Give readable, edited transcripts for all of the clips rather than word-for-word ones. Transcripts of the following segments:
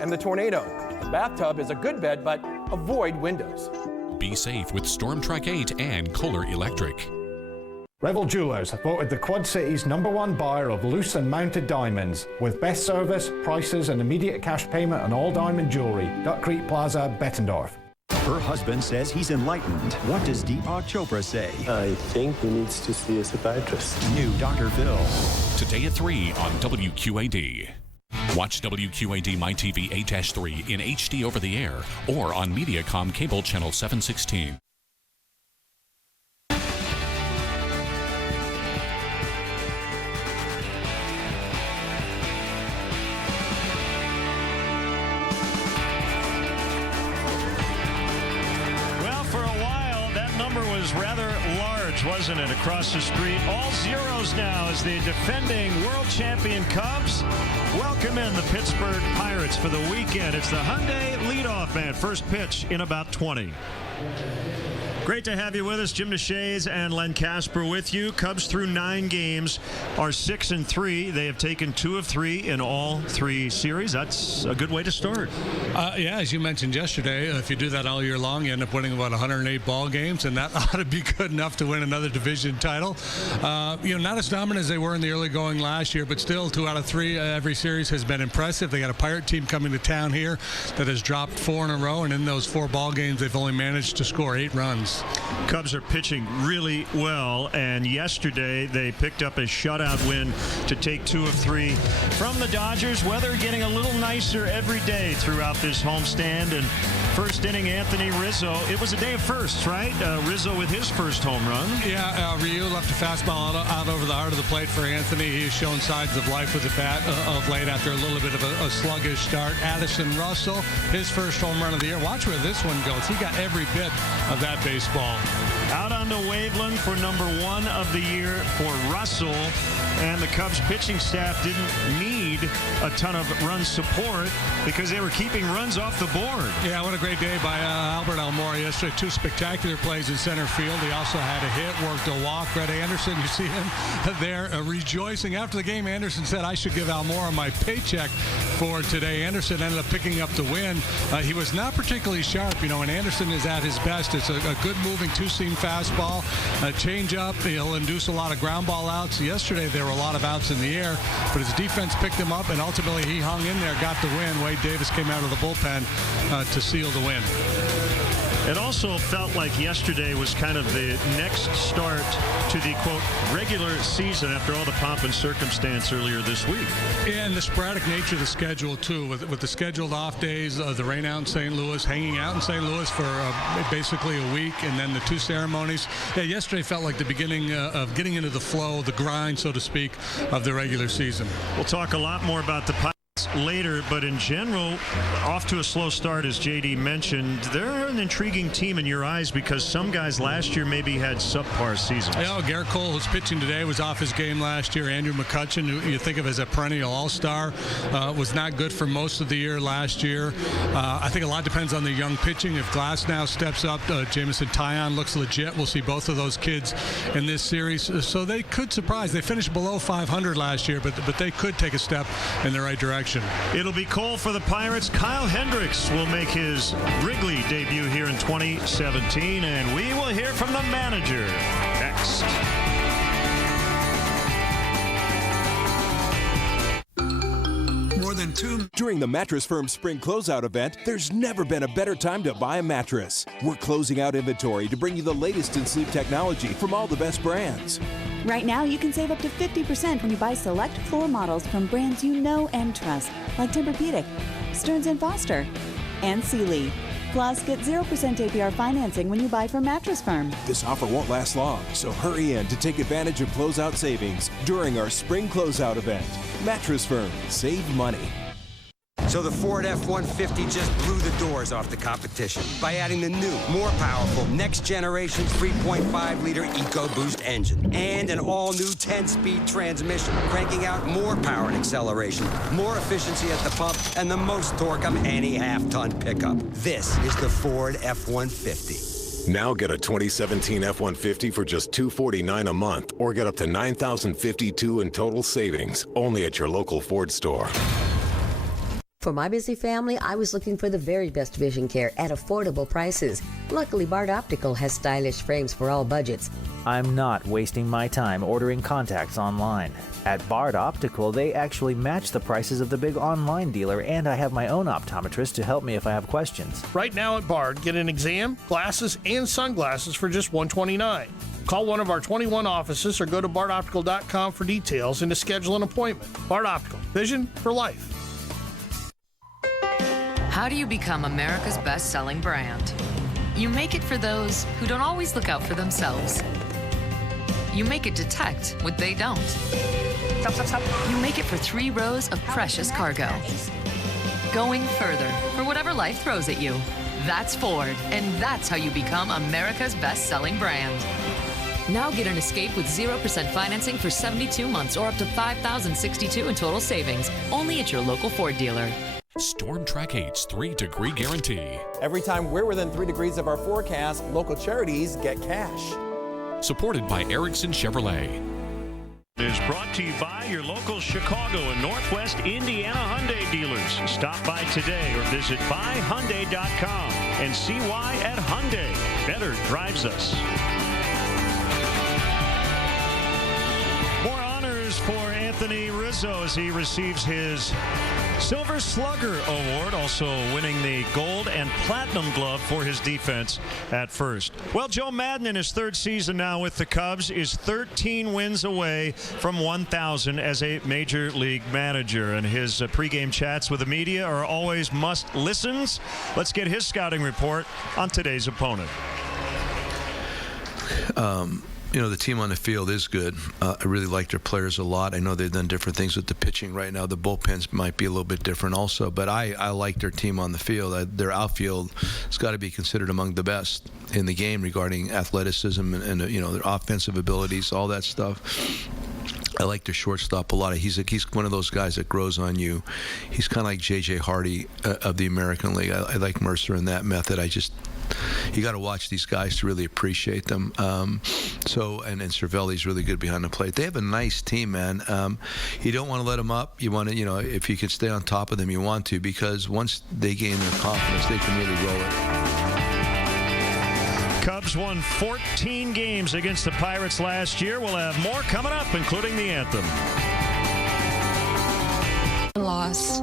and the tornado. The bathtub is a good bed, but avoid windows. Be safe with Storm Track 8 and Kohler Electric. Revel Jewelers voted the Quad City's #1 buyer of loose and mounted diamonds, with best service, prices, and immediate cash payment on all diamond jewelry. Duck Creek Plaza, Bettendorf. Her husband says he's enlightened. What does Deepak Chopra say? I think he needs to see a psychiatrist. New Dr. Phil. Today at 3 on WQAD. Watch WQAD-MyTV 8-3 in HD over the air or on Mediacom Cable Channel 716. Rather large, wasn't it, across the street? All zeros now as the defending world champion Cubs welcome in the Pittsburgh Pirates for the weekend. It's the Hyundai leadoff man. First pitch in about 20. Great to have you with us. Jim Deshaies and Len Casper with you. Cubs through 9 games are 6-3. They have taken 2 of 3 in all 3 series. That's a good way to start. Yeah, as you mentioned yesterday, if you do that all year long, you end up winning about 108 ball games, and that ought to be good enough to win another division title. Not as dominant as they were in the early going last year, but still 2 out of 3 every series has been impressive. They got a Pirate team coming to town here that has dropped 4 in a row, and in those 4 ball games, they've only managed to score 8 runs. Cubs are pitching really well, and yesterday they picked up a shutout win to take 2 of 3 from the Dodgers. Weather getting a little nicer every day throughout this homestand, and first inning Anthony Rizzo. It was a day of firsts, right? Rizzo with his first home run. Yeah, Ryu left a fastball out over the heart of the plate for Anthony. He's shown signs of life with the bat of late after a little bit of a sluggish start. Addison Russell, his first home run of the year. Watch where this one goes. He got every bit of that baseball. Out on the Waveland for #1 of the year for Russell. And the Cubs pitching staff didn't need a ton of run support because they were keeping runs off the board. Yeah, what a great day by Albert Almora yesterday. 2 spectacular plays in center field. He also had a hit, worked a walk. Brett Anderson, you see him there rejoicing. After the game, Anderson said, I should give Almora my paycheck for today. Anderson ended up picking up the win. He was not particularly sharp, when Anderson is at his best. It's a good moving 2-seam fastball, a changeup. He'll induce a lot of ground ball outs. Yesterday, there were a lot of outs in the air, but his defense picked him up, and ultimately he hung in there, got the win. Wade Davis came out of the bullpen to seal the win. It also felt like yesterday was kind of the next start to the, quote, regular season after all the pomp and circumstance earlier this week. And the sporadic nature of the schedule, too, with the scheduled off days, the rain out in St. Louis, hanging out in St. Louis for basically a week, and then the 2 ceremonies. Yeah, yesterday felt like the beginning of getting into the flow, the grind, so to speak, of the regular season. We'll talk a lot more about the Pirates later, but in general, off to a slow start, as JD mentioned. They're an intriguing team in your eyes because some guys last year maybe had subpar seasons. Garrett Cole, who's pitching today, was off his game last year. Andrew McCutchen, who you think of as a perennial all-star, was not good for most of the year last year. I think a lot depends on the young pitching. If Glass now steps up, Jamison Tyon looks legit. We'll see both of those kids in this series. So they could surprise. They finished below 500 last year, but they could take a step in the right direction. It'll be Cole for the Pirates. Kyle Hendricks will make his Wrigley debut here in 2017, and we will hear from the manager next. During the Mattress Firm Spring Closeout event, there's never been a better time to buy a mattress. We're closing out inventory to bring you the latest in sleep technology from all the best brands. Right now, you can save up to 50% when you buy select floor models from brands you know and trust, like Tempur-Pedic, Stearns & Foster, and Sealy. Plus, get 0% APR financing when you buy from Mattress Firm. This offer won't last long, so hurry in to take advantage of closeout savings during our Spring Closeout event. Mattress Firm. Save money. So the Ford F-150 just blew the doors off the competition by adding the new, more powerful, next-generation 3.5-liter EcoBoost engine and an all-new 10-speed transmission, cranking out more power and acceleration, more efficiency at the pump, and the most torque of any half-ton pickup. This is the Ford F-150. Now get a 2017 F-150 for just $249 a month, or get up to $9,052 in total savings, only at your local Ford store. For my busy family, I was looking for the very best vision care at affordable prices. Luckily, Bard Optical has stylish frames for all budgets. I'm not wasting my time ordering contacts online. At Bard Optical, they actually match the prices of the big online dealer, and I have my own optometrist to help me if I have questions. Right now at Bard, get an exam, glasses, and sunglasses for just $129. Call one of our 21 offices or go to bardoptical.com for details and to schedule an appointment. Bard Optical, vision for life. How do you become America's best-selling brand? You make it for those who don't always look out for themselves. You make it detect what they don't. You make it for 3 rows of precious cargo. Going further for whatever life throws at you. That's Ford, and that's how you become America's best-selling brand. Now get an Escape with 0% financing for 72 months or up to $5,062 in total savings. Only at your local Ford dealer. Storm Track 8's 3-degree guarantee. Every time we're within 3 degrees of our forecast, local charities get cash. Supported by Erickson Chevrolet. It is brought to you by your local Chicago and Northwest Indiana Hyundai dealers. Stop by today or visit buyhyundai.com and see why at Hyundai. Better drives us. More honors for Anthony Rizzo as he receives his Silver Slugger Award, also winning the Gold and Platinum Glove for his defense at first. Well, Joe Madden in his 3rd season now with the Cubs is 13 wins away from 1,000 as a Major League manager, and his pregame chats with the media are always must-listens. Let's get his scouting report on today's opponent. You know, the team on the field is good. I really like their players a lot. I know they've done different things with the pitching right now. The bullpens might be a little bit different also, but I like their team on the field. Their outfield has got to be considered among the best in the game regarding athleticism and you know, their offensive abilities, all that stuff. I like their shortstop a lot. He's one of those guys that grows on you. He's kind of like J.J. Hardy of the American League. I like Mercer in that method. You got to watch these guys to really appreciate them. And Cervelli's really good behind the plate. They have a nice team, man. You don't want to let them up. You want to, you know, if you can stay on top of them, you want to, because once they gain their confidence, they can really roll it. Cubs won 14 games against the Pirates last year. We'll have more coming up, including the anthem. Loss.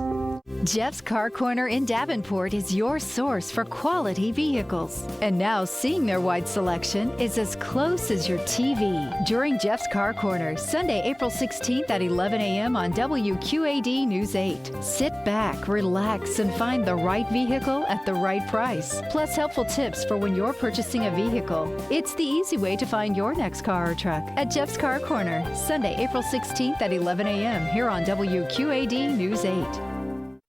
Jeff's Car Corner in Davenport is your source for quality vehicles. And now seeing their wide selection is as close as your TV. During Jeff's Car Corner, Sunday, April 16th at 11 a.m. on WQAD News 8. Sit back, relax, and find the right vehicle at the right price. Plus helpful tips for when you're purchasing a vehicle. It's the easy way to find your next car or truck at Jeff's Car Corner, Sunday, April 16th at 11 a.m. here on WQAD News 8.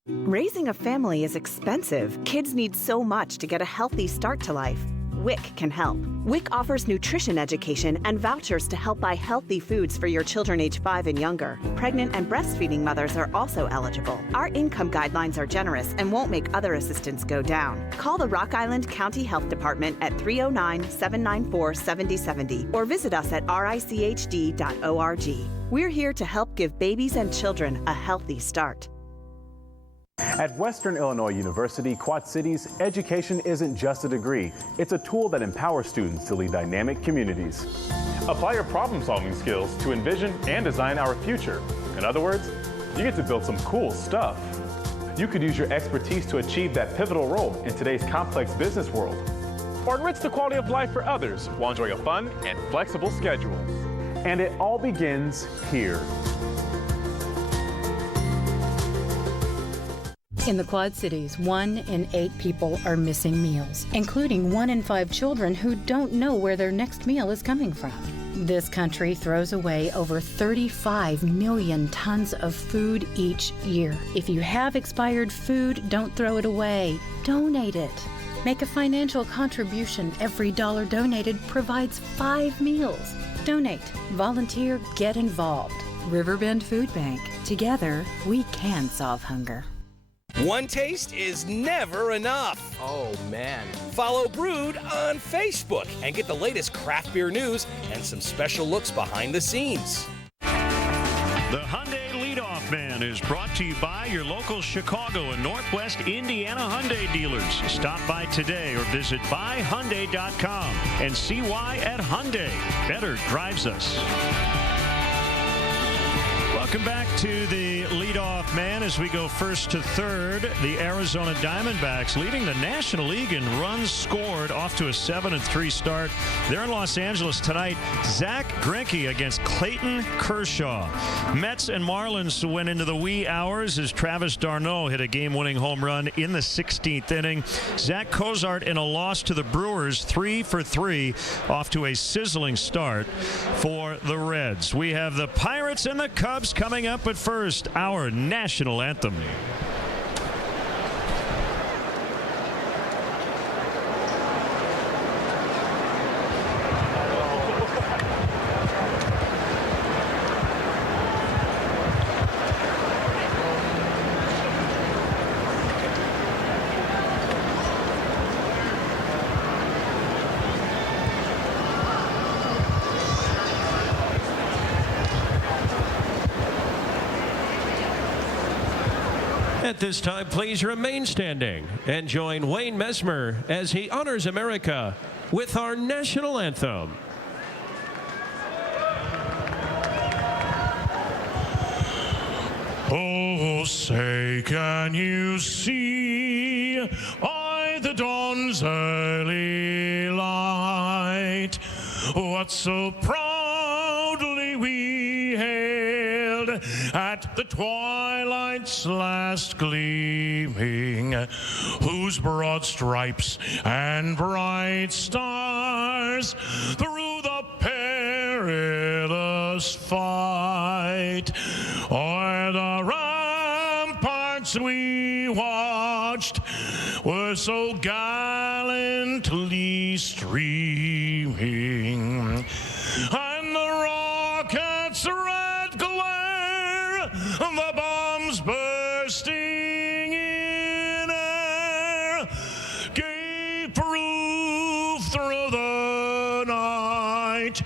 Raising a family is expensive. Kids need so much to get a healthy start to life. WIC can help. WIC offers nutrition education and vouchers to help buy healthy foods for your children age 5 and younger. Pregnant and breastfeeding mothers are also eligible. Our income guidelines are generous and won't make other assistance go down. Call the Rock Island County Health Department at 309-794-7070 or visit us at richd.org. We're here to help give babies and children a healthy start. At Western Illinois University, Quad Cities, education isn't just a degree. It's a tool that empowers students to lead dynamic communities. Apply your problem-solving skills to envision and design our future. In other words, you get to build some cool stuff. You could use your expertise to achieve that pivotal role in today's complex business world. Or enrich the quality of life for others while enjoying a fun and flexible schedule. And it all begins here. In the Quad Cities, 1 in 8 people are missing meals, including 1 in 5 children who don't know where their next meal is coming from. This country throws away over 35 million tons of food each year. If you have expired food, don't throw it away. Donate it. Make a financial contribution. Every dollar donated provides 5 meals. Donate, volunteer, get involved. Riverbend Food Bank. Together, we can solve hunger. One taste is never enough. Oh, man. Follow Brewed on Facebook and get the latest craft beer news and some special looks behind the scenes. The Hyundai leadoff man is is brought to you by your local Chicago and Northwest Indiana Hyundai dealers. Stop by today or visit buyhyundai.com and see why at Hyundai. Better drives us. Welcome back to the leadoff man as we go first to third. The Arizona Diamondbacks leading the National League in runs scored, off to a 7-3 start. They're in Los Angeles tonight. Zach Greinke against Clayton Kershaw. Mets and Marlins went into the wee hours as Travis d'Arnaud hit a game-winning home run in the 16th inning. Zach Cozart in a loss to the Brewers, 3 for 3, off to a sizzling start for the Reds. We have the Pirates and the Cubs coming up, but first, our national anthem. At this time, please remain standing and join Wayne Messmer as he honors America with our national anthem. Oh, say, can you see by the dawn's early light what so proudly we hailed at the twilight's last gleaming, whose broad stripes and bright stars through the perilous fight o'er the ramparts we watched were so gallantly streaming, and the rockets' red glare, the bombs bursting in air, gave proof through the night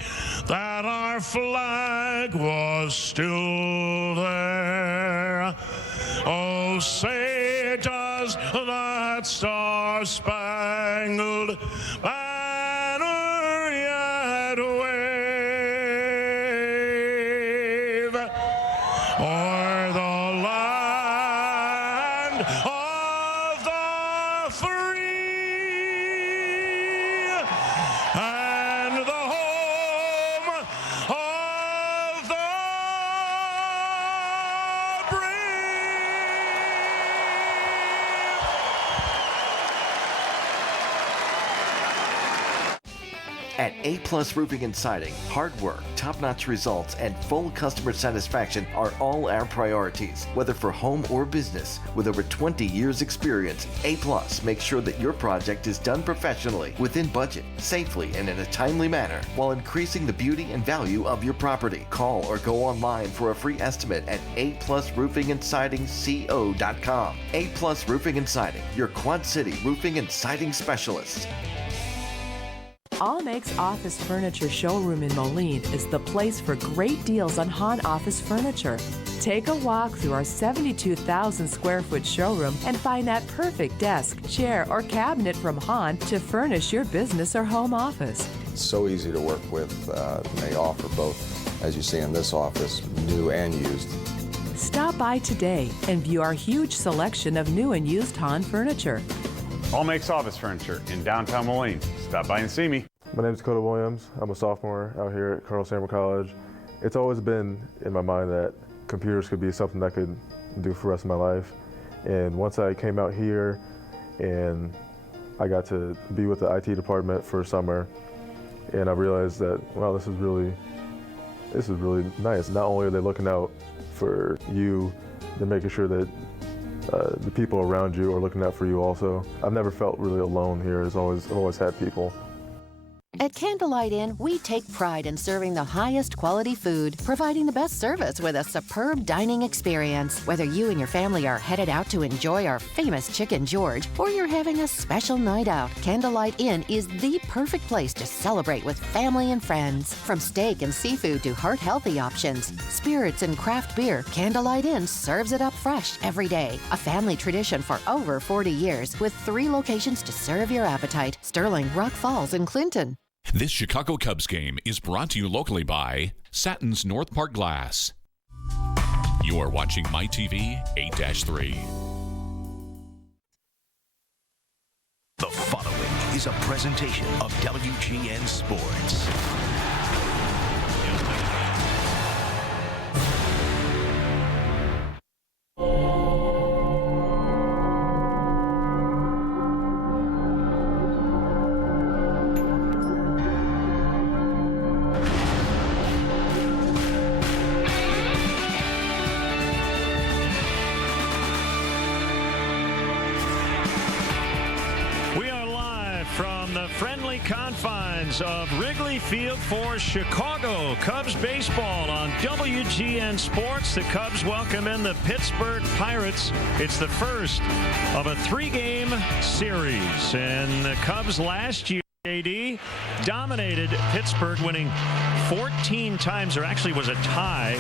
that our flag was still there. Oh, say does that star-spangled banner yet wave o'er the land of the free and the home of the At A+ Roofing and Siding, hard work, top-notch results, and full customer satisfaction are all our priorities. Whether for home or business, with over 20 years experience, A+ makes sure that your project is done professionally, within budget, safely, and in a timely manner, while increasing the beauty and value of your property. Call or go online for a free estimate at aplusroofingandsidingco.com. A+ Roofing and Siding, your Quad City roofing and siding specialist. All Makes Office Furniture showroom in Moline is the place for great deals on Hahn office furniture. Take a walk through our 72,000 square foot showroom and find that perfect desk, chair, or cabinet from Hahn to furnish your business or home office. It's so easy to work with. They offer both, as you see in this office, new and used. Stop by today and view our huge selection of new and used Hahn furniture. All Makes Office Furniture in downtown Moline. Stop by and see me. My name is Dakota Williams. I'm a sophomore out here at Colonel Sandburg College. It's always been in my mind that computers could be something that I could do for the rest of my life. And once I came out here and I got to be with the IT department for a summer, and I realized that, wow, this is really nice. Not only are they looking out for you, they're making sure that the people around you are looking out for you also. I've never felt really alone here. I've always had people. At Candlelight Inn, we take pride in serving the highest quality food, providing the best service with a superb dining experience. Whether you and your family are headed out to enjoy our famous Chicken George, or you're having a special night out, Candlelight Inn is the perfect place to celebrate with family and friends. From steak and seafood to heart-healthy options, spirits and craft beer, Candlelight Inn serves it up fresh every day. A family tradition for over 40 years, with 3 locations to serve your appetite: Sterling, Rock Falls, and Clinton. This Chicago Cubs game is brought to you locally by Satins North Park Glass. You are watching MyTV 8-3. The following is a presentation of WGN Sports. Confines of Wrigley Field for Chicago Cubs baseball on WGN Sports. The Cubs welcome in the Pittsburgh Pirates. It's the first of a 3-game series, and the Cubs last year, AD, dominated Pittsburgh, winning 14 times. There actually was a tie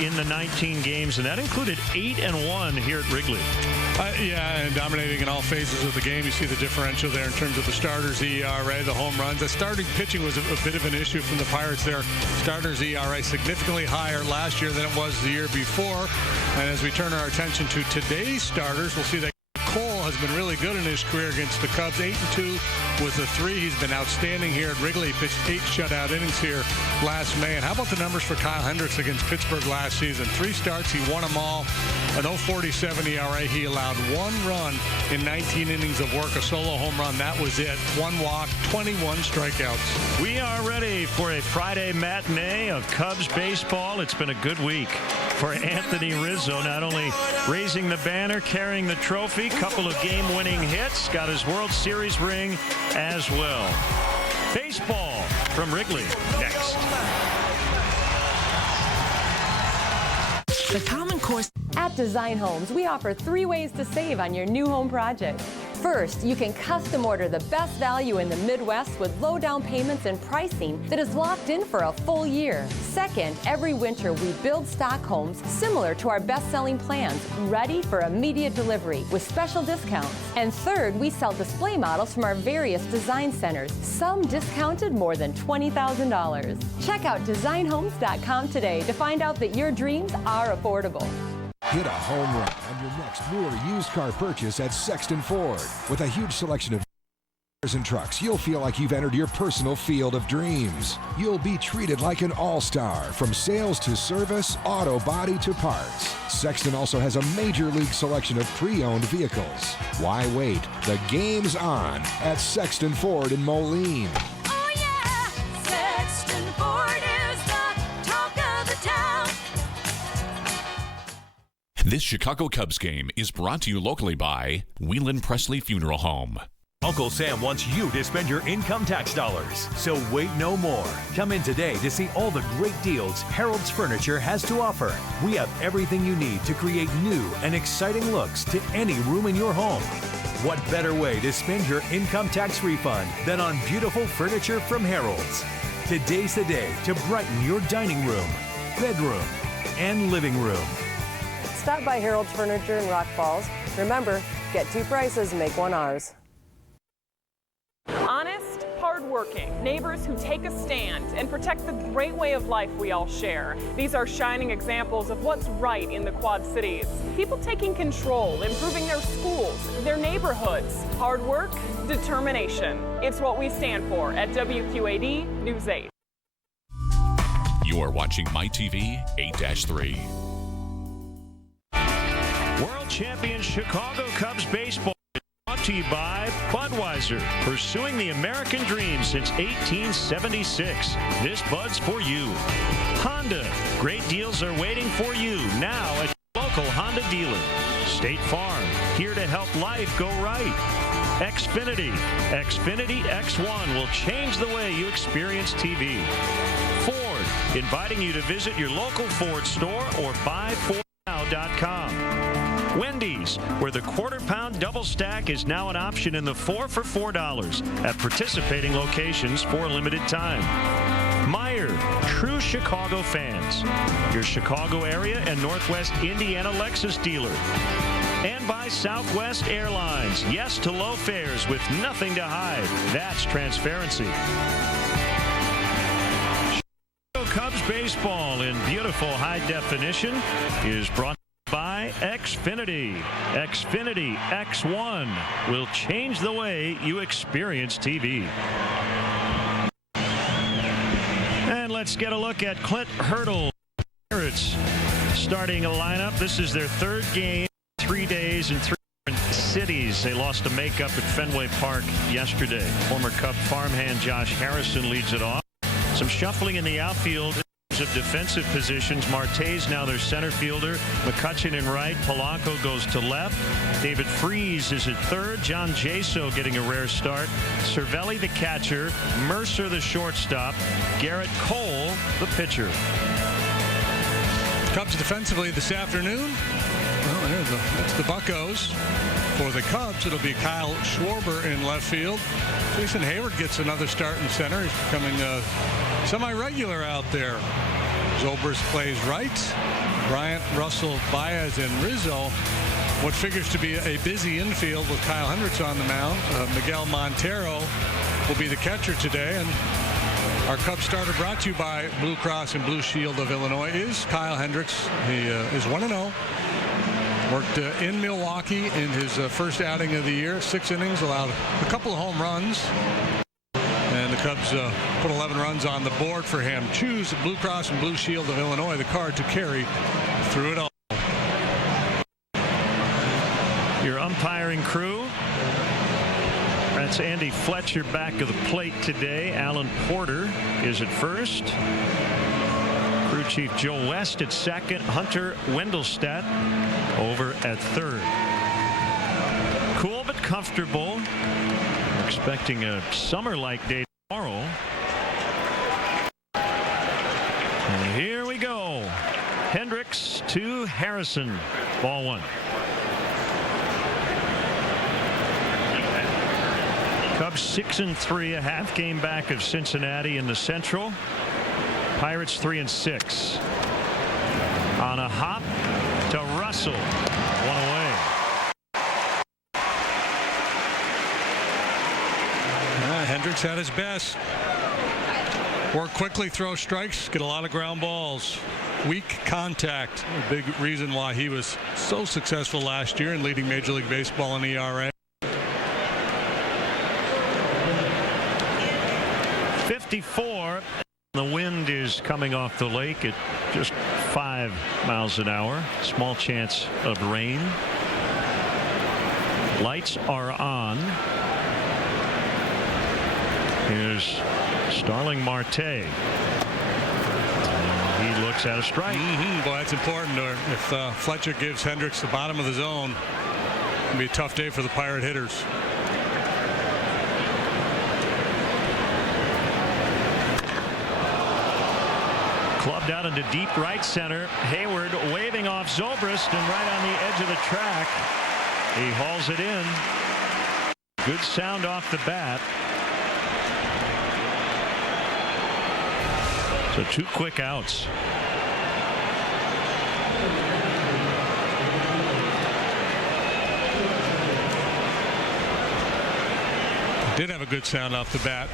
in the 19 games, and that included 8-1 here at Wrigley. Yeah, and dominating in all phases of the game. You see the differential there in terms of the starters' ERA, the home runs. The starting pitching was a bit of an issue from the Pirates there. Starters' ERA significantly higher last year than it was the year before. And as we turn our attention to today's starters, we'll see that Cole has been really good in his career against the Cubs. 8-2 with the 3. He's been outstanding here at Wrigley. He pitched 8 shutout innings here last May. And how about the numbers for Kyle Hendricks against Pittsburgh last season? 3 starts, he won them all. An 0.47 ERA. He allowed 1 run in 19 innings of work, a solo home run. That was it. 1 walk, 21 strikeouts. We are ready for a Friday matinee of Cubs baseball. It's been a good week for Anthony Rizzo, not only raising the banner, carrying the trophy, couple of game-winning hits, got his World Series ring as well. Baseball from Wrigley next. The Common Course. At Design Homes, we offer 3 ways to save on your new home project. First, you can custom order the best value in the Midwest with low down payments and pricing that is locked in for a full year. Second, every winter we build stock homes similar to our best-selling plans, ready for immediate delivery with special discounts. And third, we sell display models from our various design centers, some discounted more than $20,000. Check out designhomes.com today to find out that your dreams are affordable. Hit a home run on your next new or used car purchase at Sexton Ford. With a huge selection of cars and trucks, you'll feel like you've entered your personal field of dreams. You'll be treated like an all-star, from sales to service, auto body to parts. Sexton also has a major league selection of pre-owned vehicles. Why wait? The game's on at Sexton Ford in Moline. Oh yeah, Sexton Ford is the talk of the town. This Chicago Cubs game is brought to you locally by Whelan Presley Funeral Home. Uncle Sam wants you to spend your income tax dollars, so wait no more. Come in today to see all the great deals Harold's Furniture has to offer. We have everything you need to create new and exciting looks to any room in your home. What better way to spend your income tax refund than on beautiful furniture from Harold's? Today's the day to brighten your dining room, bedroom, and living room. Stop by Harold's Furniture in Rock Falls. Remember, get 2 prices, make 1 ours. Honest, hardworking, neighbors who take a stand and protect the great way of life we all share. These are shining examples of what's right in the Quad Cities. People taking control, improving their schools, their neighborhoods. Hard work, determination. It's what we stand for at WQAD News 8. You are watching MyTV 8-3. World Champion Chicago Cubs baseball is brought to you by Budweiser, pursuing the American dream since 1876. This Bud's for you. Honda, great deals are waiting for you now at your local Honda dealer. State Farm, here to help life go right. Xfinity. Xfinity X1 will change the way you experience TV. Ford, inviting you to visit your local Ford store or buyfordnow.com. Wendy's, where the quarter-pound double stack is now an option in the 4 for $4 at participating locations for a limited time. Meijer, true Chicago fans, your Chicago area and Northwest Indiana Lexus dealer. And by Southwest Airlines, yes to low fares with nothing to hide. That's transparency. Chicago Cubs baseball in beautiful high definition is brought by Xfinity. Xfinity X1 will change the way you experience TV. And let's get a look at Clint Hurdle. Pirates starting a lineup. This is their third game, 3 days in 3 different cities. They lost a makeup at Fenway Park yesterday. Former Cub farmhand Josh Harrison leads it off. Some shuffling in the outfield of defensive positions. Marte's now their center fielder. McCutchen in right. Polanco goes to left. David Freese is at third. John Jaso getting a rare start. Cervelli the catcher. Mercer the shortstop. Garrett Cole the pitcher. Cubs defensively this afternoon. Well, that's the Buccos. For the Cubs, it'll be Kyle Schwarber in left field. Jason Hayward gets another start in center. He's becoming semi-regular out there. Zobrist plays right. Bryant, Russell, Baez, and Rizzo. What figures to be a busy infield with Kyle Hendricks on the mound. Miguel Montero will be the catcher today. And our Cubs starter, brought to you by Blue Cross and Blue Shield of Illinois, is Kyle Hendricks. He is 1-0. Worked in Milwaukee in his first outing of the year. 6 innings, allowed a couple of home runs. And the Cubs put 11 runs on the board for him. Choose Blue Cross and Blue Shield of Illinois, the card to carry through it all. Your umpiring crew. That's Andy Fletcher back of the plate today. Alan Porter is at first. Crew chief Joe West at second. Hunter Wendelstedt over at third. Cool but comfortable. We're expecting a summer-like day tomorrow. And here we go. Hendricks to Harrison. Ball one. Cubs 6-3, a half game back of Cincinnati in the Central. Pirates 3-6. On a hop to Russell. One away. Hendricks at his best. Work quickly, throw strikes, get a lot of ground balls. Weak contact. A big reason why he was so successful last year in leading Major League Baseball in ERA. 54. The wind is coming off the lake at just 5 miles an hour. Small chance of rain. Lights are on. Here's Starling Marte. He looks at a strike. Boy, that's important. If Fletcher gives Hendricks the bottom of the zone, it'll be a tough day for the Pirate hitters. Clubbed out into deep right center. Hayward waving off Zobrist, and right on the edge of the track, he hauls it in. Good sound off the bat. So 2 quick outs. Did have a good sound off the bat.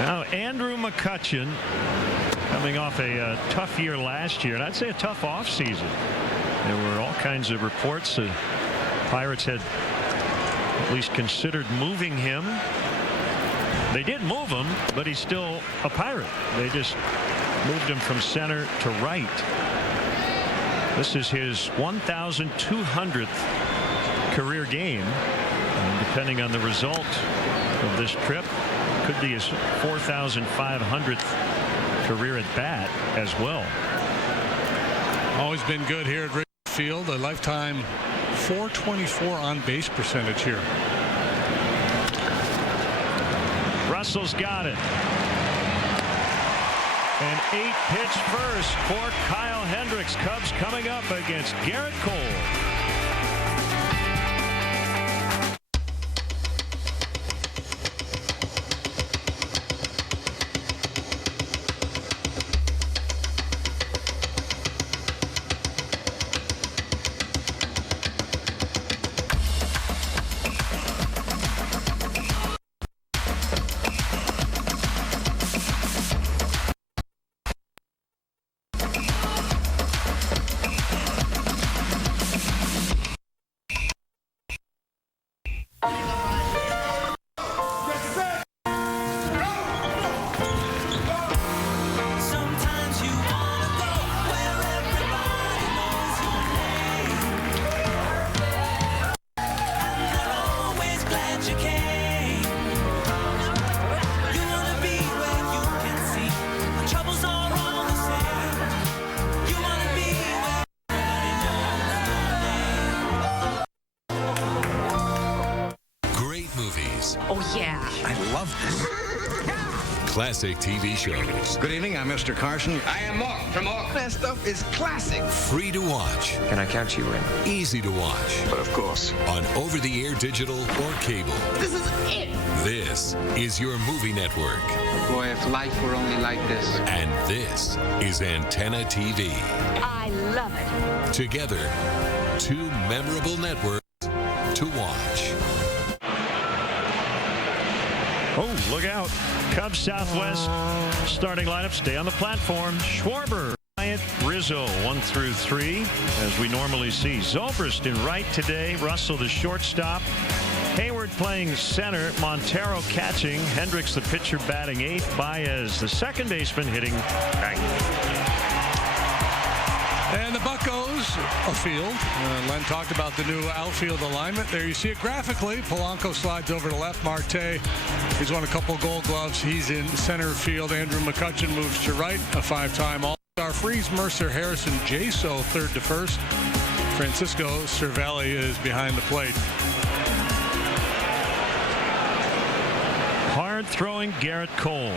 Now Andrew McCutchen, coming off a tough year last year, and I'd say a tough offseason. There were all kinds of reports that Pirates had at least considered moving him. They did move him, but he's still a Pirate. They just moved him from center to right. This is his 1,200th career game, and depending on the result of this trip, could be his 4,500th career at bat as well. Always been good here at Wrigley Field. A lifetime .424 on base percentage here. Russell's got it. An 8-pitch first for Kyle Hendricks. Cubs coming up against Garrett Cole. Oh, yeah. I love this. Classic TV shows. Good evening, I'm Mr. Carson. I am Mark from Mark. That stuff is classic. Free to watch. Can I count you in? Easy to watch. But of course. On over-the-air digital or cable. This is it. This is your movie network. Boy, if life were only like this. And this is Antenna TV. I love it. Together, two memorable networks to watch. Oh, look out. Cubs Southwest starting lineup. Stay on the platform. Schwarber, Bryant, Rizzo, 1 through 3, as we normally see. Zobrist in right today. Russell, the shortstop. Hayward playing center. Montero catching. Hendricks, the pitcher, batting 8th. Baez, the second baseman, hitting 9th. And the Buccos afield. Len talked about the new outfield alignment. There you see it graphically. Polanco slides over to left. Marte, he's won a couple Gold Gloves. He's in center field. Andrew McCutchen moves to right. A 5-time All-Star. Freeze, Mercer, Harrison, Jaso third to first. Francisco Cervelli is behind the plate. Hard throwing Garrett Cole.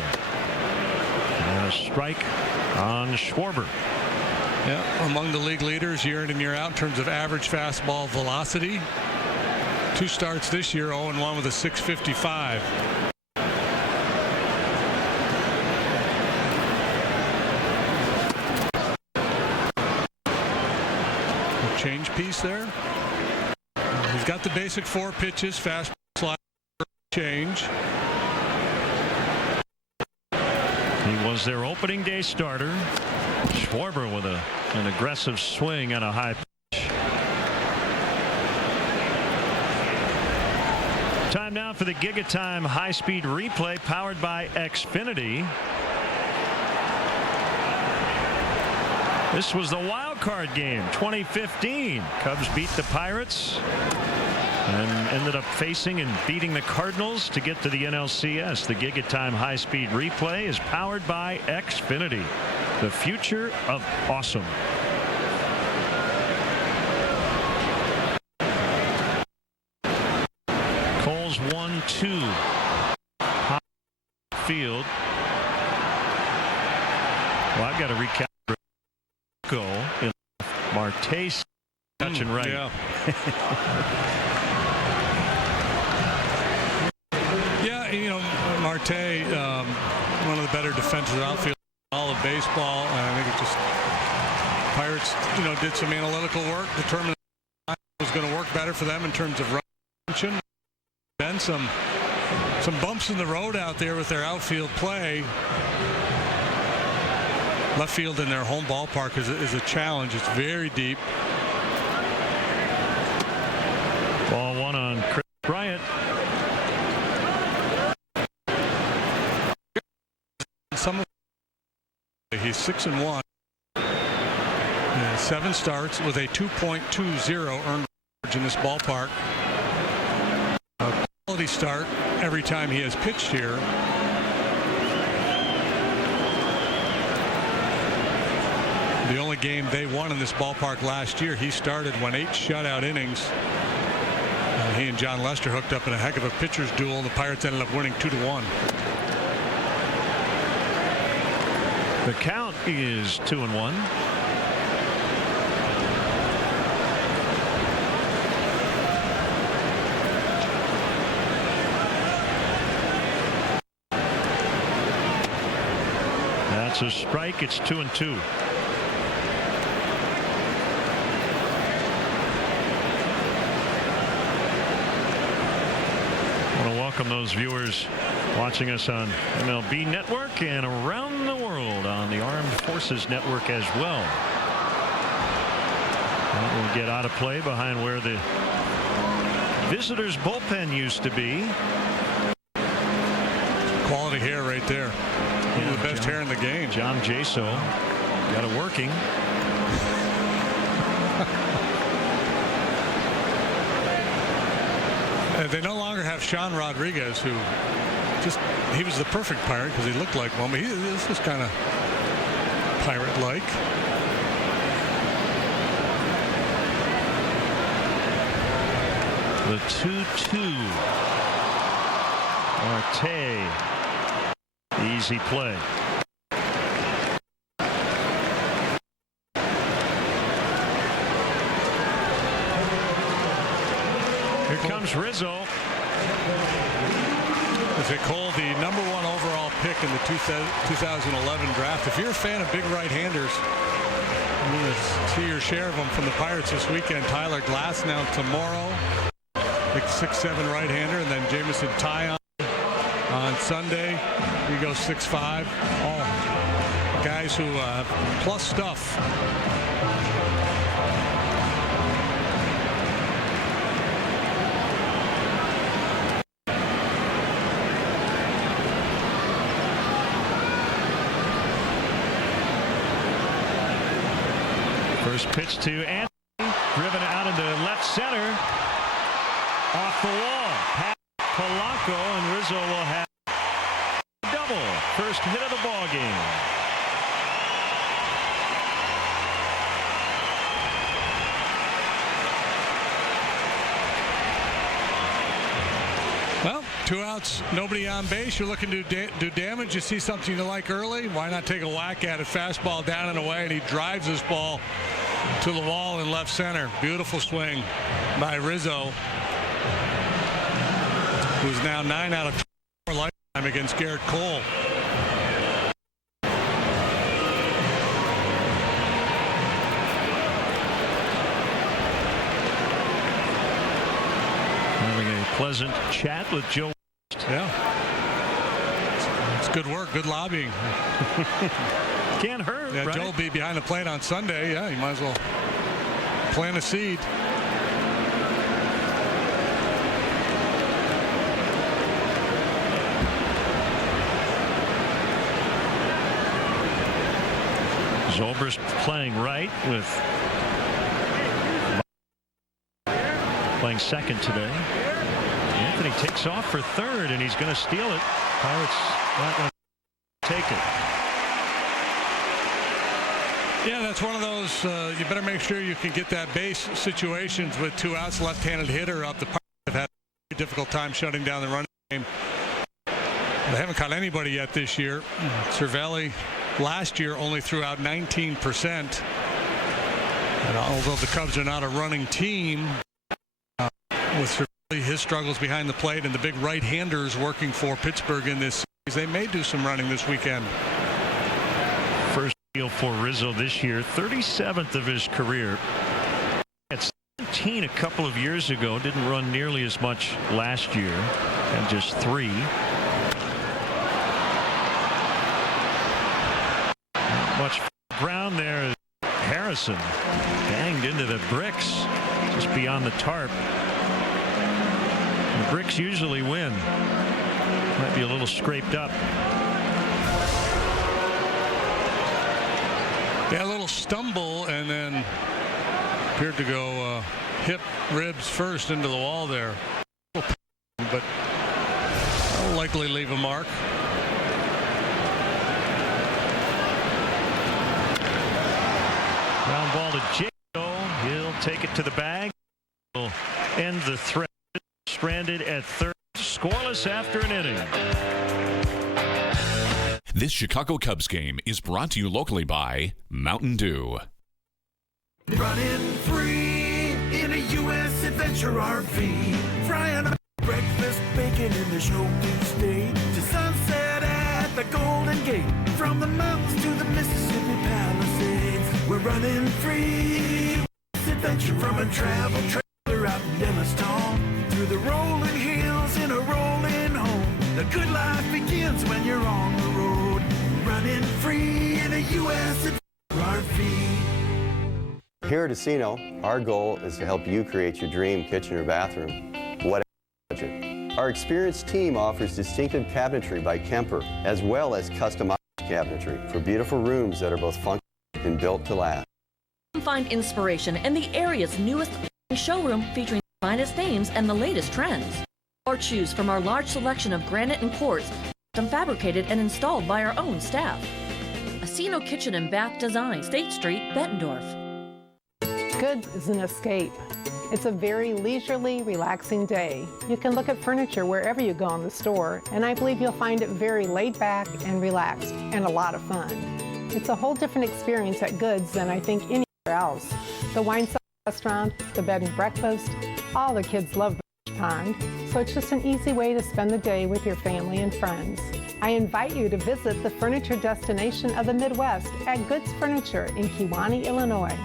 And a strike on Schwarber. Yeah, among the league leaders year in and year out in terms of average fastball velocity. 2 starts this year, 0-1 with a .655. Change piece there. He's got the basic 4 pitches, fast slider, change. He was their opening day starter. Schwarber with an aggressive swing and a high pitch. Time now for the Gigatime high-speed replay powered by Xfinity. This was the wild card game 2015. Cubs beat the Pirates and ended up facing and beating the Cardinals to get to the NLCS. The Gigatime high-speed replay is powered by Xfinity. The future of awesome. Cole's 1-2. Field. Well, I've got to recap. Goal in Marte's touching right. Yeah. Yeah, you know, Marte, one of the better defensive outfielders in all of baseball. And I think it just Pirates, you know, did some analytical work, determined it was going to work better for them in terms of run function. Then some bumps in the road out there with their outfield play. Left field in their home ballpark is a challenge. It's very deep. Ball 1 on Chris Bryant. He's 6-1. 7 starts with a 2.20 earned average in this ballpark. A quality start every time he has pitched here. The only game they won in this ballpark last year. He started, won 8 shutout innings. He and John Lester hooked up in a heck of a pitcher's duel. The Pirates ended up winning 2-1. The count is 2-1. That's a strike. It's 2-2. Welcome those viewers watching us on MLB Network and around the world on the Armed Forces Network as well. That will get out of play behind where the visitors' bullpen used to be. Quality hair right there. One of the best hair in the game. John Jaso got it working. They no longer have Sean Rodriguez, who he was the perfect Pirate because he looked like one, but this is kind of Pirate-like. The 2-2. Marte. Easy play. Here comes Rizzo. As they call the #1 overall pick in the 2011 draft. If you're a fan of big right-handers, you're going to see your share of them from the Pirates this weekend. Tyler Glasnow tomorrow, big 6'7" right-hander, and then Jamison Tyon on Sunday. He goes 6'5". All guys who have plus stuff. First pitch to Anthony, driven out into left center, off the wall. Pat Polanco, and Rizzo will have a double. First hit of the ball game. Well, 2 outs, nobody on base. You're looking to do damage. You see something you like early. Why not take a whack at it? Fastball down and away, and he drives this ball to the wall in left center. Beautiful swing by Rizzo, who's now 9 out of 4 lifetime against Garrett Cole. Having a pleasant chat with Joe. Yeah. It's good work, good lobbying. Can't hurt. Yeah, right? Joe will be behind the plate on Sunday. Yeah, you might as well plant a seed. Zobrist playing right with playing second today. Anthony takes off for third, and he's going to steal it. Pirates not going to take it. Yeah, that's one of those, you better make sure you can get that base situations with 2 outs, left-handed hitter up. The Pirates have had a difficult time shutting down the running game. They haven't caught anybody yet this year. Cervelli last year only threw out 19%. And although the Cubs are not a running team, with Cervelli, his struggles behind the plate and the big right-handers working for Pittsburgh in this series, they may do some running this weekend. First deal for Rizzo this year, 37th of his career. At 17 a couple of years ago, didn't run nearly as much last year, and just 3. Not much ground there. Harrison banged into the bricks just beyond the tarp. The bricks usually win. Might be a little scraped up. Yeah, a little stumble and then appeared to go hip ribs first into the wall there. But that'll likely leave a mark. Ground ball to Jaco. He'll take it to the bag. He'll end the threat. Stranded at third. Scoreless after an inning. This Chicago Cubs game is brought to you locally by Mountain Dew. Running free in a U.S. Adventure RV. Frying up breakfast, bacon in the Showbiz State. To sunset at the Golden Gate. From the mountains to the Mississippi Palisades. We're running free. Adventure from a travel trailer out in Yellowstone. Through the rolling hills in a rolling home. The good life begins when you're on the road. Running free in a U.S. Adventure RV. Here at Asino, our goal is to help you create your dream kitchen or bathroom, whatever budget. Our experienced team offers distinctive cabinetry by Kemper, as well as customized cabinetry for beautiful rooms that are both functional and built to last. Find inspiration in the area's newest showroom featuring the finest names and the latest trends. Or choose from our large selection of granite and quartz, custom fabricated and installed by our own staff. Asino Kitchen and Bath Design, State Street, Bettendorf. Goods is an escape. It's a very leisurely, relaxing day. You can look at furniture wherever you go in the store, and I believe you'll find it very laid back and relaxed and a lot of fun. It's a whole different experience at Goods than I think anywhere else. The wine cellar restaurant, the bed and breakfast, all the kids love the pond, so it's just an easy way to spend the day with your family and friends. I invite you to visit the furniture destination of the Midwest at Goods Furniture in Kewanee, Illinois.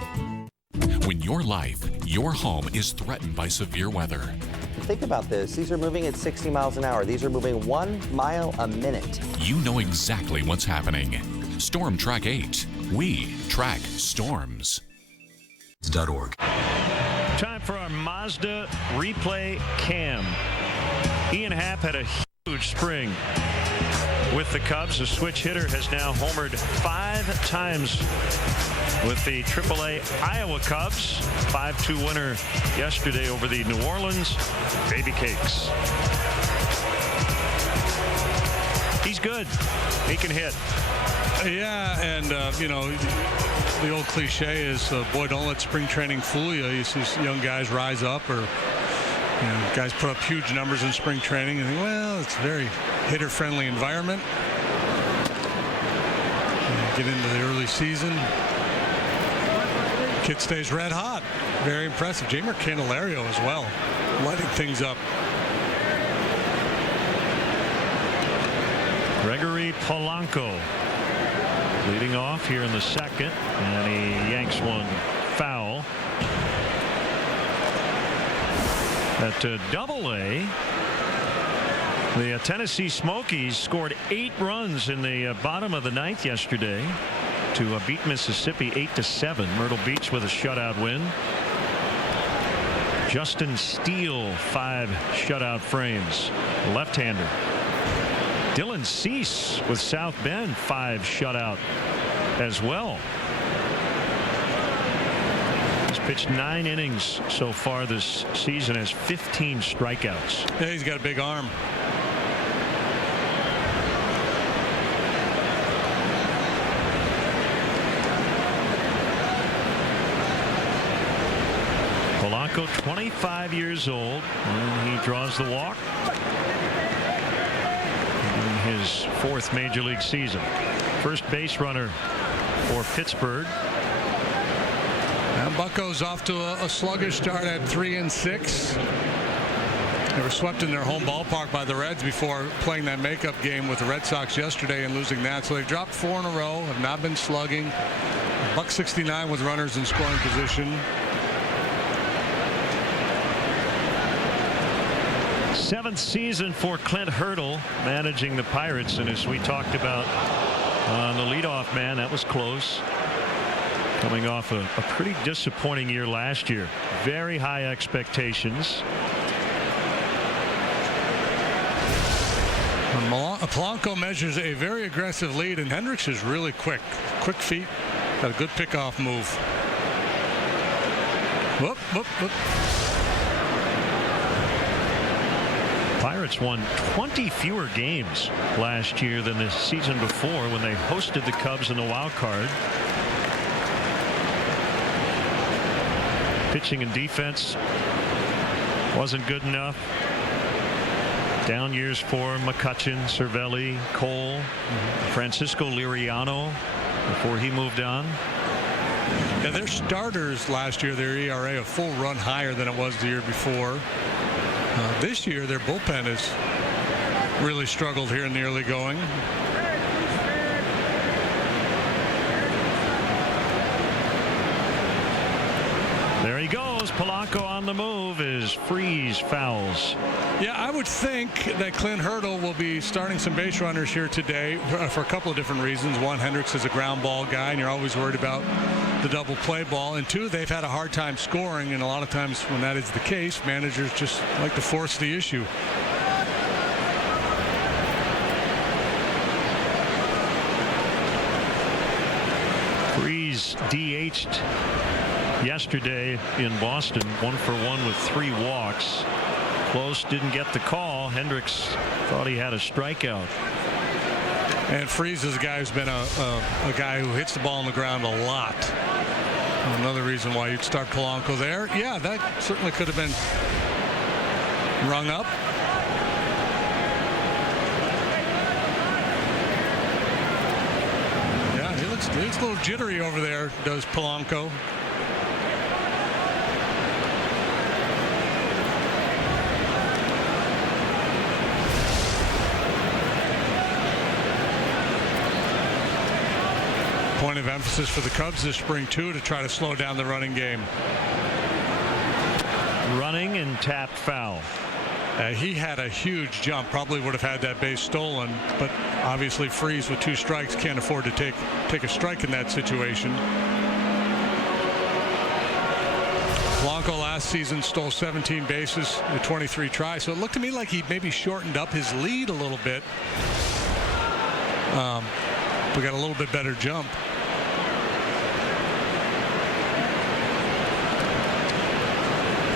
When your life, your home is threatened by severe weather. Think about this. These are moving at 60 miles an hour. These are moving 1 mile a minute. You know exactly what's happening. Storm Track 8. We track storms. .org. Time for our Mazda replay cam. Ian Happ had a huge spring with the Cubs. The switch hitter has now homered 5 times with the AAA Iowa Cubs. 5-2 winner yesterday over the New Orleans Baby Cakes. He's good. He can hit. Yeah, and, you know, the old cliche is, boy, don't let spring training fool you. You see young guys rise up, or, you know, guys put up huge numbers in spring training and think, well, it's a very hitter-friendly environment. And get into the early season. Kid stays red hot. Very impressive. Jamer Candelario as well, lighting things up. Gregory Polanco leading off here in the second, and he yanks one foul. At Double-A, the Tennessee Smokies scored 8 runs in the bottom of the 9th yesterday to beat Mississippi 8-7. Myrtle Beach with a shutout win. Justin Steele 5 shutout frames, left-hander. Dylan Cease with South Bend 5 shutout as well. He's pitched 9 innings so far this season, has 15 strikeouts. Yeah, he's got a big arm. Polanco, 25 years old, and he draws the walk in his 4th major league season. First base runner for Pittsburgh. And Bucco's off to a sluggish start at 3-6. They were swept in their home ballpark by the Reds before playing that makeup game with the Red Sox yesterday and losing that. So they've dropped 4 in a row, have not been slugging. $169 with runners in scoring position. 7th season for Clint Hurdle managing the Pirates, and as we talked about on the leadoff man, that was close. Coming off a pretty disappointing year last year. Very high expectations. Polanco measures a very aggressive lead, and Hendricks is really quick. Quick feet. Got a good pickoff move. Whoop, whoop, whoop. Pirates won 20 fewer games last year than the season before when they hosted the Cubs in the wild card. pitching and defense wasn't good enough. Down years for McCutchen, Cervelli, Cole, Francisco Liriano before he moved on. Yeah, their starters last year, their ERA a full run higher than it was the year before. This year, their bullpen has really struggled here in the early going. There he goes. Polanco on the move as Freeze fouls. Yeah, I would think that Clint Hurdle will be starting some base runners here today for a couple of different reasons. One, Hendricks is a ground ball guy, and you're always worried about the double play ball. And two, they've had a hard time scoring, and a lot of times when that is the case, managers just like to force the issue. Freeze DH'd yesterday in Boston, 1 for 1 with 3 walks. Close, didn't get the call. Hendricks thought he had a strikeout. And Freeze is a guy who's been a guy who hits the ball on the ground a lot. Another reason why you'd start Polanco there. Yeah, that certainly could have been rung up. Yeah, he looks a little jittery over there, does Polanco. Point of emphasis for the Cubs this spring, too, to try to slow down the running game. Running and tapped foul. He had a huge jump, probably would have had that base stolen, but obviously Freeze with 2 strikes can't afford to take a strike in that situation. Polanco last season stole 17 bases at 23 tries, so it looked to me like he maybe shortened up his lead a little bit. We got a little bit better jump.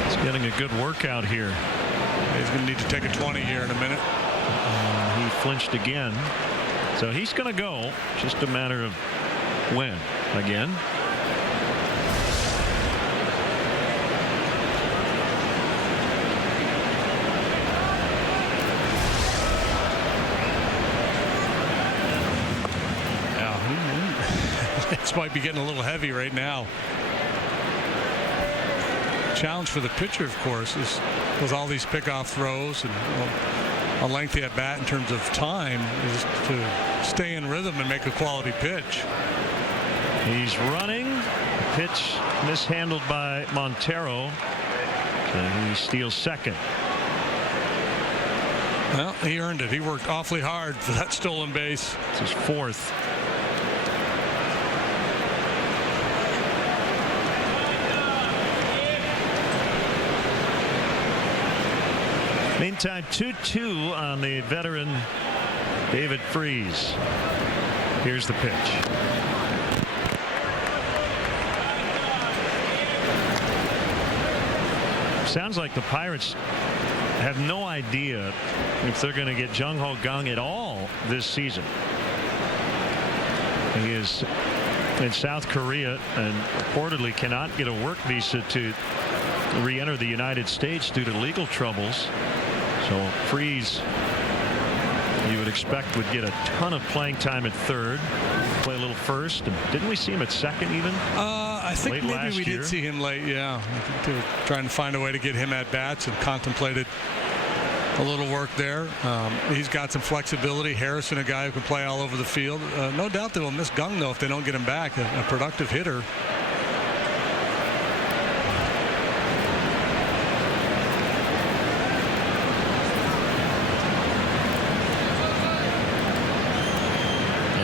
He's getting a good workout here. He's going to need to take a 20 here in a minute. He flinched again. So he's going to go. Just a matter of when. Again. This might be getting a little heavy right now. Challenge for the pitcher, of course, is with all these pickoff throws and a lengthy at bat in terms of time, is to stay in rhythm and make a quality pitch. He's running. Pitch mishandled by Montero. And he steals second. Well, he earned it. He worked awfully hard for that stolen base. It's his 4th. Meantime, 2-2 on the veteran David Freeze. Here's the pitch. Sounds like the Pirates have no idea if they're going to get Jung Ho Kang at all this season. He is in South Korea and reportedly cannot get a work visa to re-enter the United States due to legal troubles. So Freeze, you would expect, would get a ton of playing time at third, play a little first, and didn't we see him at second even? I think maybe we did see him late. Yeah, I think they were trying to find a way to get him at bats and contemplated a little work there. He's got some flexibility. Harrison, a guy who can play all over the field. No doubt they will miss Kang though if they don't get him back. A productive hitter.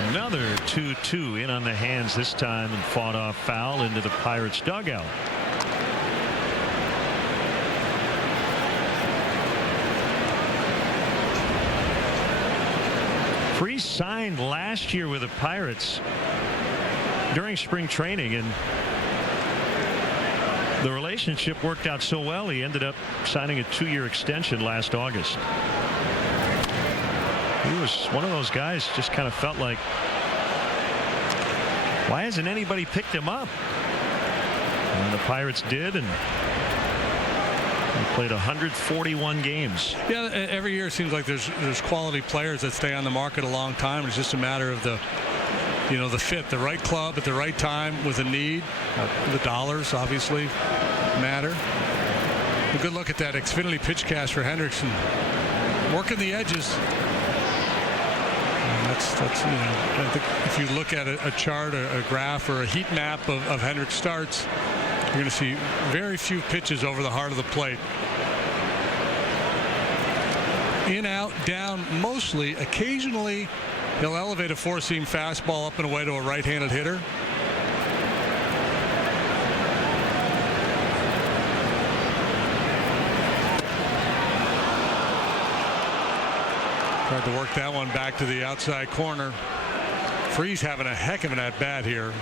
Another 2-2 in on the hands this time and fought off foul into the Pirates dugout. Freeze signed last year with the Pirates during spring training, and the relationship worked out so well he ended up signing a 2-year extension last August. He was one of those guys, just kind of felt like, why hasn't anybody picked him up? And the Pirates did, and they played 141 games. Yeah, every year it seems like there's quality players that stay on the market a long time. It's just a matter of the fit, the right club at the right time with a need. The dollars obviously matter. A good look at that Xfinity pitch cast for Hendrickson, working the edges. And that's I think if you look at a chart, a graph, or a heat map of Hendrick's starts, you're going to see very few pitches over the heart of the plate. In, out, down, mostly. Occasionally, he'll elevate a four-seam fastball up and away to a right-handed hitter. Tried to work that one back to the outside corner. Freese having a heck of an at-bat here.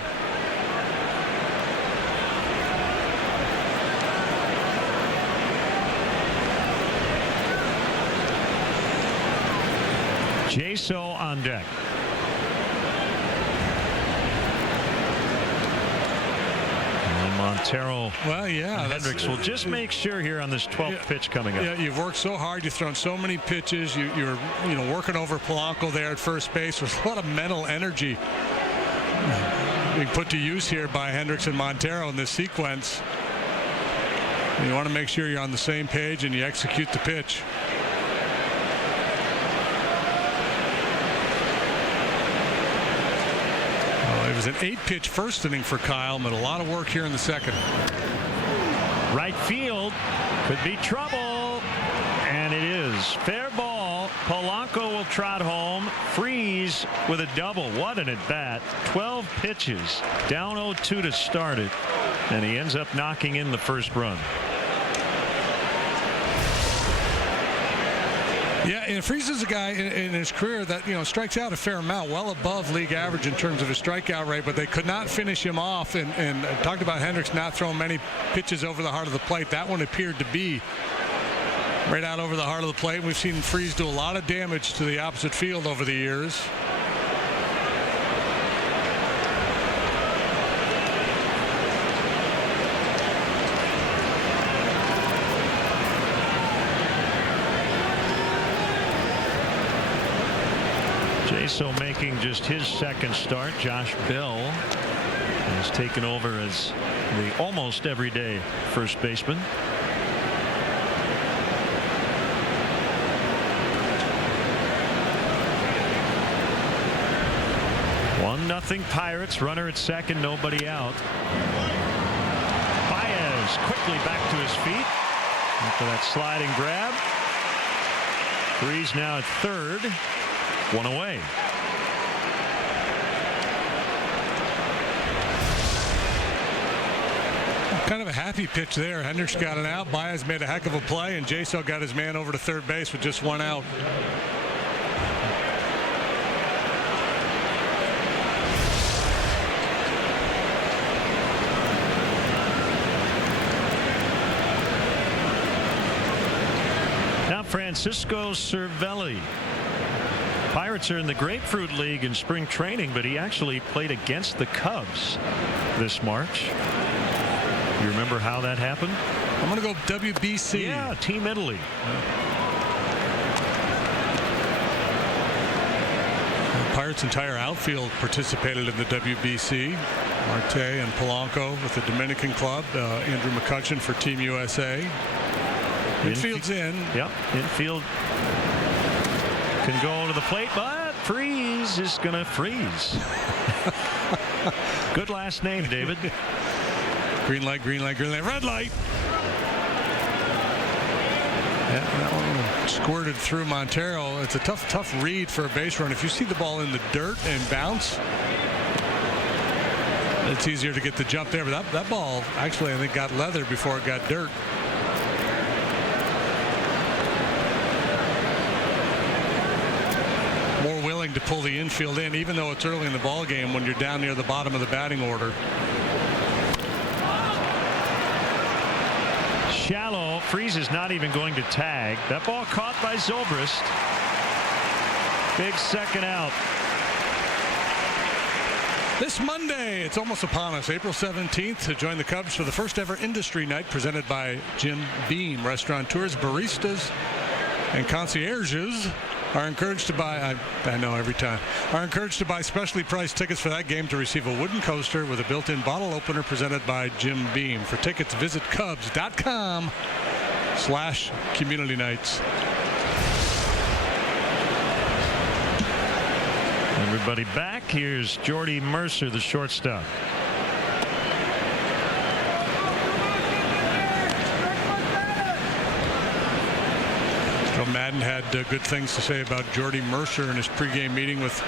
Jaso on deck. And Montero. Well, yeah, Hendricks will just make sure here on this 12th pitch coming up. Yeah, you've worked so hard. You've thrown so many pitches. You're working over Polanco there at first base. There's a lot of mental energy being put to use here by Hendricks and Montero in this sequence. You want to make sure you're on the same page and you execute the pitch. It was an 8-pitch first inning for Kyle, but a lot of work here in the second. Right field could be trouble, and it is fair ball. Polanco will trot home. Freese with a double. What an at bat. 12 pitches, down 0-2 to start it, and he ends up knocking in the first run. Yeah, and Freese is a guy in his career that strikes out a fair amount, well above league average in terms of his strikeout rate, but they could not finish him off. And talked about Hendricks not throwing many pitches over the heart of the plate. That one appeared to be right out over the heart of the plate. We've seen Freese do a lot of damage to the opposite field over the years. So making just his second start. Josh Bell has taken over as the almost everyday first baseman. One nothing Pirates. Runner at second, nobody out. Baez quickly back to his feet after that sliding grab. Freese now at third. One away. Kind of a happy pitch there. Hendricks got it out. Baez made a heck of a play, and Jaso got his man over to third base with just one out. Now Francisco Cervelli. Pirates are in the Grapefruit League in spring training, but he actually played against the Cubs this March. You remember how that happened? I'm going to go WBC. Yeah, Team Italy. The Pirates' entire outfield participated in the WBC. Marte and Polanco with the Dominican club. Andrew McCutcheon for Team USA. Infield's in. Yep, infield can go to the plate, but Freese is going to freeze. Good last name, David. Green light, green light, green light, red light. Yeah, that one squirted through Montero. It's a tough read for a base run. If you see the ball in the dirt and bounce, it's easier to get the jump there. But that ball actually, I think, got leather before it got dirt. More willing to pull the infield in, even though it's early in the ball game when you're down near the bottom of the batting order. Shallow. Freese is not even going to tag. That ball caught by Zobrist. Big second out. This Monday, it's almost upon us, April 17th, to join the Cubs for the first ever industry night presented by Jim Beam. Restaurateurs, baristas, and concierges are encouraged to buy, I know every time, are encouraged to buy specially priced tickets for that game to receive a wooden coaster with a built-in bottle opener presented by Jim Beam. For tickets, visit Cubs.com/community nights. Everybody back. Here's Jordy Mercer, the shortstop. Joe Madden had good things to say about Jordy Mercer in his pregame meeting with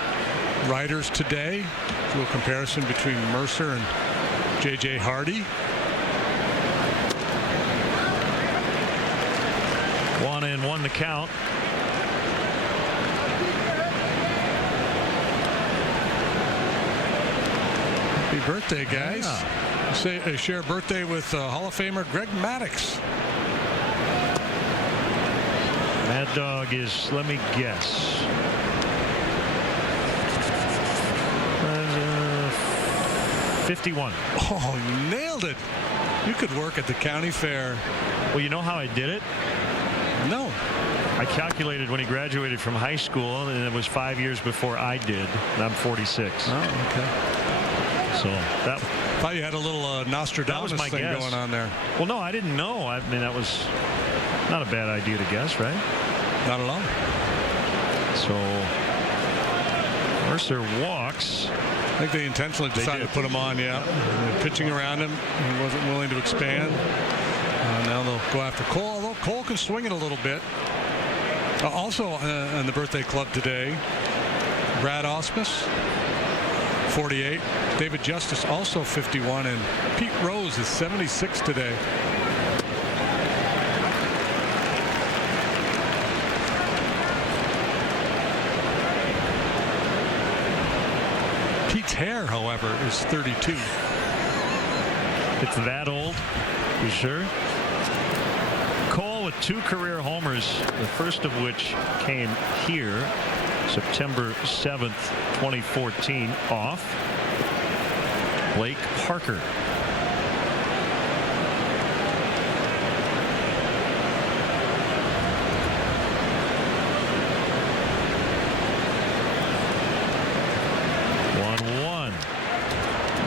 writers today. A little comparison between Mercer and J.J. Hardy. 1-1 the count. Happy birthday, guys. Yeah. Share a birthday with Hall of Famer Greg Maddux. Mad Dog is, let me guess, 51. Oh, you nailed it. You could work at the county fair. Well, you know how I did it? No. I calculated when he graduated from high school, and it was 5 years before I did, and I'm 46. Oh, okay. So that thought you had a little Nostradamus thing guess. going on there. Well, no, I didn't know. I mean, that was not a bad idea to guess, right? Not at all. So Mercer walks. I think they intentionally decided to put him on, yeah. Pitching around him. He wasn't willing to expand. Now they'll go after Cole, although Cole can swing it a little bit. Also on the birthday club today, Brad Ausmus, 48. David Justice, also 51. And Pete Rose is 76 today. Pete's hair, however, is 32. It's that old? You sure? Cole with 2 career homers, the first of which came here, September 7th, 2014, off Blake Parker.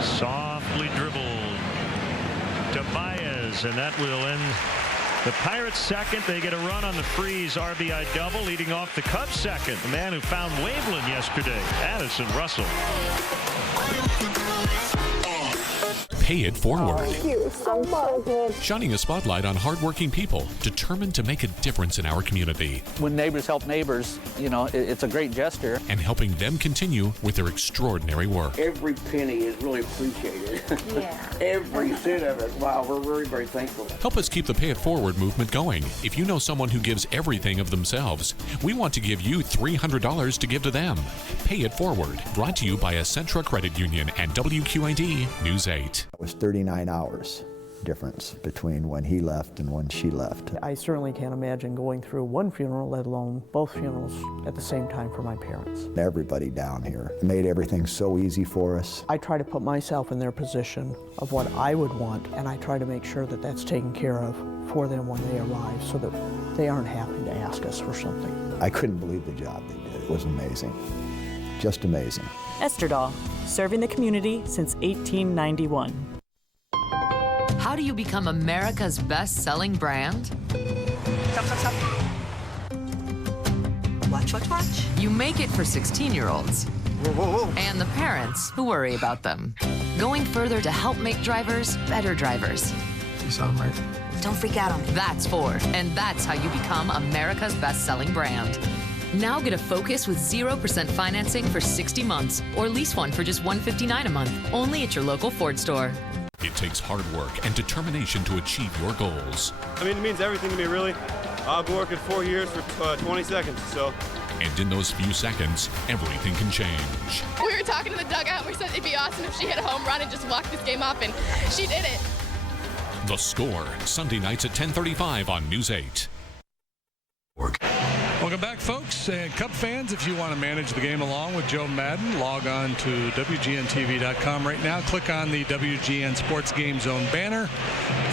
Softly dribbled to Baez, and that will end the Pirates' second. They get a run on the Freeze RBI double, leading off the Cubs' second. The man who found Waveland yesterday, Addison Russell. Pay it forward. Thank you so much. Shining a spotlight on hardworking people determined to make a difference in our community. When neighbors help neighbors, you know, it's a great gesture. And helping them continue with their extraordinary work. Every penny is really appreciated. Yeah. Every cent of it. Wow, we're very, very thankful. Help us keep the Pay It Forward movement going. If you know someone who gives everything of themselves, we want to give you $300 to give to them. Pay It Forward, brought to you by Essentra Credit Union and WQAD News 8. It was 39 hours difference between when he left and when she left. I certainly can't imagine going through one funeral, let alone both funerals at the same time for my parents. Everybody down here made everything so easy for us. I try to put myself in their position of what I would want, and I try to make sure that that's taken care of for them when they arrive so that they aren't having to ask us for something. I couldn't believe the job they did. It was amazing. Just amazing. Esterdahl, serving the community since 1891. How do you become America's best-selling brand? Stop. Watch. You make it for 16-year-olds. Whoa. And the parents who worry about them. Going further to help make drivers better drivers. You saw him right. Don't freak out on me. That's Ford, and that's how you become America's best-selling brand. Now get a Focus with 0% financing for 60 months, or lease one for just $159 a month, only at your local Ford store. It takes hard work and determination to achieve your goals. I mean, it means everything to me, really. I've been working 4 years for 20 seconds, so. And in those few seconds, everything can change. We were talking in the dugout, and we said it'd be awesome if she hit a home run and just walked this game up, and she did it. The Score, Sunday nights at 10:35 on News 8. Welcome back, folks. And Cub fans, if you want to manage the game along with Joe Madden, log on to WGNTV.com right now. Click on the WGN Sports Game Zone banner.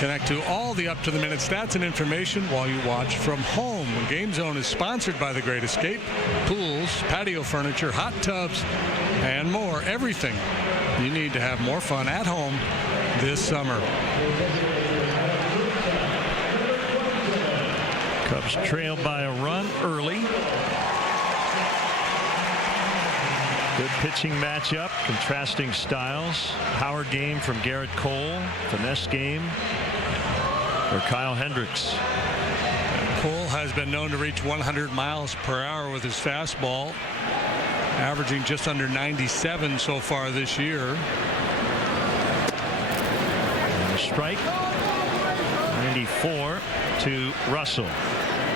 Connect to all the up-to-the-minute stats and information while you watch from home. Game Zone is sponsored by The Great Escape. Pools, patio furniture, hot tubs, and more. Everything you need to have more fun at home this summer. Cubs trail by a run early. Good pitching matchup, contrasting styles. Power game from Garrett Cole. Finesse game for Kyle Hendricks. Cole has been known to reach 100 miles per hour with his fastball, averaging just under 97 so far this year. And a strike. 94 to Russell.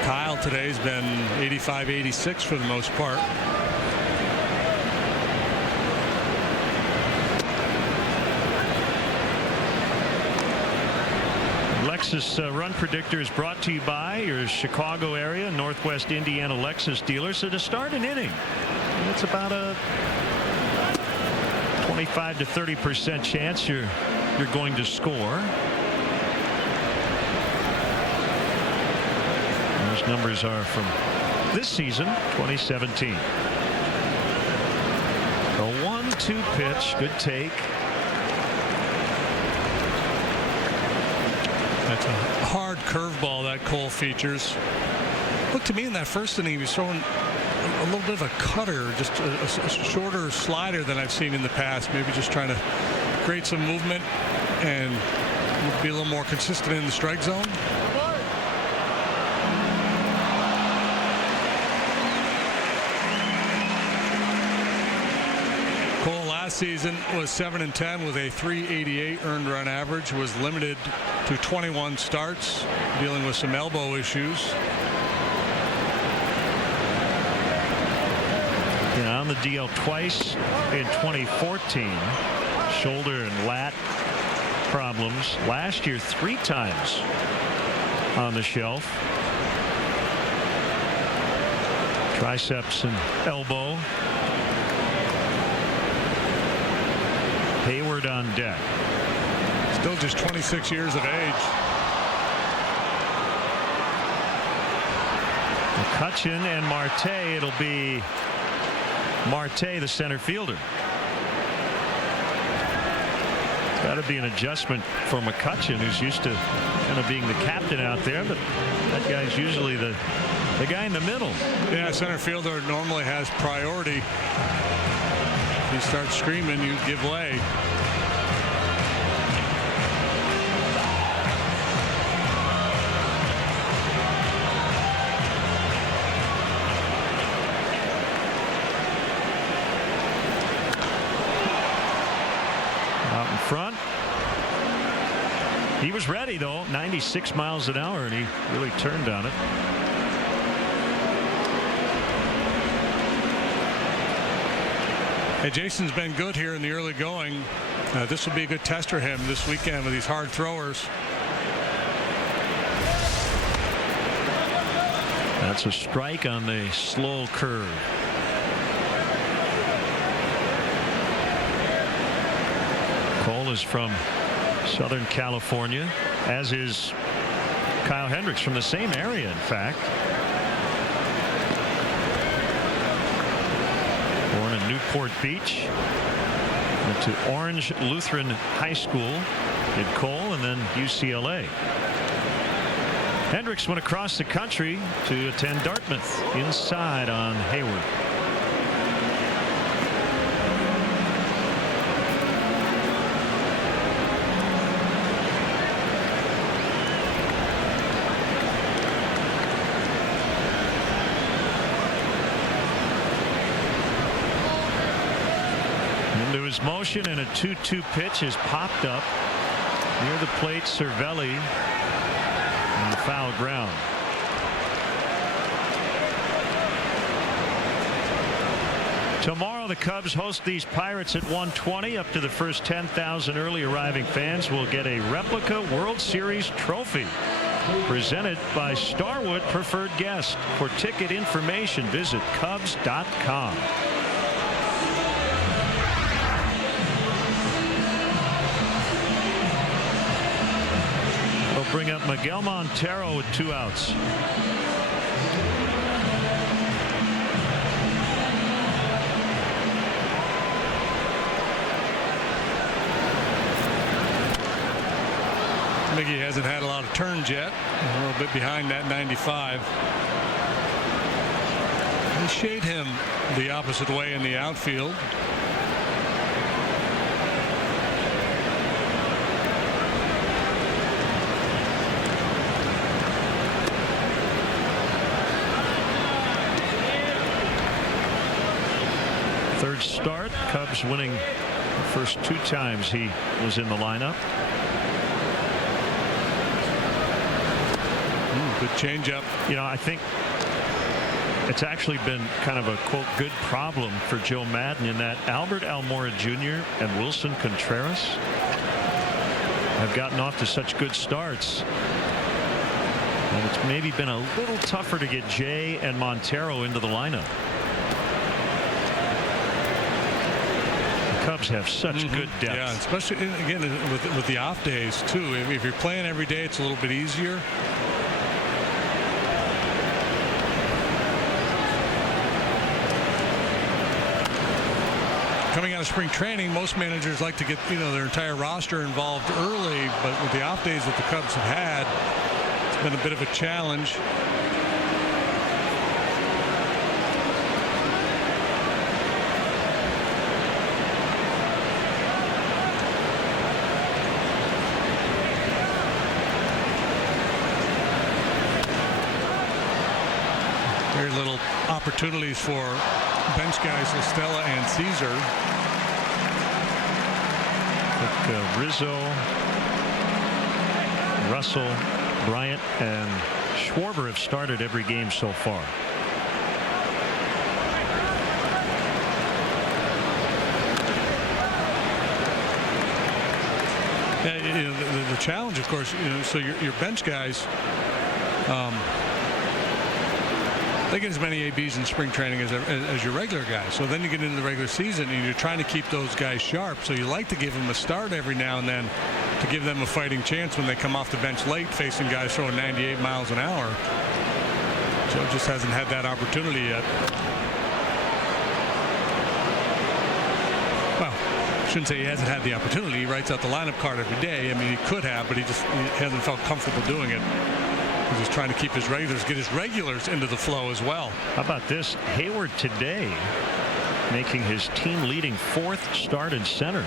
Kyle today's been 85-86 for the most part. Lexus Run Predictor is brought to you by your Chicago area, Northwest Indiana Lexus dealer. So to start an inning, it's about a 25 to 30% chance you're going to score. Those numbers are from this season, 2017. A 1-2 pitch, good take. That's a hard curveball that Cole features. Looked to me in that first inning, he was throwing a little bit of a cutter, just a shorter slider than I've seen in the past. Maybe just trying to create some movement and be a little more consistent in the strike zone. Cole last season was 7-10 with a .388 earned run average, was limited to 21 starts, dealing with some elbow issues. Yeah, on the DL twice in 2014. Shoulder and lat problems. Last year 3 times on the shelf. Triceps and elbow. Hayward on deck. Still just 26 years of age. McCutchen and Marte. It'll be Marte, the center fielder. It's got to be an adjustment for McCutchen, who's used to kind of being the captain out there, but that guy's usually the guy in the middle. Yeah, center fielder normally has priority. If you start screaming, you give way. Out in front. He was ready, though. 96 miles an hour, and he really turned on it. Hey, Jason's been good here in the early going. This will be a good test for him this weekend with these hard throwers. That's a strike on the slow curve. Cole is from Southern California, as is Kyle Hendricks, from the same area, in fact. Born in Newport Beach. Went to Orange Lutheran High School, did Cole, and then UCLA. Hendricks went across the country to attend Dartmouth, inside on Hayward. Into his motion, and a 2-2 pitch is popped up near the plate. Cervelli on the foul ground. Tomorrow the Cubs host these Pirates at 1:20. Up to the first 10,000 early arriving fans will get a replica World Series trophy. presented by Starwood Preferred Guest. For ticket information, visit Cubs.com. They'll bring up Miguel Montero with 2 outs. Miggy hasn't had a lot of turns yet. A little bit behind that 95. They shade him the opposite way in the outfield. Third start, Cubs winning the first 2 times he was in the lineup. Good changeup. You know, I think it's actually been kind of a, quote, good problem for Joe Madden in that Albert Almora Jr. and Wilson Contreras have gotten off to such good starts. And it's maybe been a little tougher to get Jay and Montero into the lineup. The Cubs have such good depth. Yeah, especially, again, with the off days, too. If you're playing every day, it's a little bit easier. Coming out of spring training, most managers like to get their entire roster involved early, but with the off days that the Cubs have had, it's been a bit of a challenge. Very little opportunities for bench guys, Estella and Caesar. Rizzo, Russell, Bryant, and Schwarber have started every game so far. Yeah, the challenge, of course, so your bench guys. They get as many ABs in spring training as your regular guys. So then you get into the regular season and you're trying to keep those guys sharp. So you like to give them a start every now and then to give them a fighting chance when they come off the bench late facing guys throwing 98 miles an hour. Joe just hasn't had that opportunity yet. Well, I shouldn't say he hasn't had the opportunity. He writes out the lineup card every day. I mean, he could have, but he hasn't felt comfortable doing it. He's trying to keep his regulars, get his regulars into the flow as well. How about this? Hayward today making his team leading 4th start in center.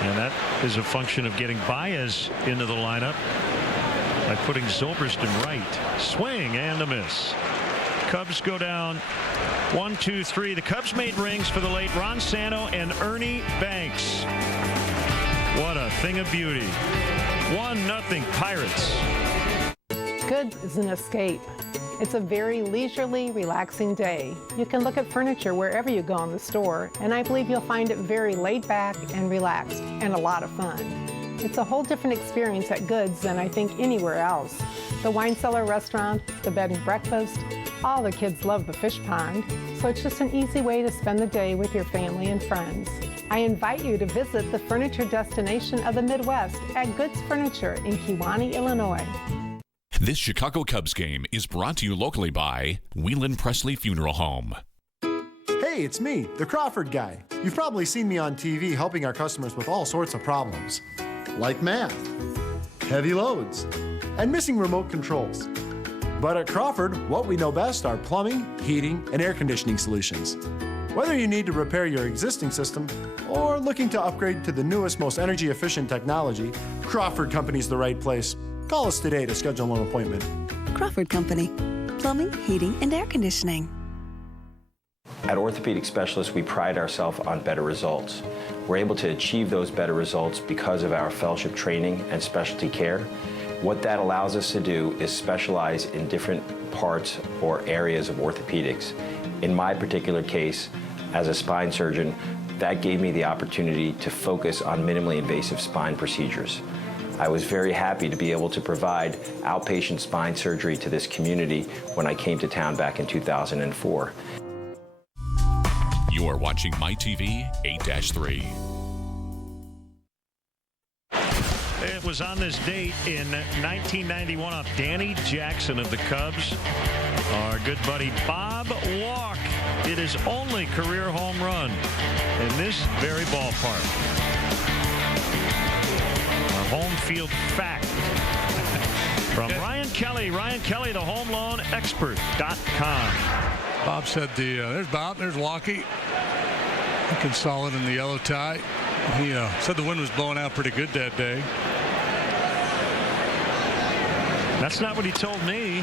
And that is a function of getting Baez into the lineup by putting Zobrist in right. Swing and a miss. Cubs go down 1, 2, 3. The Cubs made rings for the late Ron Santo and Ernie Banks. What a thing of beauty. 1-0 Pirates. Good is an escape. It's a very leisurely, relaxing day. You can look at furniture wherever you go in the store, and I believe you'll find it very laid back and relaxed and a lot of fun. It's a whole different experience at Goods than I think anywhere else. The wine cellar restaurant, the bed and breakfast, all the kids love the fish pond, so it's just an easy way to spend the day with your family and friends. I invite you to visit the furniture destination of the Midwest at Goods Furniture in Kewanee, Illinois. This Chicago Cubs game is brought to you locally by Whelan Presley Funeral Home. Hey, it's me, the Crawford guy. You've probably seen me on TV helping our customers with all sorts of problems, like math, heavy loads, and missing remote controls. But at Crawford, what we know best are plumbing, heating, and air conditioning solutions. Whether you need to repair your existing system or looking to upgrade to the newest, most energy-efficient technology, Crawford Company's the right place. Call us today to schedule an appointment. Crawford Company, plumbing, heating, and air conditioning. At Orthopedic Specialists, we pride ourselves on better results. We're able to achieve those better results because of our fellowship training and specialty care. What that allows us to do is specialize in different parts or areas of orthopedics. In my particular case, as a spine surgeon, that gave me the opportunity to focus on minimally invasive spine procedures. I was very happy to be able to provide outpatient spine surgery to this community when I came to town back in 2004. You are watching MyTV 8-3. It was on this date in 1991 off Danny Jackson of the Cubs. Our good buddy Bob Walk did his only career home run in this very ballpark. Our home field fact from Ryan Kelly. Ryan Kelly, the homeloanexpert.com. Bob said there's Bob, there's Walkie. Looking solid in the yellow tie. He said the wind was blowing out pretty good that day. That's not what he told me.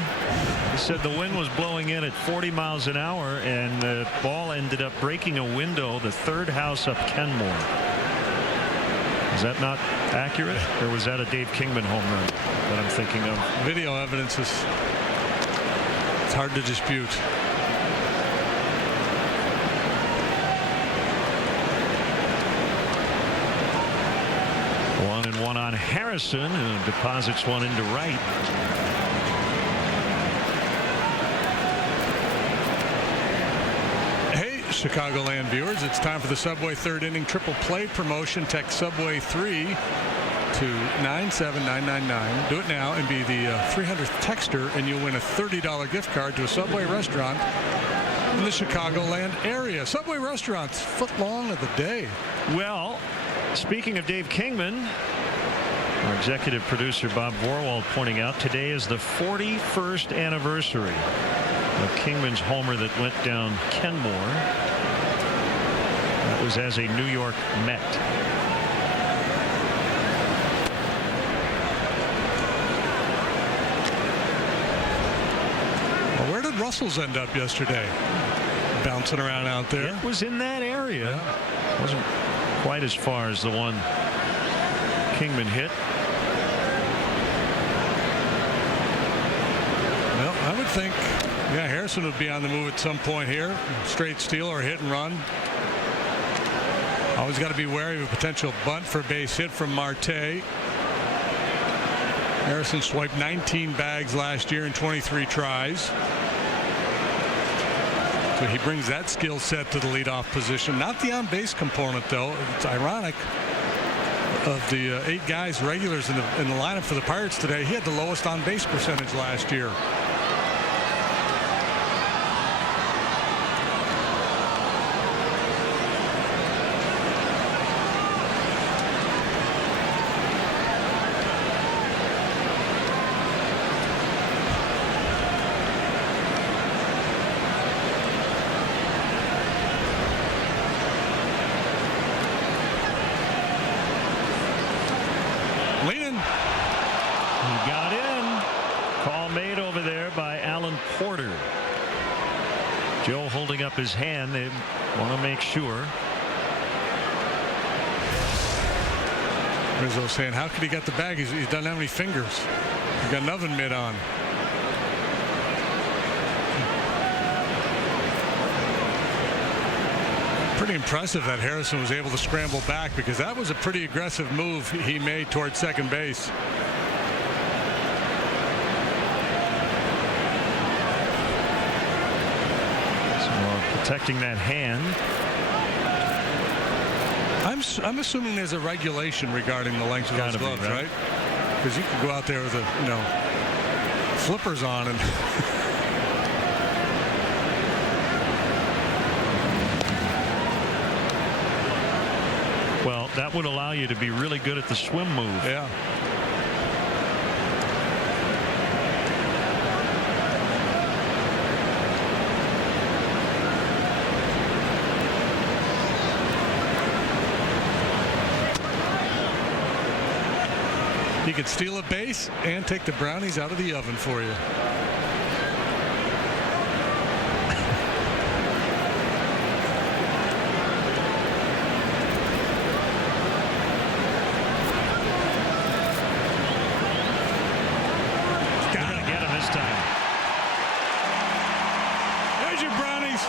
He said the wind was blowing in at 40 miles an hour, and the ball ended up breaking a window, the third house up Kenmore. Is that not accurate, or was that a Dave Kingman home run that I'm thinking of? Video evidence is it's hard to dispute. One and one on Harrison, who deposits one into right. Hey, Chicagoland viewers, it's time for the Subway third inning triple play promotion. Text Subway 3 to 97999. Do it now and be the 300th texter, and you'll win a $30 gift card to a Subway restaurant in the Chicagoland area. Subway restaurants, foot long of the day. Well, speaking of Dave Kingman, our executive producer Bob Vorwald pointing out today is the 41st anniversary of Kingman's homer that went down Kenmore. That was as a New York Met. Well, where did Russell's end up yesterday? Bouncing around out there. It was in that area. Yeah. Wasn't quite as far as the one Kingman hit. Well, I would think, yeah, Harrison would be on the move at some point here. Straight steal or hit and run. Always got to be wary of a potential bunt for a base hit from Marte. Harrison swiped 19 bags last year in 23 tries. So he brings that skill set to the leadoff position. Not the on-base component, though. It's ironic. Of the 8 guys, regulars in the lineup for the Pirates today, he had the lowest on-base percentage last year. Joe holding up his hand. They want to make sure. Rizzo saying, how could he get the bag? He doesn't have any fingers. He got an oven mitt on. Pretty impressive that Harrison was able to scramble back, because that was a pretty aggressive move he made towards second base. Protecting that hand. I'm assuming there's a regulation regarding the length of those gloves, right? Because you could go out there with flippers on and well, that would allow you to be really good at the swim move. Yeah. You could steal a base and take the brownies out of the oven for you. Got to get him this time. There's your brownies.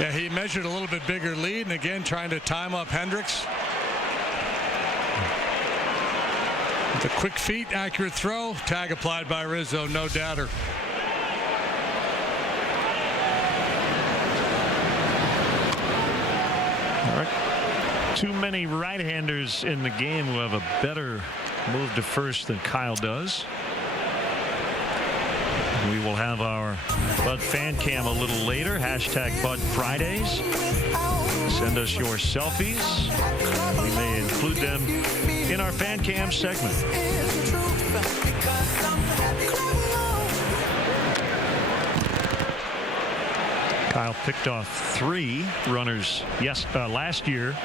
Yeah, he measured a little bit bigger lead, and again trying to time up Hendricks. The quick feet, accurate throw. Tag applied by Rizzo, no doubter. All right. Too many right-handers in the game who have a better move to first than Kyle does. We will have our Bud fan cam a little later. Hashtag Bud Fridays. Send us your selfies. We may include them in our fan cam segment. Kyle picked off 3 runners last year.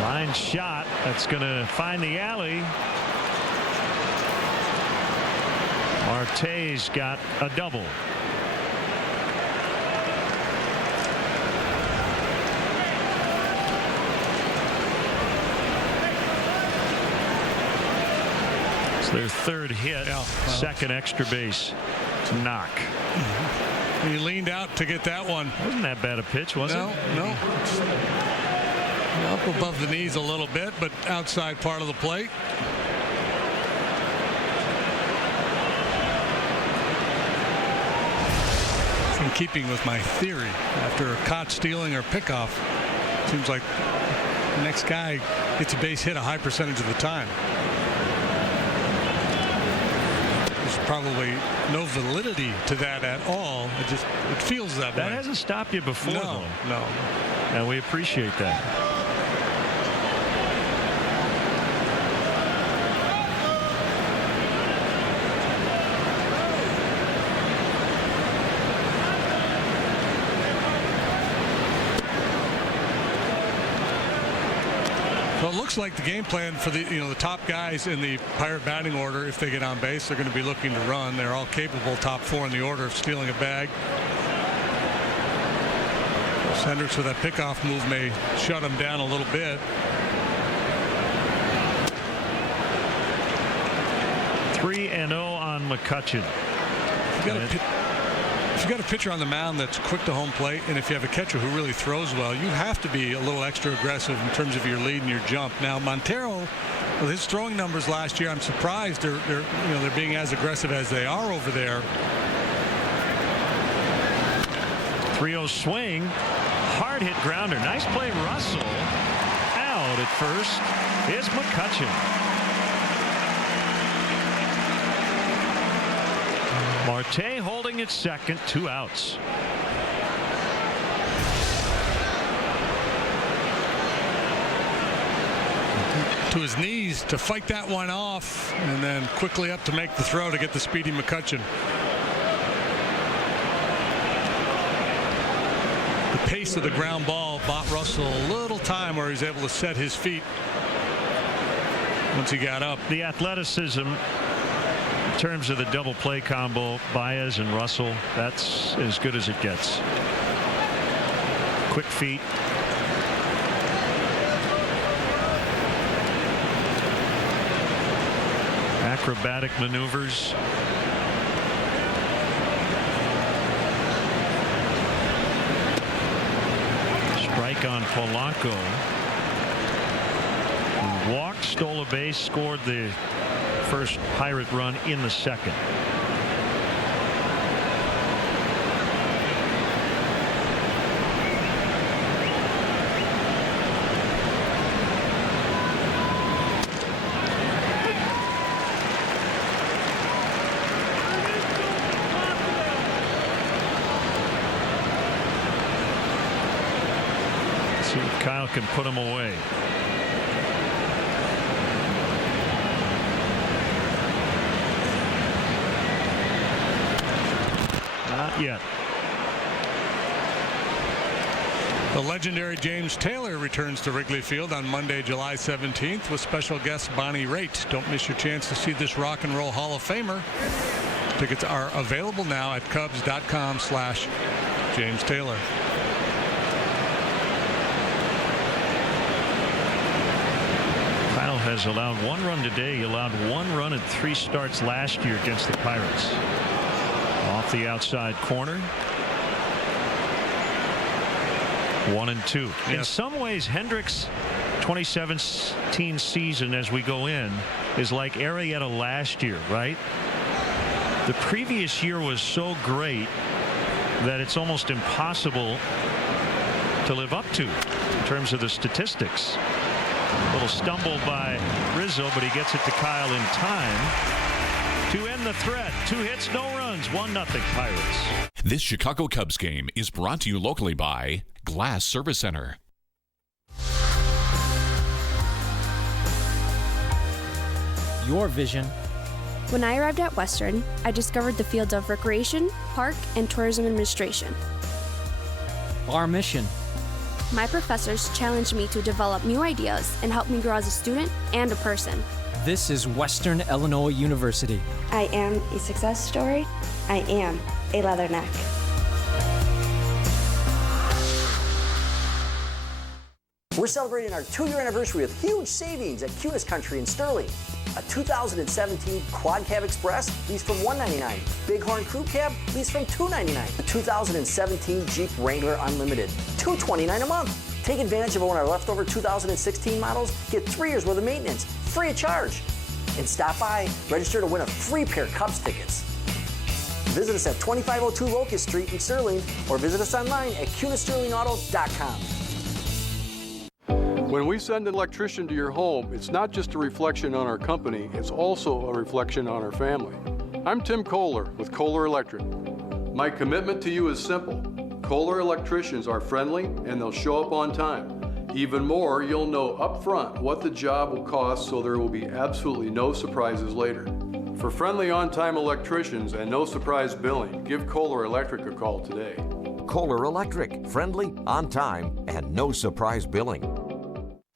Line shot that's going to find the alley. Marte's got a double. Their third hit, second extra base knock. He leaned out to get that one. Wasn't that bad a pitch, was it? No. Up above the knees a little bit, but outside part of the plate. It's in keeping with my theory. After a caught stealing or pickoff, seems like the next guy gets a base hit a high percentage of the time. Probably no validity to that at all. It feels that way. That hasn't stopped you before, though. No. And we appreciate that. Well, it looks like the game plan for the top guys in the Pirate batting order, if they get on base, they're going to be looking to run. They're all capable, top 4 in the order, of stealing a bag. Hendricks with that pickoff move may shut him down a little bit. 3-0 on McCutchen. If you've got a pitcher on the mound that's quick to home plate, and if you have a catcher who really throws well, you have to be a little extra aggressive in terms of your lead and your jump. Now, Montero, with his throwing numbers last year, I'm surprised they're being as aggressive as they are over there. 3-0 swing, hard hit grounder. Nice play, Russell. Out at first is McCutchen. Marte holding at second, 2 outs. To his knees to fight that one off, and then quickly up to make the throw to get the speedy McCutchen. The pace of the ground ball bought Russell a little time where he's able to set his feet once he got up. The athleticism in terms of the double play combo, Baez and Russell, that's as good as it gets. Quick feet. Acrobatic maneuvers. Strike on Polanco. Walked, stole a base, scored the first Pirate run in the second. Let's see if Kyle can put him away. Not yet. The legendary James Taylor returns to Wrigley Field on Monday, July 17th with special guest Bonnie Raitt. Don't miss your chance to see this rock and roll Hall of Famer. Tickets are available now at Cubs.com/Hall James Taylor. Kyle has allowed 1 run today. He allowed 1 run in 3 starts last year against the Pirates. Off the outside corner. 1-2. In some ways, Hendricks' 2017 season as we go in is like Arrieta last year, right? The previous year was so great that it's almost impossible to live up to in terms of the statistics. A little stumble by Rizzo, but he gets it to Kyle in time to end the threat. 2 hits, no runs, 1-0 Pirates. This Chicago Cubs game is brought to you locally by Glass Service Center. Your vision. When I arrived at Western, I discovered the fields of recreation, park, and tourism administration. Our mission. My professors challenged me to develop new ideas and helped me grow as a student and a person. This is Western Illinois University. I am a success story. I am a leatherneck. We're celebrating our 2-year anniversary with huge savings at Cunis Country in Sterling. A 2017 Quad Cab Express leaves from $199. Bighorn Crew Cab leaves from $299. The 2017 Jeep Wrangler Unlimited, $229 a month. Take advantage of one of our leftover 2016 models. Get 3 years worth of maintenance, free of charge. And stop by, register to win a free pair of Cubs tickets. Visit us at 2502 Locust Street in Sterling or visit us online at CunisSterlingAuto.com. When we send an electrician to your home, it's not just a reflection on our company, it's also a reflection on our family. I'm Tim Kohler with Kohler Electric. My commitment to you is simple. Kohler electricians are friendly and they'll show up on time. Even more, you'll know up front what the job will cost so there will be absolutely no surprises later. For friendly on-time electricians and no surprise billing, give Kohler Electric a call today. Kohler Electric, friendly, on time, and no surprise billing.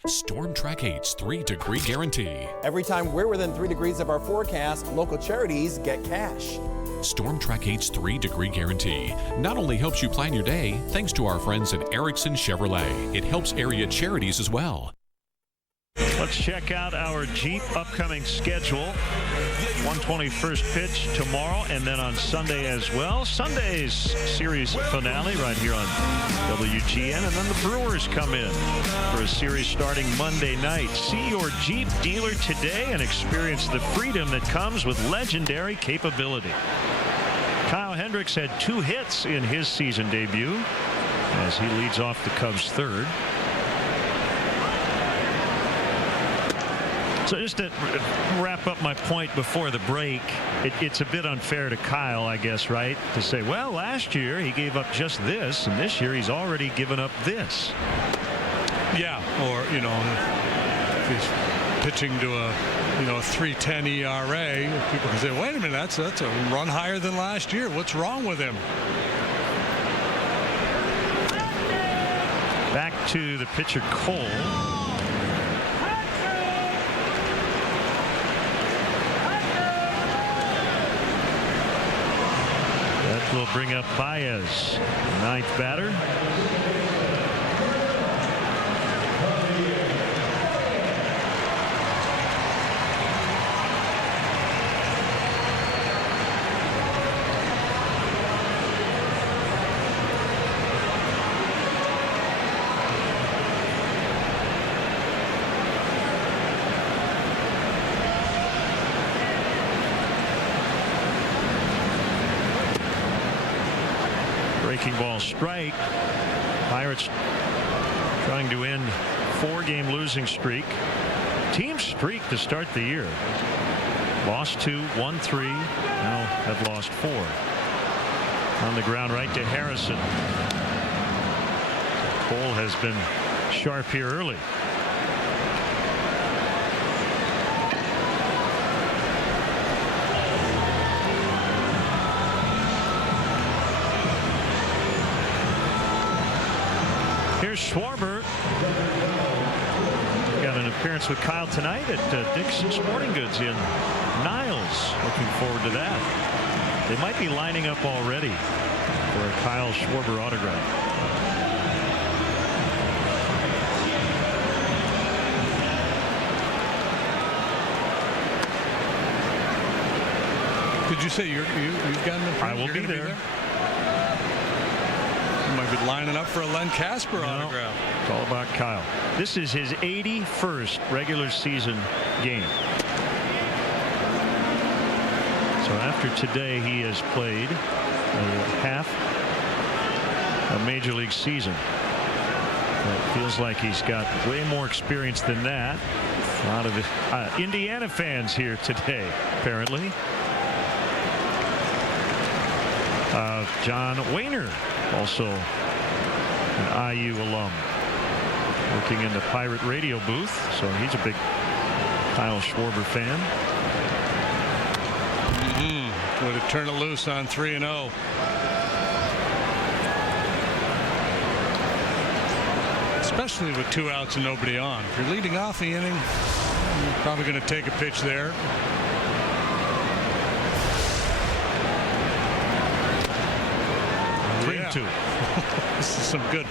Storm Track 8's 3-degree guarantee. Every time we're within 3 degrees of our forecast, local charities get cash. Storm Track 8's 3-degree guarantee not only helps you plan your day, thanks to our friends at Erickson Chevrolet, it helps area charities as well. Let's check out our Jeep upcoming schedule. 121st pitch tomorrow and then on Sunday as well. Sunday's series finale right here on WGN, and then the Brewers come in for a series starting Monday night. See your Jeep dealer today and experience the freedom that comes with legendary capability. Kyle Hendricks had 2 hits in his season debut as he leads off the Cubs' 3rd. So just to wrap up my point before the break, it's a bit unfair to Kyle, I guess, right? To say, well, last year he gave up just this, and this year he's already given up this. Yeah, or, you know, if he's pitching to a 3.10 ERA, people can say, wait a minute, that's a run higher than last year. What's wrong with him? Back to the pitcher Cole. Will bring up Baez, 9th batter. Breaking ball strike. Pirates trying to end 4-game losing streak. Team streak to start the year. Lost 2, won 3. Now have lost 4. On the ground right to Harrison. Cole has been sharp here early. Here's Schwarber. Got an appearance with Kyle tonight at Dixon Sporting Goods in Niles. Looking forward to that. They might be lining up already. for a Kyle Schwarber autograph. Did you say you've gotten the I will be there. You might be lining up for a Len Casper autograph. It's all about Kyle. This is his 81st regular season game. So after today, he has played half a major league season. It feels like he's got way more experience than that. A lot of Indiana fans here today, apparently. John Wayner, also an IU alum, working in the Pirate radio booth, so he's a big Kyle Schwarber fan. Would have turned it loose on 3-0. Especially with 2 outs and nobody on. If you're leading off the inning, you're probably going to take a pitch there. This is some good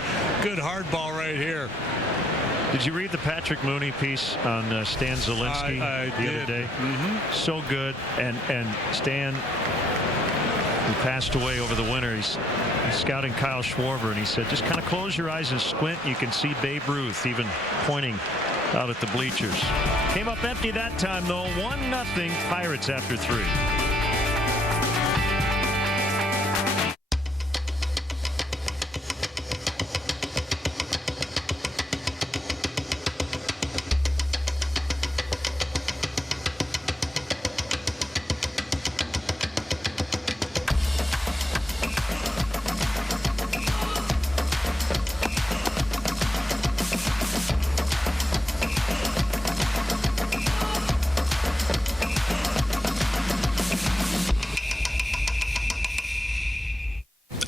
hardball right here. Did you read the Patrick Mooney piece on Stan Zielinski the other day? So good. And Stan, who passed away over the winter, he's scouting Kyle Schwarber, and he said, just kind of close your eyes and squint. You can see Babe Ruth even pointing out at the bleachers. Came up empty that time, though. 1-0 Pirates after 3.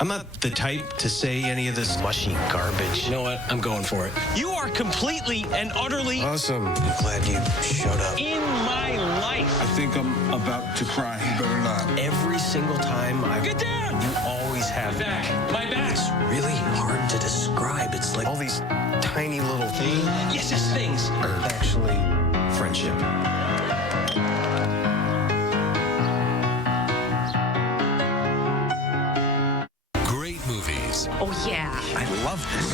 I'm not the type to say any of this mushy garbage. You know what? I'm going for it. You are completely and utterly awesome. I'm glad you showed up. In my life. I think I'm about to cry. You better not. Every single time I get down, you always have my back. My back. It's really hard to describe. It's like all these tiny little things. Yes, yes, things are actually friendship. Oh, yeah. I love this.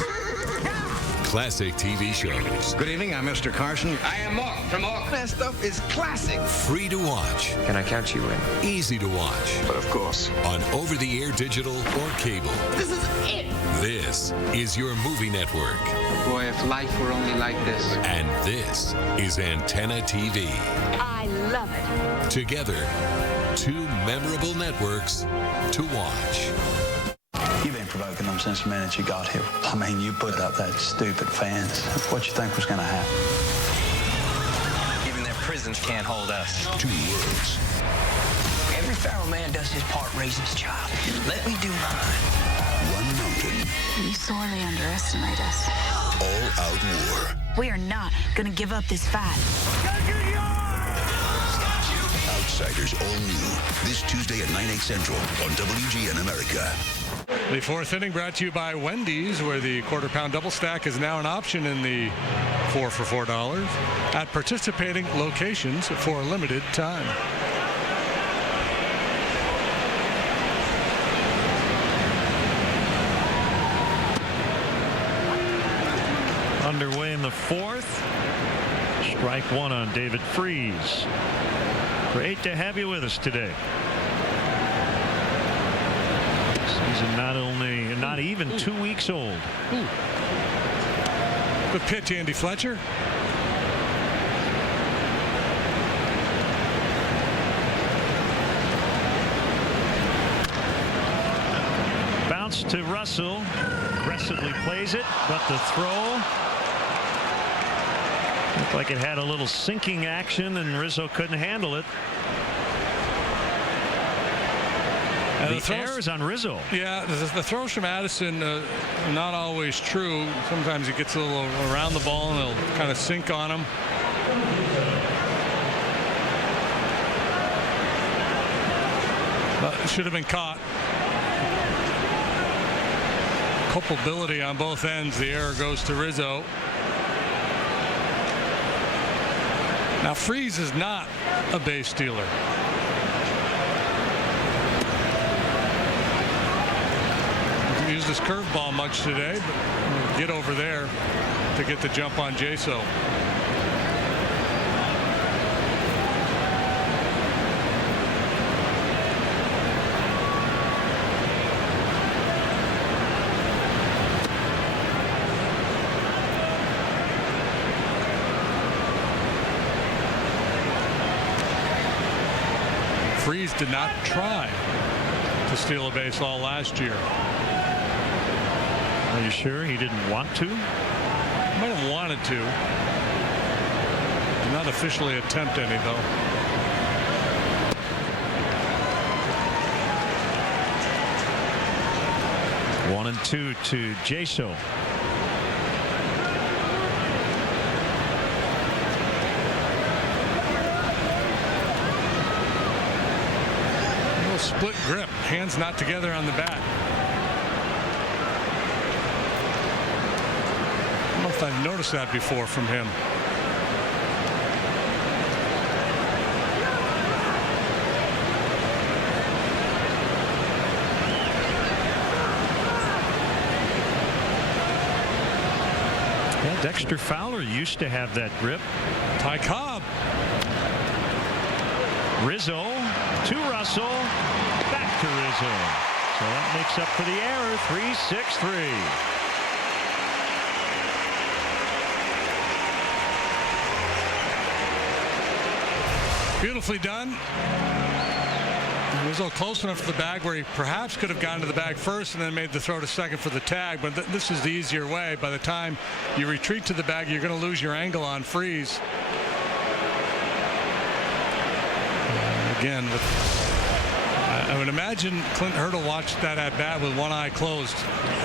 Classic TV shows. Good evening, I'm Mr. Carson. I am Mark from Mark. That stuff is classic. Free to watch. Can I count you in? Easy to watch. But of course. On over-the-air digital or cable. This is it. This is your movie network. Boy, if life were only like this. And this is Antenna TV. I love it. Together, 2 memorable networks to watch. You've been provoking them since the minute you got here. I mean, you put up that stupid fence. What you think was going to happen? Even their prisons can't hold us. 2 worlds. Every Pharaoh man does his part raising his child. Let me do mine. 1 mountain. You sorely underestimate us. All-out war. We are not going to give up this fight. Outsiders all new. This Tuesday at 9/8 Central on WGN America. The 4th inning brought to you by Wendy's, where the quarter-pound double stack is now an option in the 4 for $4 at participating locations for a limited time. Underway in the 4th. Strike 1 on David Freese. Great to have you with us today. Season not even 2 weeks old. Good pitch, Andy Fletcher. Bounce to Russell. Aggressively plays it, but the throw looked like it had a little sinking action, and Rizzo couldn't handle it. The error is on Rizzo. Yeah, the throws from Addison not always true. Sometimes he gets a little around the ball and it'll kind of sink on him. But it should have been caught. culpability on both ends. The error goes to Rizzo. Now, Freese is not a base stealer. He used his curveball much today, but get over there to get the jump on Jaso. Freese did not try to steal a base all last year. Are you sure he didn't want to? Might have wanted to. Did not officially attempt any, though. One and two to Jaso. Split grip, hands not together on the bat. I don't know if I've noticed that before from him. Yeah, Dexter Fowler used to have that grip. Ty Cobb. Rizzo to Russell, back to Rizzo. So that makes up for the error. 3-6-3. Beautifully done. Rizzo close enough to the bag where he perhaps could have gone to the bag first and then made the throw to second for the tag, but this is the easier way. By the time you retreat to the bag, you're going to lose your angle on Freese. Again, I would imagine Clint Hurdle watched that at bat with one eye closed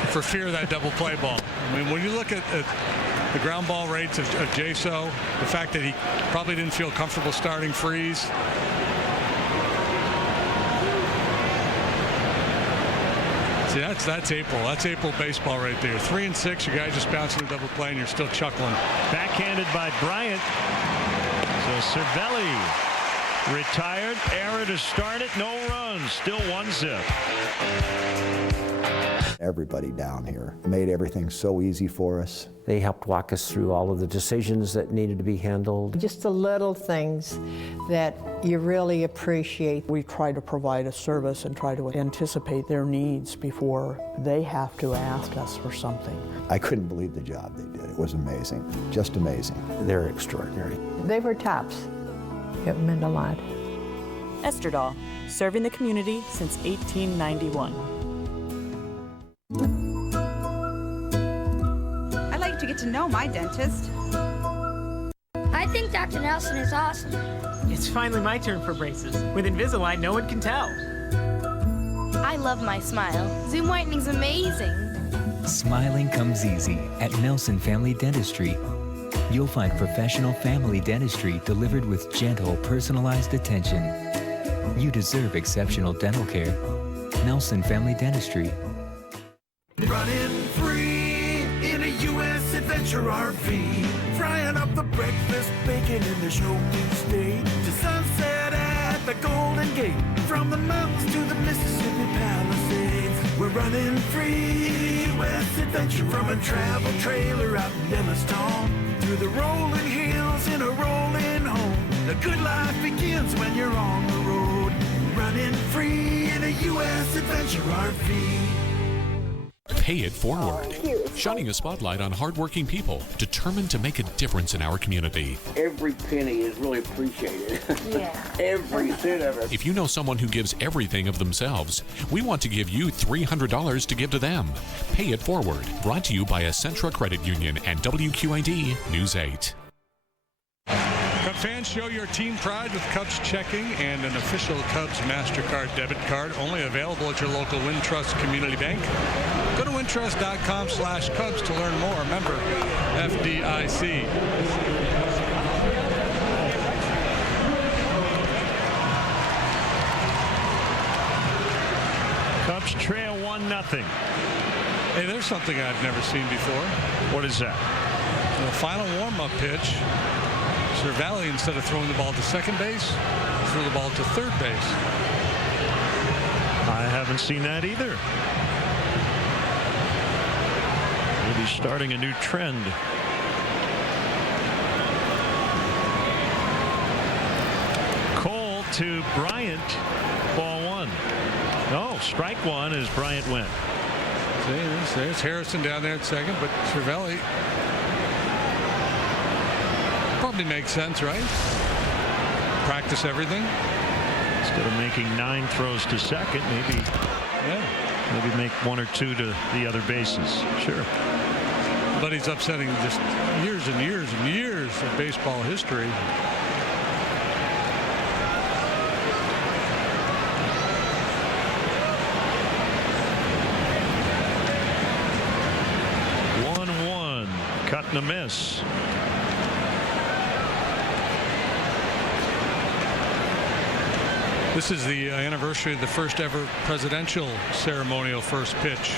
for fear of that double play ball. I mean, when you look at the ground ball rates of Jaso, the fact that he probably didn't feel comfortable starting Freese. See, that's April. That's April baseball right there. 3 and 6. Your guy just bouncing a double play, and you're still chuckling. Backhanded by Bryant. So Cervelli retired. Error to start it. No runs. Still 1-0. Everybody down here made everything so easy for us. They helped walk us through all of the decisions that needed to be handled. Just the little things that you really appreciate. We try to provide a service and try to anticipate their needs before they have to ask us for something. I couldn't believe the job they did. It was amazing, just amazing. They're extraordinary. They were tops. It meant a lot. Esterdahl, serving the community since 1891. I'd like to get to know my dentist. I think Dr. Nelson is awesome. It's finally my turn for braces. With Invisalign, no one can tell. I love my smile. Zoom whitening's amazing. Smiling comes easy at Nelson Family Dentistry. You'll find professional family dentistry delivered with gentle, personalized attention. You deserve exceptional dental care. Nelson Family Dentistry. Running free in a U.S. Adventure RV. Frying up the breakfast, bacon in the show me state. To sunset at the Golden Gate. From the mountains to the Mississippi Palisades. We're running free, U.S. Adventure. From a travel trailer out in Yellowstone. Through the rolling hills in a rolling home. The good life begins when you're on the road. Running free in a U.S. Adventure RV. Pay it forward. Shining a spotlight on hardworking people determined to make a difference in our community. Every penny is really appreciated. Yeah. Every cent of it. If you know someone who gives everything of themselves, we want to give you $300 to give to them. Pay it forward. Brought to you by Essentra Credit Union and WQAD News 8. Cub fans, show your team pride with Cubs checking and an official Cubs MasterCard debit card, only available at your local Wintrust Community Bank. Go to wintrust.com/Cubs to learn more. Member FDIC. Cubs trail 1-0. Hey, there's something I've never seen before. What is that? The final warm-up pitch, Cervelli, instead of throwing the ball to second base, threw the ball to third base. I haven't seen that either. Maybe starting a new trend. Cole to Bryant, ball one. No, strike one as Bryant went. See, there's Harrison down there at second, but Cervelli probably makes sense, right? Practice everything. Instead of making 9 throws to second, maybe make 1 or 2 to the other bases. Sure. But he's upsetting just years and years and years of baseball history. Cut and a miss. This is the anniversary of the first ever presidential ceremonial first pitch.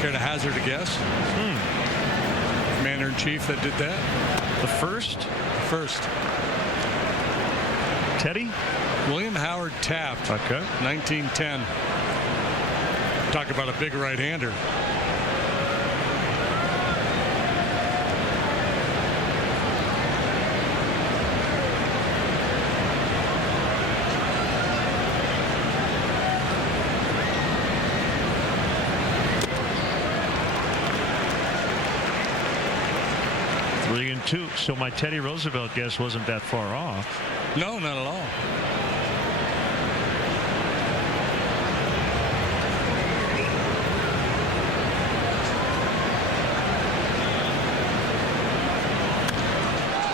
Care to hazard a guess? Commander-in-Chief that did that? The first? First. Teddy? William Howard Taft. Okay. 1910. Talk about a big right-hander. So my Teddy Roosevelt guess wasn't that far off. No, not at all.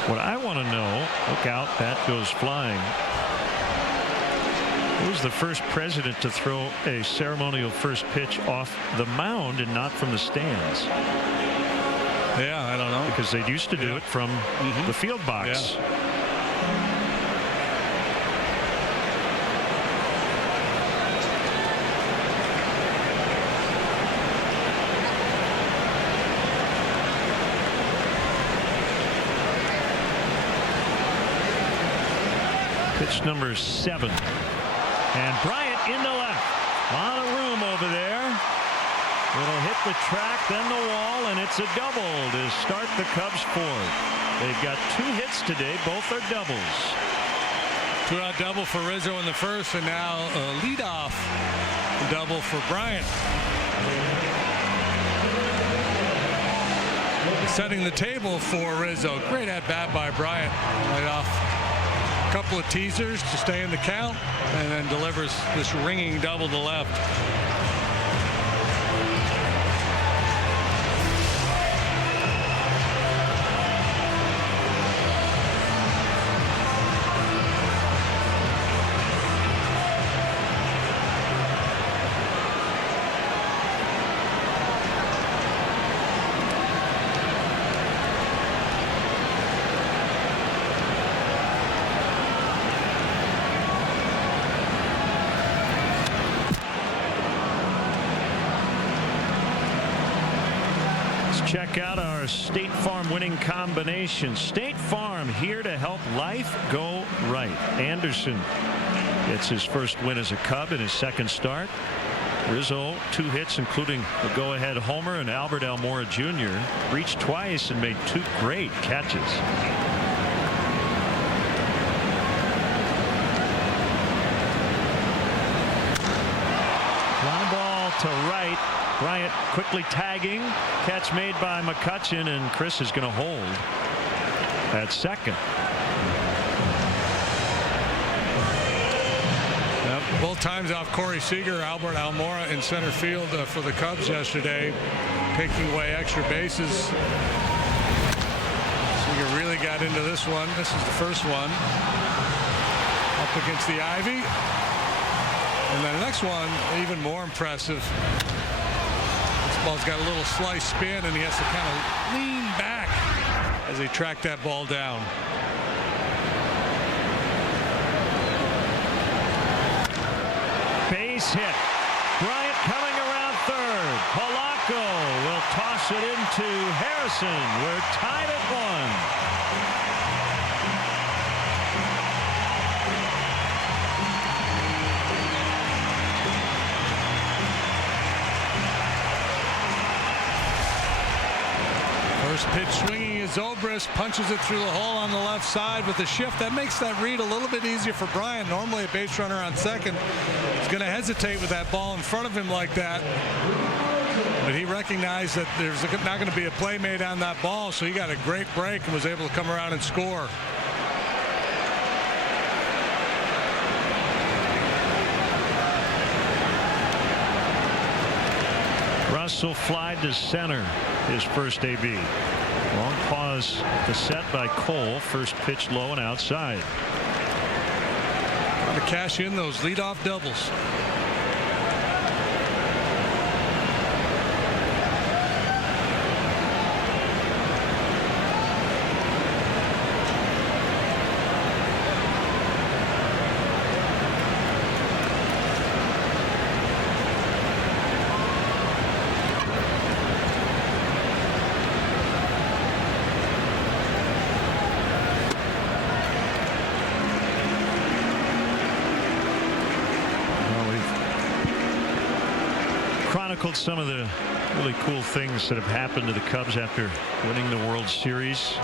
What I want to know, look out, that goes flying. Who was the first president to throw a ceremonial first pitch off the mound and not from the stands? Yeah, I don't know. Because they used to do it from the field box. Yeah. Pitch number 7. And Bryant into left. A lot of room over there. It'll hit the track, then the wall, and it's a double to start the Cubs forward. They've got 2 hits today. Both are doubles. 2-out double for Rizzo in the first, and now a leadoff double for Bryant. Setting the table for Rizzo. Great at-bat by Bryant. Right off. A couple of teasers to stay in the count, and then delivers this ringing double to left. Check out our State Farm winning combination. State Farm here to help life go right. Anderson gets his first win as a Cub in his second start. Rizzo 2 hits, including the go-ahead homer, and Albert Almora Jr. reached twice and made 2 great catches. Fly ball to right. Bryant quickly tagging. Catch made by McCutchen, and Chris is going to hold at second. Yep, both times off Corey Seager. Albert Almora in center field for the Cubs yesterday, taking away extra bases. Seager really got into this one. This is the first one. Up against the ivy. And then the next one, even more impressive. Ball's got a little slice spin, and he has to kind of lean back as they track that ball down. Base hit. Bryant Polanco will toss it into Harrison. We're tied at 1. First pitch swinging is Zobrist, punches it through the hole on the left side with the shift. That makes that read a little bit easier for Bryant. Normally a base runner on second is going to hesitate with that ball in front of him like that. But he recognized that there's not going to be a play made on that ball, so he got a great break and was able to come around and score. Russell flied to center, his first AB. Long pause to set by Cole. First pitch low and outside. Trying to cash in those leadoff doubles. Some of the really cool things that have happened to the Cubs after winning the World Series.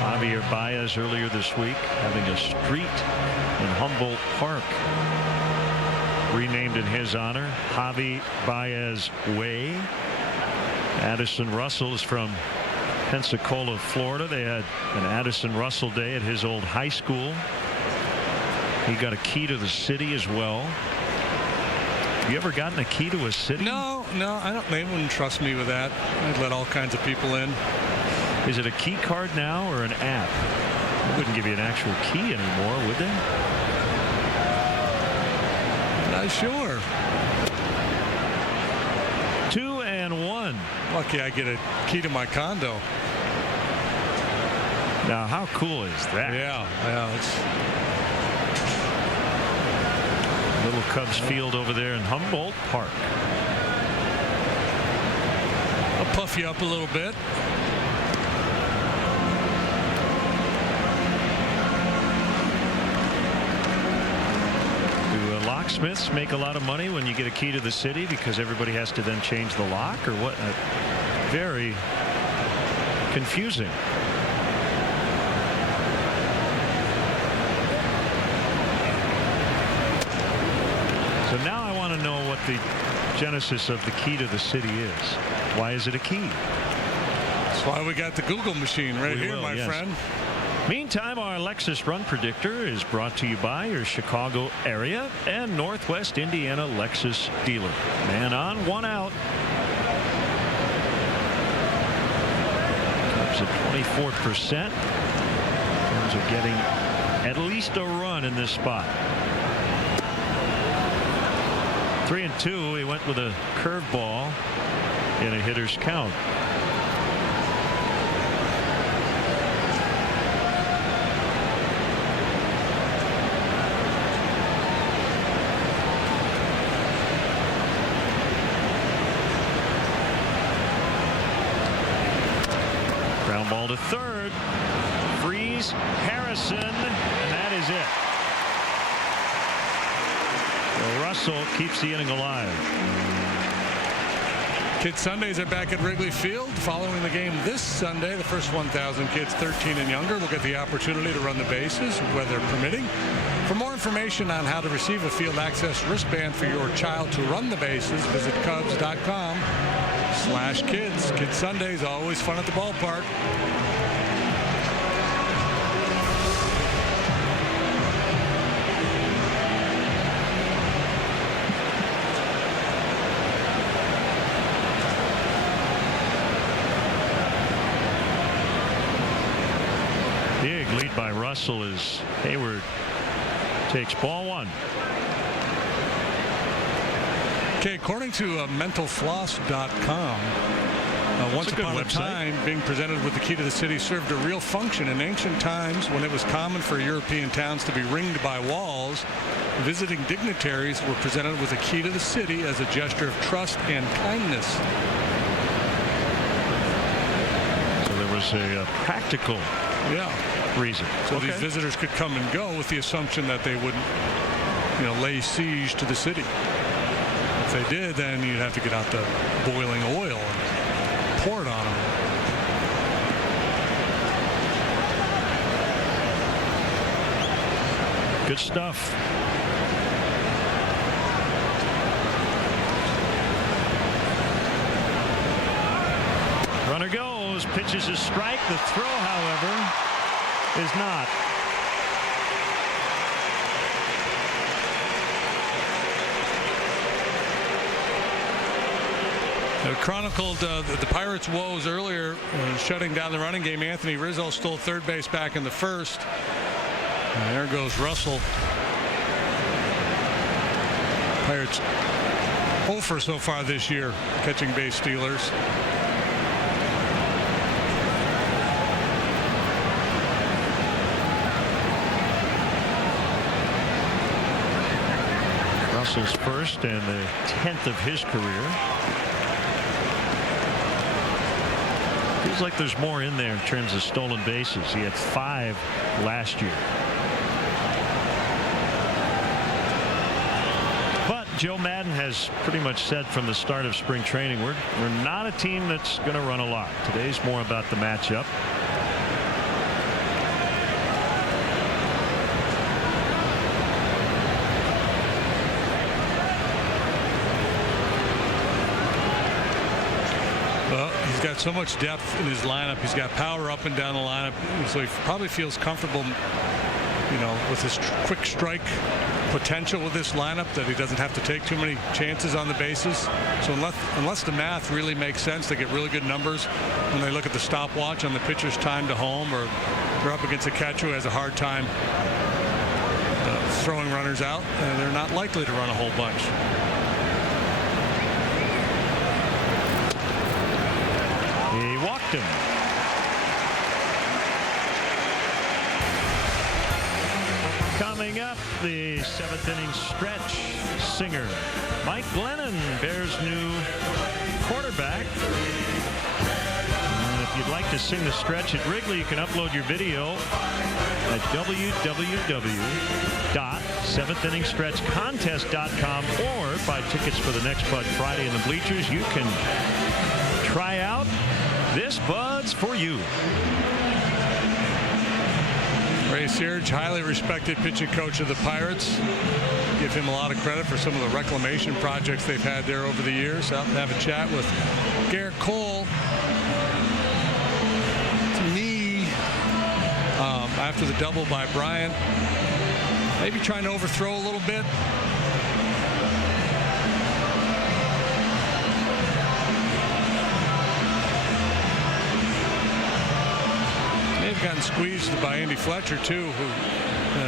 Javier Baez earlier this week having a street in Humboldt Park renamed in his honor, Javi Baez Way. Addison Russell is from Pensacola, Florida. They had an Addison Russell Day at his old high school. He got a key to the city as well. Have you ever gotten a key to a city? No, I don't. They wouldn't trust me with that. I'd let all kinds of people in. Is it a key card now or an app? They wouldn't give you an actual key anymore, would they? Not sure. 2-1. Lucky I get a key to my condo. Now, how cool is that? Yeah, it's little Cubs field over there in Humboldt Park. I'll puff you up a little bit. Do locksmiths make a lot of money when you get a key to the city because everybody has to then change the lock, or what? Very confusing. So now I want to know what the genesis of the key to the city is. Why is it a key? That's why we got the Google machine right here, my friend. Meantime, our Lexus Run Predictor is brought to you by your Chicago area and Northwest Indiana Lexus dealer. Man on, one out. Cubs at 24% in terms of getting at least a run in this spot. 3-2. He went with a curveball in a hitter's count. Ground ball to third. Freeze, Harrison, and that is it. Russell keeps the inning alive. Kids Sundays are back at Wrigley Field following the game this Sunday. The first 1,000 kids 13 and younger will get the opportunity to run the bases, weather permitting. For more information on how to receive a field access wristband for your child to run the bases, visit Cubs.com/kids. Kids Sundays, always fun at the ballpark. Lead by Russell as Hayward takes ball one. Okay, according to mentalfloss.com, Once upon a time, being presented with the key to the city served a real function. In ancient times, when it was common for European towns to be ringed by walls, visiting dignitaries were presented with a key to the city as a gesture of trust and kindness. So there was a practical reason. So these visitors could come and go with the assumption that they wouldn't, lay siege to the city. If they did, then you'd have to get out the boiling oil and pour it on them. Good stuff. Runner goes, pitches a strike. The throw, however, is not. It chronicled the Pirates' woes earlier, shutting down the running game. Anthony Rizzo stole third base back in the first. And there goes Russell. Pirates 0 for so far this year, catching base stealers. Russell's first and the 10th of his career. Feels like there's more in there in terms of stolen bases. He had 5 last year. But Joe Madden has pretty much said from the start of spring training, we're not a team that's going to run a lot. Today's more about the matchup. He's got so much depth in his lineup. He's got power up and down the lineup, so he probably feels comfortable, with his quick strike potential with this lineup, that he doesn't have to take too many chances on the bases. So unless the math really makes sense, they get really good numbers when they look at the stopwatch on the pitcher's time to home, or they're up against a catcher who has a hard time throwing runners out, and they're not likely to run a whole bunch. He walked him. Coming up, the 7th inning stretch singer. Mike Glennon bears new quarterback. And if you'd like to sing the stretch at Wrigley, you can upload your video at www.7thinningstretchcontest.com or buy tickets for the next Bud Friday in the bleachers. You can try out this Bud's for you. Ray Searage, highly respected pitching coach of the Pirates. Give him a lot of credit for some of the reclamation projects they've had there over the years. Out and have a chat with Garrett Cole. To me, after the double by Bryant, maybe trying to overthrow a little bit. Gotten squeezed by Andy Fletcher too, who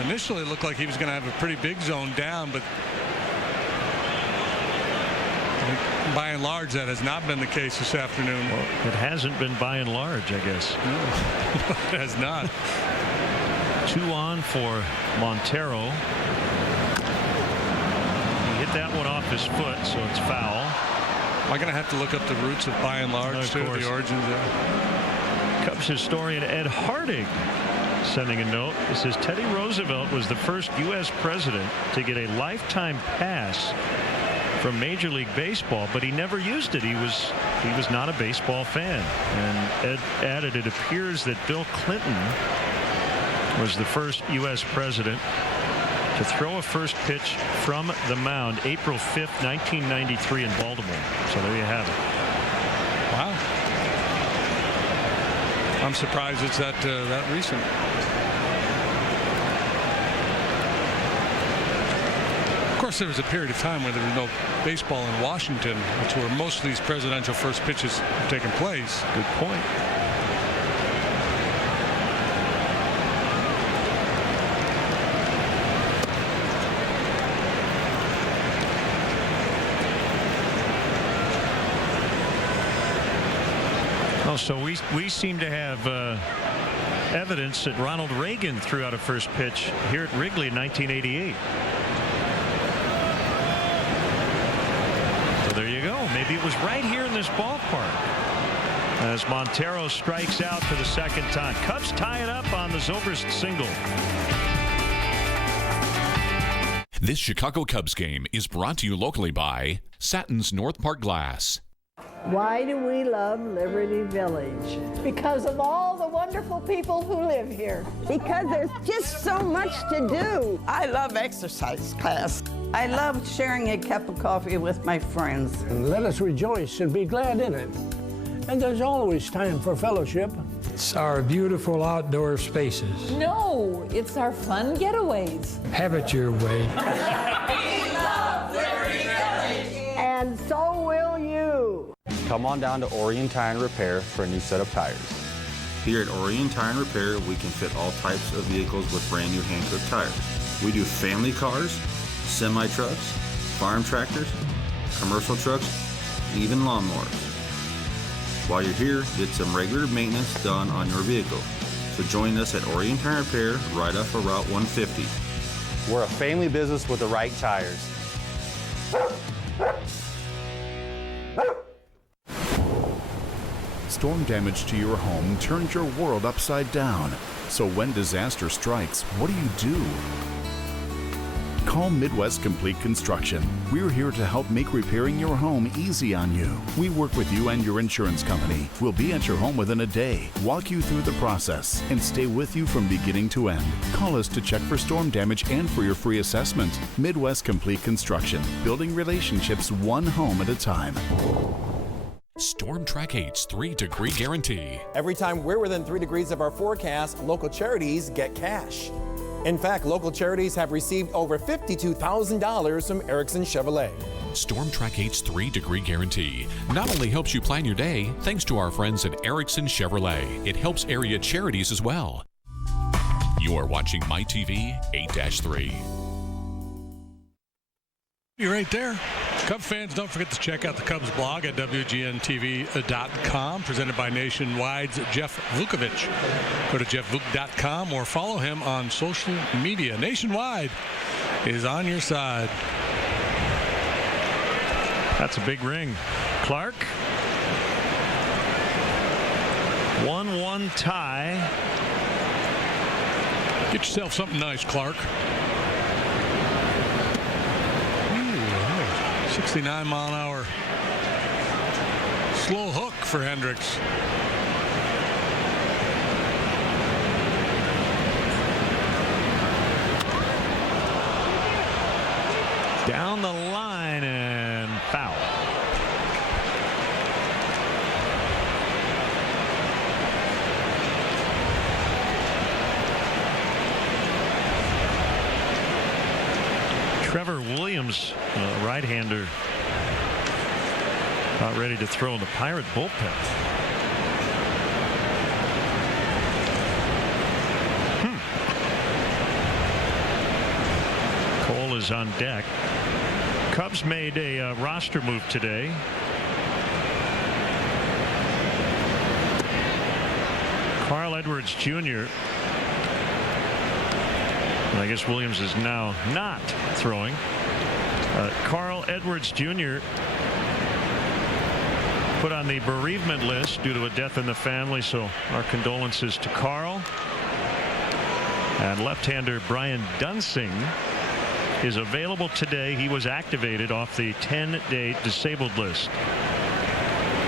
initially looked like he was going to have a pretty big zone down, but by and large that has not been the case this afternoon. Well, it hasn't been by and large, I guess. No, it has not. 2 on for Montero. He hit that one off his foot, so it's foul. Am I going to have to look up the roots of by and large too, the origins there? Cubs historian Ed Harding sending a note. It says Teddy Roosevelt was the first U.S. president to get a lifetime pass from Major League Baseball, but he never used it. He was not a baseball fan. And Ed added, it appears that Bill Clinton was the first U.S. president to throw a first pitch from the mound April 5th, 1993 in Baltimore. So there you have it. Wow. I'm surprised it's that recent. Of course, there was a period of time where there was no baseball in Washington, which where most of these presidential first pitches have taken place. Good point. Oh, so we seem to have evidence that Ronald Reagan threw out a first pitch here at Wrigley in 1988. So there you go. Maybe it was right here in this ballpark. As Montero strikes out for the second time. Cubs tie it up on the Zobrist single. This Chicago Cubs game is brought to you locally by Satins North Park Glass. Why do we love Liberty Village? Because of all the wonderful people who live here. Because there's just so much to do. I love exercise class. I love sharing a cup of coffee with my friends. And let us rejoice and be glad in it. And there's always time for fellowship. It's our beautiful outdoor spaces. No, it's our fun getaways. Have it your way. We love Liberty Village. And so will you. Come on down to Orion Tire and Repair for a new set of tires. Here at Orion Tire and Repair, we can fit all types of vehicles with brand new hand-cooked tires. We do family cars, semi-trucks, farm tractors, commercial trucks, even lawnmowers. While you're here, get some regular maintenance done on your vehicle. So join us at Orion Tire and Repair right off of Route 150. We're a family business with the right tires. Storm damage to your home turns your world upside down. So when disaster strikes, what do? Call Midwest Complete Construction. We're here to help make repairing your home easy on you. We work with you and your insurance company. We'll be at your home within a day, walk you through the process, and stay with you from beginning to end. Call us to check for storm damage and for your free assessment. Midwest Complete Construction, building relationships one home at a time. Storm Track 8's 3-degree guarantee. Every time we're within 3 degrees of our forecast, local charities get cash. In fact, local charities have received over $52,000 from Erickson Chevrolet. Storm Track 8's 3-degree guarantee not only helps you plan your day, thanks to our friends at Erickson Chevrolet, it helps area charities as well. You are watching MyTV 8-3. You're right there. Cub fans, don't forget to check out the Cubs blog at WGNTV.com, presented by Nationwide's Jeff Vukovich. Go to jeffvuk.com or follow him on social media. Nationwide is on your side. That's a big ring. Clark. 1-1 tie. Get yourself something nice, Clark. 69-mile-an-hour slow hook for Hendricks. Down the line and foul. Trevor Williams, right-hander, about ready to throw in the Pirate bullpen. Cole is on deck. Cubs made a roster move today. Carl Edwards Jr. I guess Williams is now not throwing. Carl Edwards Jr. put on the bereavement list due to a death in the family, so our condolences to Carl. And left-hander Brian Dunsing is available today. He was activated off the 10-day disabled list.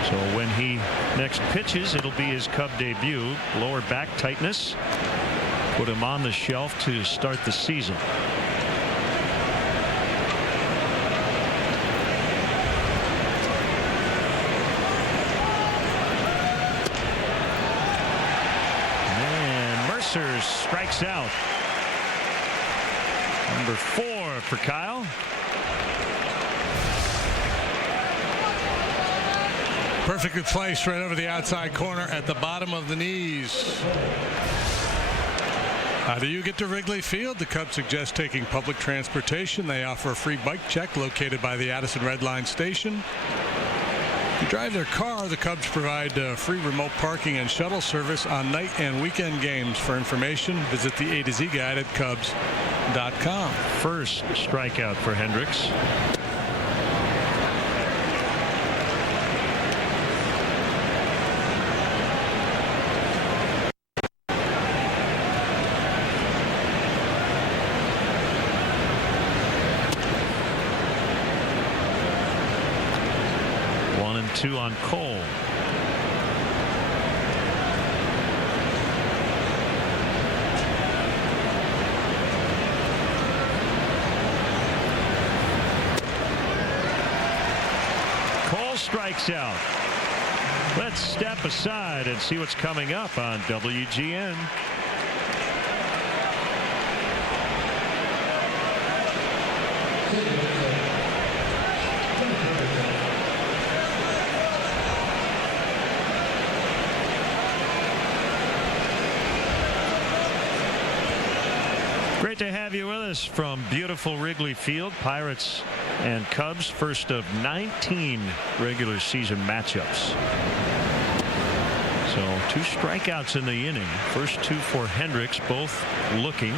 So when he next pitches, it'll be his Cub debut. Lower back tightness put him on the shelf to start the season. And Mercer strikes out. Number 4 for Kyle. Perfectly placed right over the outside corner at the bottom of the knees. How do you get to Wrigley Field? The Cubs suggest taking public transportation. They offer a free bike check located by the Addison Red Line station. If you drive their car, the Cubs provide free remote parking and shuttle service on night and weekend games. For information, visit the A to Z guide at Cubs.com. First strikeout for Hendricks. Two on Cole. Cole strikes out. Let's step aside and see what's coming up on WGN. Great to have you with us from beautiful Wrigley Field. Pirates and Cubs, first of 19 regular season matchups. So 2 strikeouts in the inning. First 2 for Hendricks, both looking.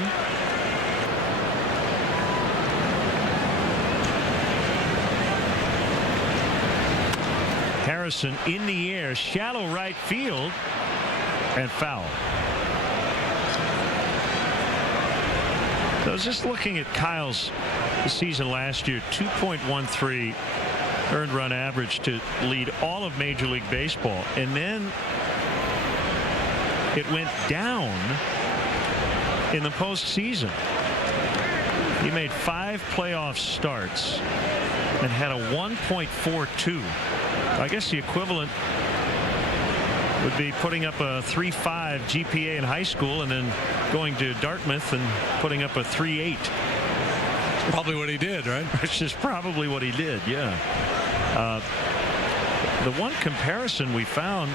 Harrison in the air, shallow right field, and foul. So I was just looking at Kyle's season last year, 2.13 earned run average to lead all of Major League Baseball. And then it went down in the postseason. He made 5 playoff starts and had a 1.42. I guess the equivalent would be putting up a 3.5 GPA in high school and then going to Dartmouth and putting up a 3.8. Probably what he did, right? Which is probably what he did, yeah. The one comparison we found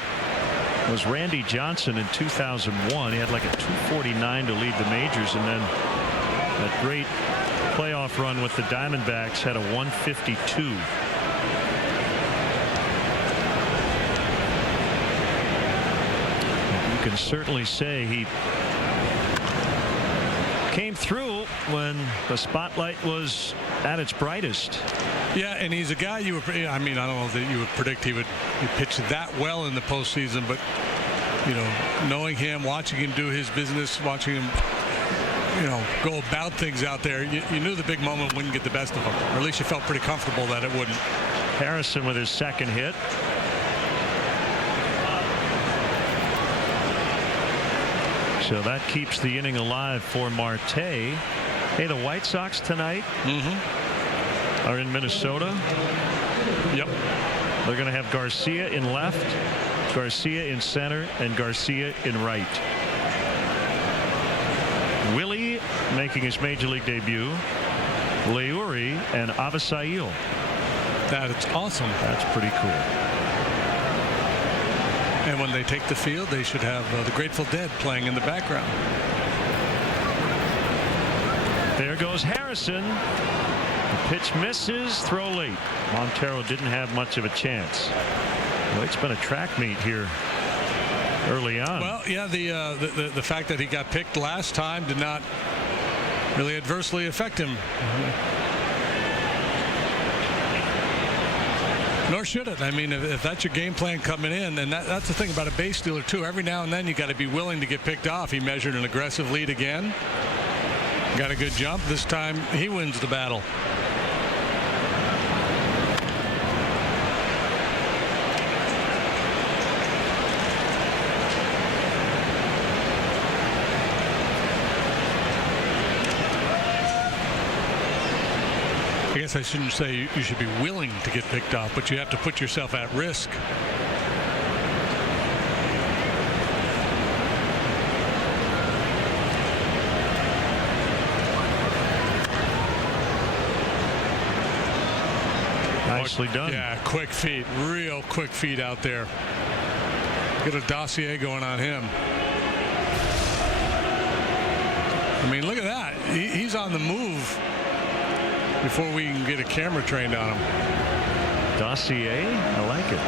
was Randy Johnson in 2001. He had like a 249 to lead the majors, and then that great playoff run with the Diamondbacks had a 152. You can certainly say he came through when the spotlight was at its brightest. Yeah, and he's a guy you would, I mean, I don't know that you would predict he would pitch that well in the postseason, but, you know, knowing him, watching him do his business, watching him, you know, go about things out there, you knew the big moment wouldn't get the best of him, or at least you felt pretty comfortable that it wouldn't. Harrison with his second hit. So that keeps the inning alive for Marte. Hey, the White Sox tonight are in Minnesota. Yep. They're going to have Garcia in left, Garcia in center, and Garcia in right. Willie making his major league debut. Leury and Avisail. That's awesome. That's pretty cool. And when they take the field, they should have the Grateful Dead playing in the background. There goes Harrison. The pitch misses, throw late. Montero didn't have much of a chance. Well, it's been a track meet here early on. Well, yeah, the fact that he got picked last time did not really adversely affect him. Nor should it. I mean, if that's your game plan coming in, and that's the thing about a base stealer too. Every now and then you got to be willing to get picked off. He measured an aggressive lead again. Got a good jump. This time he wins the battle. I guess I shouldn't say you should be willing to get picked off, but you have to put yourself at risk. Nicely done. Yeah, quick feet, real quick feet out there. Get a dossier going on him. I mean, look at that. He's on the move before we can get a camera trained on him. Dossier, I like it.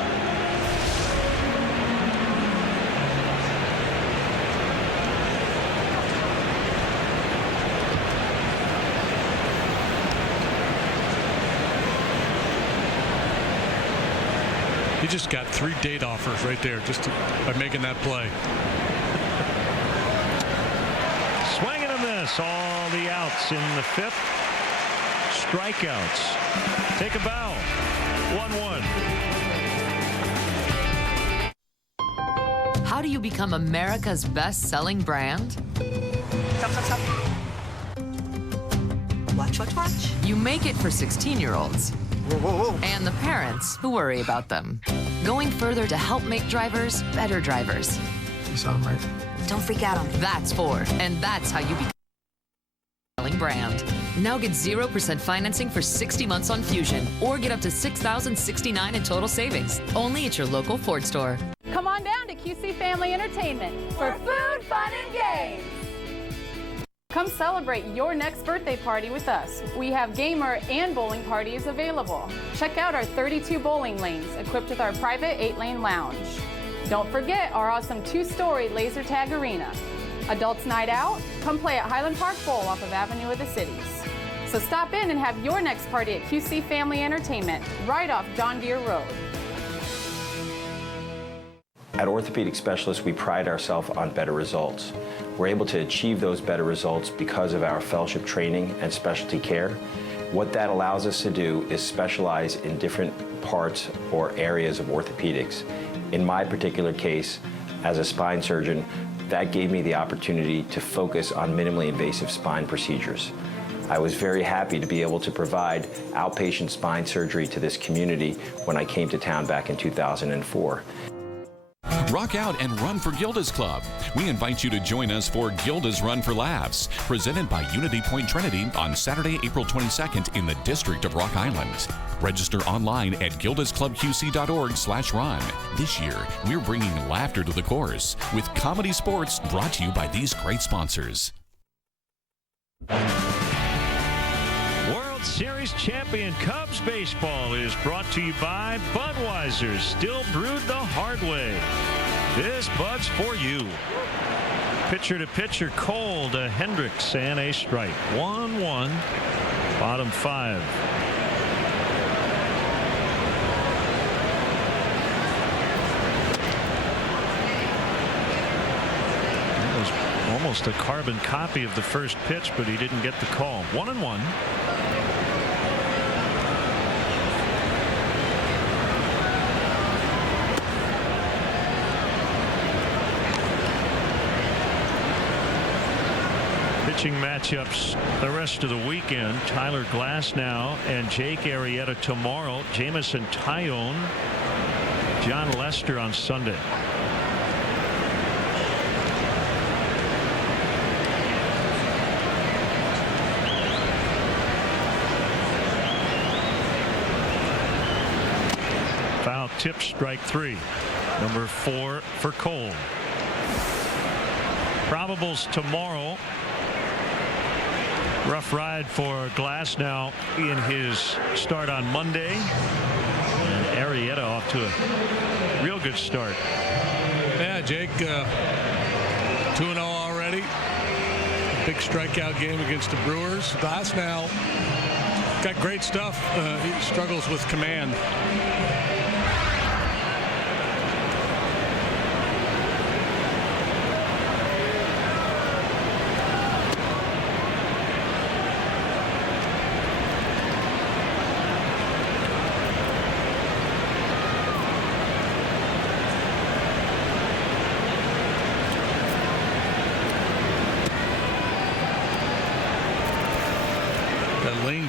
He just got 3 date offers right there by making that play. Swing and a miss. All the outs in the 5th. Strikeouts. Take a bow. 1-1. How do you become America's best-selling brand? Stop, stop, stop. Watch, watch, watch. You make it for 16-year-olds. Whoa, whoa, whoa. And the parents who worry about them. Going further to help make drivers better drivers. You saw him right. Don't freak out on me. That's Ford, and that's how you become a selling brand. Now get 0% financing for 60 months on Fusion, or get up to $6,069 in total savings. Only at your local Ford store. Come on down to QC Family Entertainment for food, fun, and games. Come celebrate your next birthday party with us. We have gamer and bowling parties available. Check out our 32 bowling lanes equipped with our private 8-lane lounge. Don't forget our awesome 2-story laser tag arena. Adults night out? Come play at Highland Park Bowl off of Avenue of the Cities. So stop in and have your next party at QC Family Entertainment, right off John Deere Road. At Orthopedic Specialists, we pride ourselves on better results. We're able to achieve those better results because of our fellowship training and specialty care. What that allows us to do is specialize in different parts or areas of orthopedics. In my particular case, as a spine surgeon, that gave me the opportunity to focus on minimally invasive spine procedures. I was very happy to be able to provide outpatient spine surgery to this community when I came to town back in 2004. Rock out and run for Gilda's Club. We invite you to join us for Gilda's Run for Laughs, presented by Unity Point Trinity on Saturday, April 22nd in the District of Rock Island. Register online at gildasclubqc.org/run. This year, we're bringing laughter to the course with comedy sports brought to you by these great sponsors. World Series champion Cubs baseball is brought to you by Budweiser, still brewed the hard way. This Bud's for you. Pitcher to pitcher, Cole to Hendricks, and a strike. 1-1, bottom 5. Almost a carbon copy of the first pitch, but he didn't get the call. 1-1. Pitching matchups the rest of the weekend. Tyler Glasnow and Jake Arrieta tomorrow. Jamison Tyone, John Lester on Sunday. Foul tip, strike 3. Number 4 for Cole. Probables tomorrow. Rough ride for Glasnow in his start on Monday. And Arrieta off to a real good start. Yeah, Jake 2-0 already. Big strikeout game against the Brewers. Glasnow got great stuff. He struggles with command.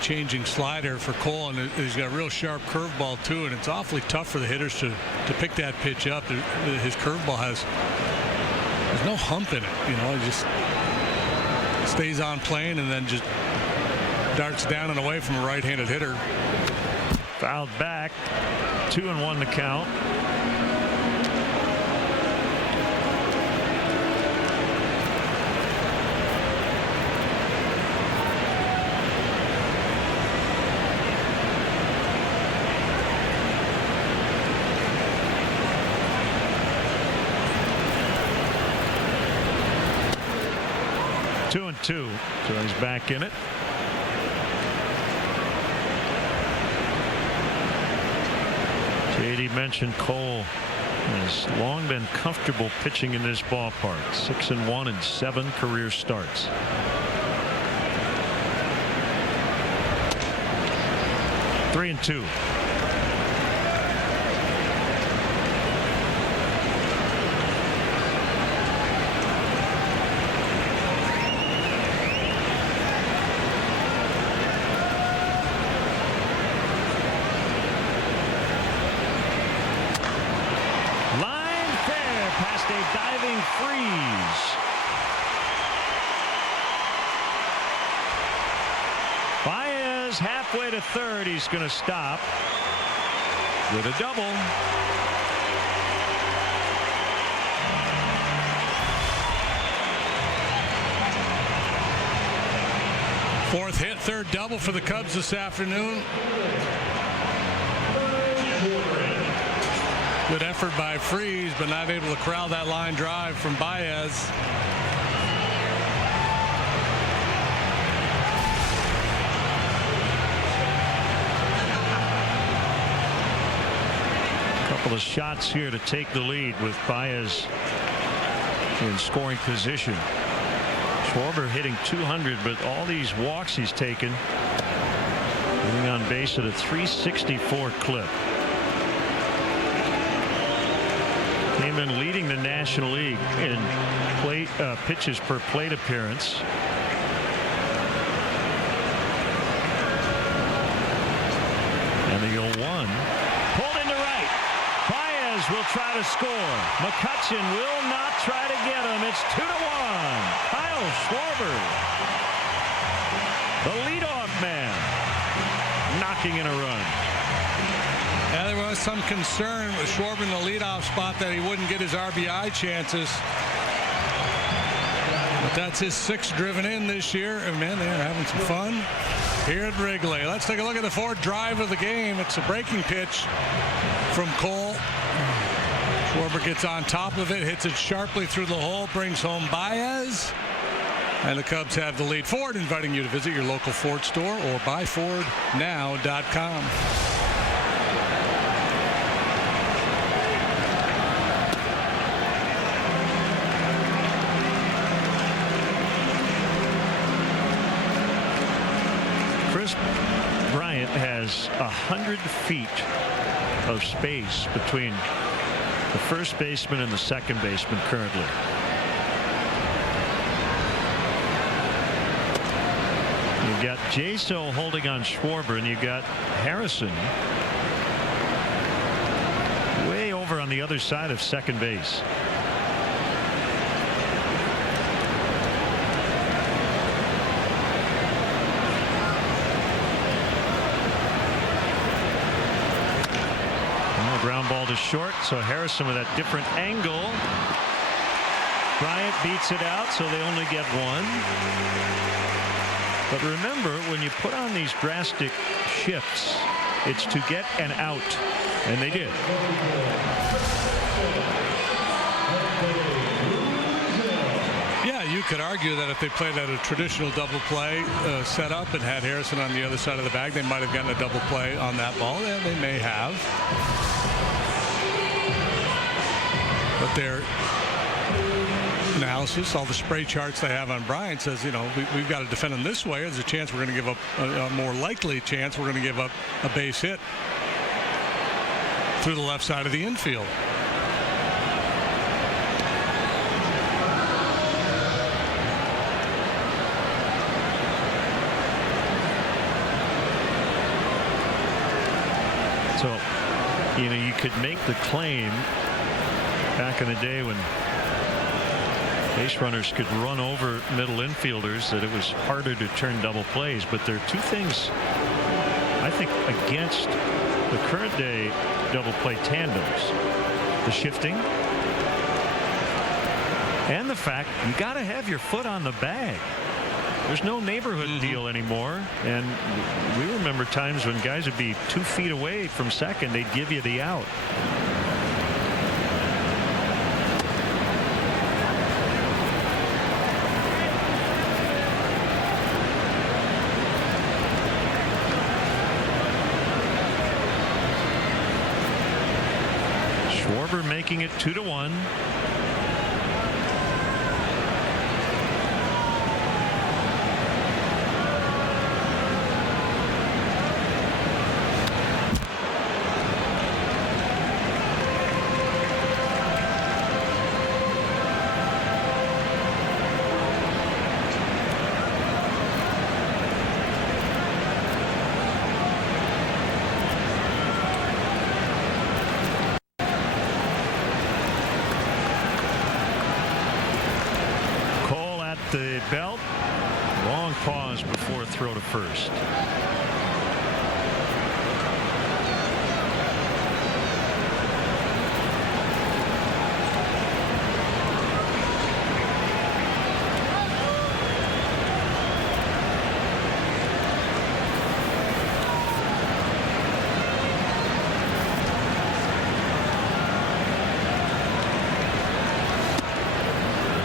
Changing slider for Cole, and he's got a real sharp curveball too, and it's awfully tough for the hitters to pick that pitch up. His curveball there's no hump in it, you know. It just stays on plane and then just darts down and away from a right-handed hitter. Fouled back. 2-1 the count. 2, so he's back in it. JD mentioned Cole has long been comfortable pitching in this ballpark. 6-1 in 7 career starts. Three and 2. Freeze. Baez halfway to third. He's going to stop with a double. Fourth hit, third double for the Cubs this afternoon. Good effort by Freeze, but not able to corral that line drive from Baez. A couple of shots here to take the lead with Baez in scoring position. Schwarber hitting 200, but all these walks he's taken, getting on base at a 364 clip. Came in leading the National League in pitches per plate appearance. And the 0-1 pulled into right. Baez will try to score. McCutchen will not try to get him. It's 2-1. Kyle Schwarber, the leadoff man, knocking in a run. Yeah, there was some concern with Schwarber in the leadoff spot that he wouldn't get his RBI chances. But that's his 6th driven in this year. And man, they're having some fun here at Wrigley. Let's take a look at the 4th drive of the game. It's a breaking pitch from Cole. Schwarber gets on top of it, hits it sharply through the hole, brings home Baez. And the Cubs have the lead. Ford inviting you to visit your local Ford store or buyfordnow.com. Bryant has 100 feet of space between the first baseman and the second baseman currently. You've got Jaso holding on Schwarber, and you've got Harrison way over on the other side of second base. Ground ball to short, so Harrison with that different angle. Bryant beats it out, so they only get 1. But remember, when you put on these drastic shifts, it's to get an out, and they did. Yeah, you could argue that if they played at a traditional double play setup and had Harrison on the other side of the bag, they might have gotten a double play on that ball. Yeah, they may have. But their analysis, all the spray charts they have on Bryant says, you know, we've got to defend him this way. There's a chance we're going to give up a more likely chance we're going to give up a base hit through the left side of the infield. So, you know, you could make the claim back in the day when base runners could run over middle infielders that it was harder to turn double plays. But there are two things I think against the current day double play tandems: the shifting and the fact you got to have your foot on the bag. There's no neighborhood deal anymore, and we remember times when guys would be 2 feet away from second, they'd give you the out. making it 2-1. The belt. Long pause before throw to first.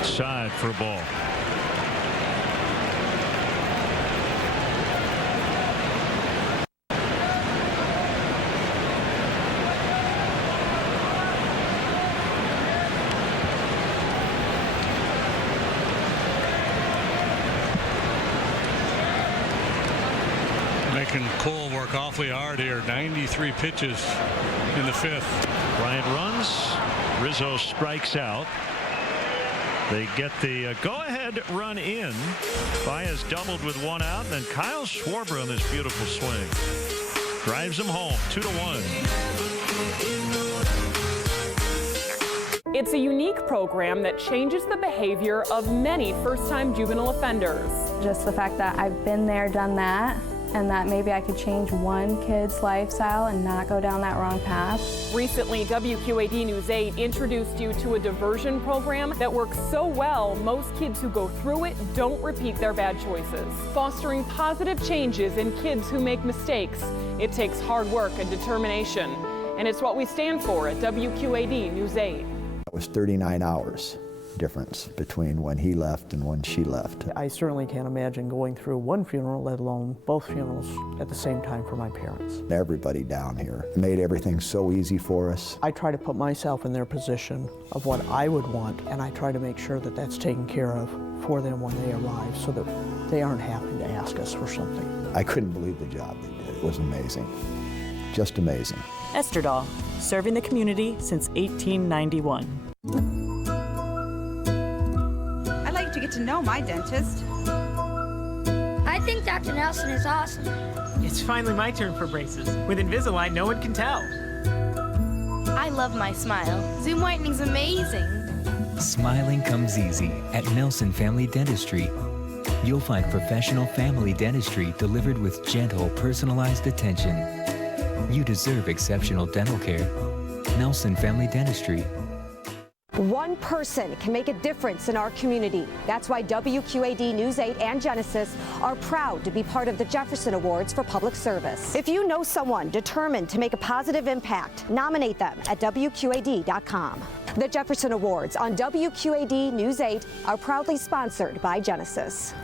Side for a ball. Making Cole work awfully hard here. 93 pitches in the fifth. Bryant runs. Rizzo strikes out. They get the go-ahead run in. Baez doubled with one out, and then Kyle Schwarber on this beautiful swing drives him home. 2-1. It's a unique program that changes the behavior of many first-time juvenile offenders. Just the fact that I've been there, done that, and that maybe I could change one kid's lifestyle and not go down that wrong path. Recently, WQAD News 8 introduced you to a diversion program that works so well, most kids who go through it don't repeat their bad choices. Fostering positive changes in kids who make mistakes. It takes hard work and determination. And it's what we stand for at WQAD News 8. It was 39 hours difference between when he left and when she left. I certainly can't imagine going through one funeral, let alone both funerals at the same time for my parents. Everybody down here made everything so easy for us. I try to put myself in their position of what I would want, and I try to make sure that that's taken care of for them when they arrive so that they aren't having to ask us for something. I couldn't believe the job they did. It was amazing. Just amazing. Esterdahl, serving the community since 1891. To get to know my dentist. I think Dr. Nelson is awesome. It's finally my turn for braces. With Invisalign, no one can tell. I love my smile. Zoom whitening's amazing. Smiling comes easy at Nelson Family Dentistry. You'll find professional family dentistry delivered with gentle, personalized attention. You deserve exceptional dental care. Nelson Family Dentistry. One person can make a difference in our community. That's why WQAD News 8 and Genesis are proud to be part of the Jefferson Awards for Public Service. If you know someone determined to make a positive impact, nominate them at WQAD.com. The Jefferson Awards on WQAD News 8 are proudly sponsored by Genesis.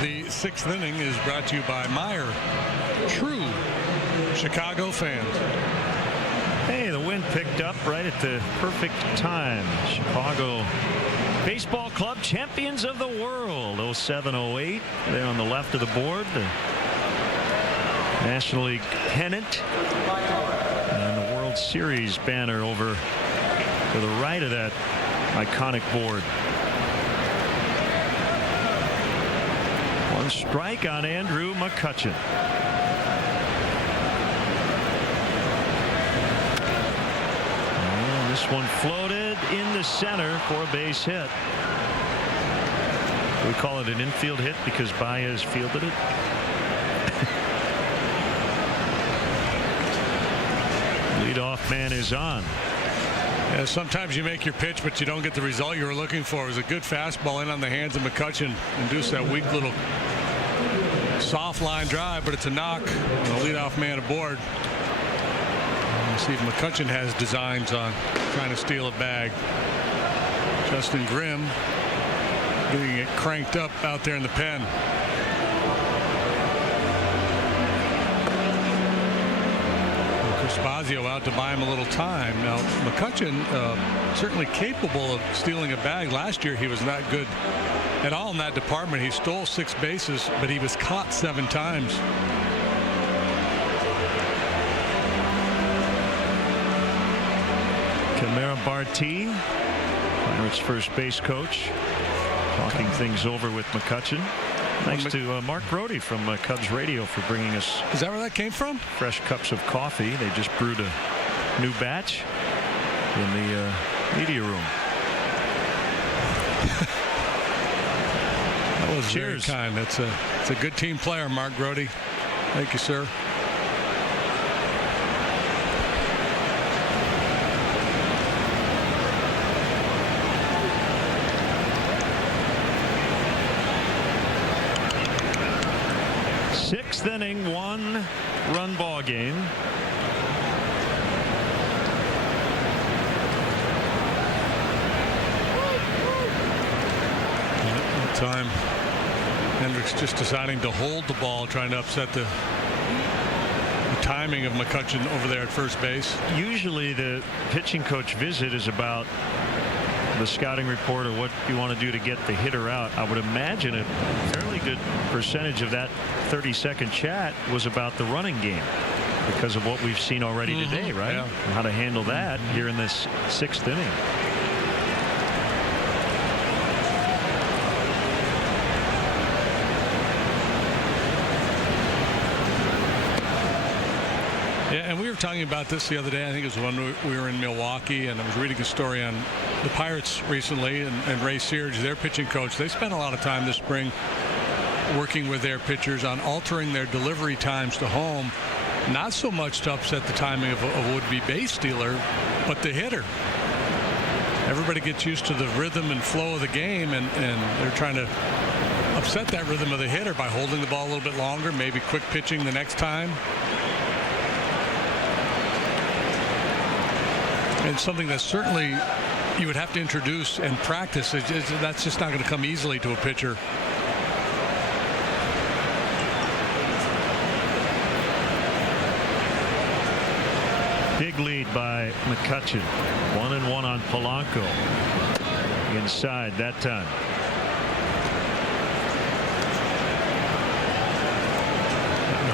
The sixth inning is brought to you by Meyer. True Chicago fans. Hey, the wind picked up right at the perfect time. Chicago Baseball Club champions of the world, 07-08. There on the left of the board, the National League pennant and the World Series banner over to the right of that iconic board. One strike on Andrew McCutchen. This one floated in the center for a base hit. We call it an infield hit because Baez fielded it. Leadoff man is on. Yeah, sometimes you make your pitch, but you don't get the result you were looking for. It was a good fastball in on the hands of McCutchen. Induced that weak little soft line drive, but it's a knock. And the leadoff man aboard. See if McCutchen has designs on trying to steal a bag. Justin Grimm getting it cranked up out there in the pen. Spazio out to buy him a little time. Now, McCutcheon certainly capable of stealing a bag. Last year, he was not good at all in that department. He stole 6 bases, but he was caught 7 times. Camara Barti, Pirates first base coach, talking things over with McCutcheon. Thanks to Mark Brody from Cubs Radio for bringing us. Is that where that came from? Fresh cups of coffee. They just brewed a new batch in the media room. That was cheers. Very kind. It's a good team player, Mark Brody. Thank you, sir. Sixth inning, 1-run ball game. At the time, Hendricks just deciding to hold the ball, trying to upset the timing of McCutcheon over there at first base. Usually the pitching coach visit is about the scouting report or what you want to do to get the hitter out. I would imagine a fairly good percentage of that 30-second chat was about the running game because of what we've seen already today, right? Yeah. And how to handle that here in this 6th inning. Yeah, and we were talking about this the other day. I think it was when we were in Milwaukee, and I was reading a story on the Pirates recently, and Ray Searage, their pitching coach. They spent a lot of time this spring working with their pitchers on altering their delivery times to home, not so much to upset the timing of a would-be base stealer, but the hitter. Everybody gets used to the rhythm and flow of the game, and they're trying to upset that rhythm of the hitter by holding the ball a little bit longer, maybe quick pitching the next time. And something that certainly you would have to introduce and practice. That's just not going to come easily to a pitcher. Big lead by McCutcheon. 1-1 on Polanco. Inside that time.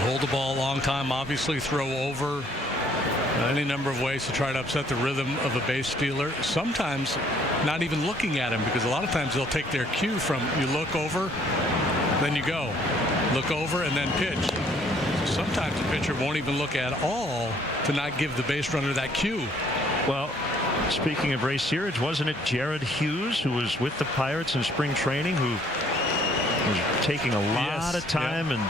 Hold the ball a long time, obviously throw over. Any number of ways to try to upset the rhythm of a base stealer. Sometimes not even looking at him, because a lot of times they'll take their cue from you look over, then you go. Look over and then pitch. Sometimes the pitcher won't even look at all to not give the base runner that cue. Well, speaking of Ray Searage, wasn't it Jared Hughes who was with the Pirates in spring training who was taking a lot of time and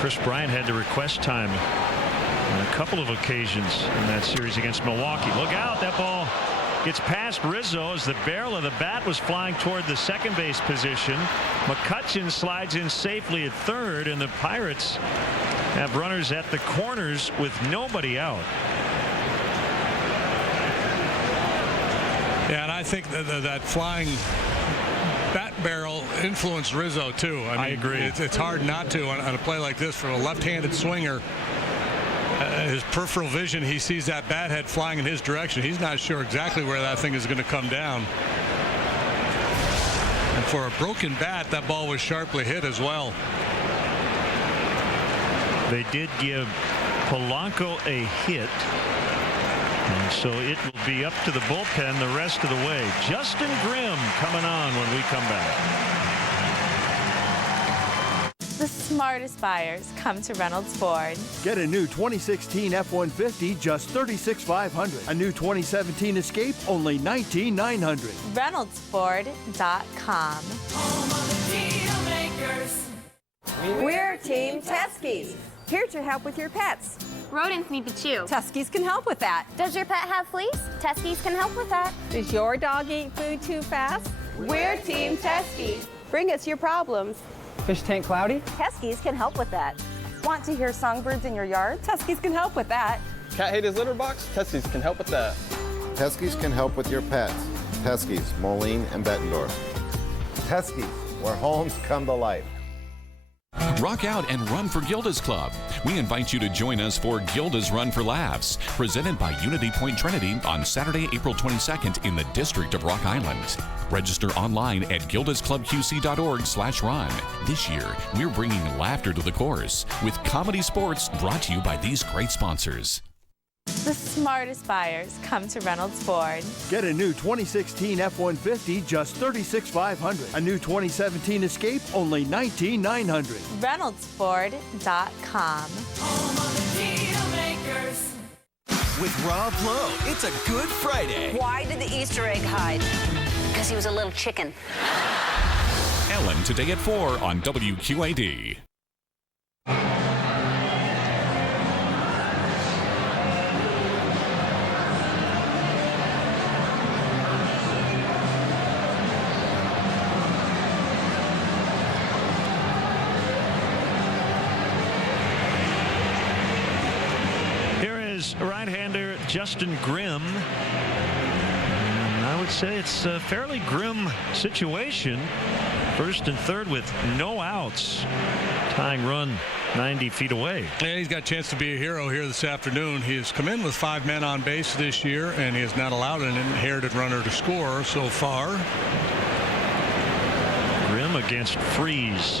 Chris Bryant had to request time on a couple of occasions in that series against Milwaukee. Look out, that ball gets past Rizzo as the barrel of the bat was flying toward the second base position. McCutcheon slides in safely at third, and the Pirates have runners at the corners with nobody out. Yeah, and I think that flying bat barrel influenced Rizzo too. I agree. It's hard not to on a play like this from a left-handed swinger. His peripheral vision, he sees that bat head flying in his direction. He's not sure exactly where that thing is going to come down. And for a broken bat, that ball was sharply hit as well. They did give Polanco a hit. And so it will be up to the bullpen the rest of the way. Justin Grimm coming on when we come back. The smartest buyers come to Reynolds Ford. Get a new 2016 F-150, just $36,500. A new 2017 Escape, only $19,900. ReynoldsFord.com. We're Team Tuskies, here to help with your pets. Rodents need to chew. Tuskies can help with that. Does your pet have fleas? Tuskies can help with that. Does your dog eat food too fast? We're Team Tuskies. Bring us your problems. Fish tank cloudy? Tuskies can help with that. Want to hear songbirds in your yard? Tuskies can help with that. Cat hate his litter box? Tuskies can help with that. Tuskies can help with your pets. Tuskies, Moline and Bettendorf. Tuskies, where homes come to life. Rock out and run for Gilda's Club. We invite you to join us for Gilda's Run for Laughs, presented by Unity Point Trinity on Saturday, April 22nd in the District of Rock Island. Register online at gildasclubqc.org/run. This year, we're bringing laughter to the course with comedy sports brought to you by these great sponsors. The smartest buyers come to Reynolds Ford. Get a new 2016 F-150, just $36,500. A new 2017 Escape, only $19,900. ReynoldsFord.com. With Rob Lowe, it's a Good Friday. Why did the Easter egg hide? Because he was a little chicken. Ellen, today at 4 on WQAD. Right-hander Justin Grimm. And I would say it's a fairly grim situation. First and third with no outs. Tying run 90 feet away. Yeah, he's got a chance to be a hero here this afternoon. He has come in with 5 men on base this year, and he has not allowed an inherited runner to score so far. Grimm against Freeze.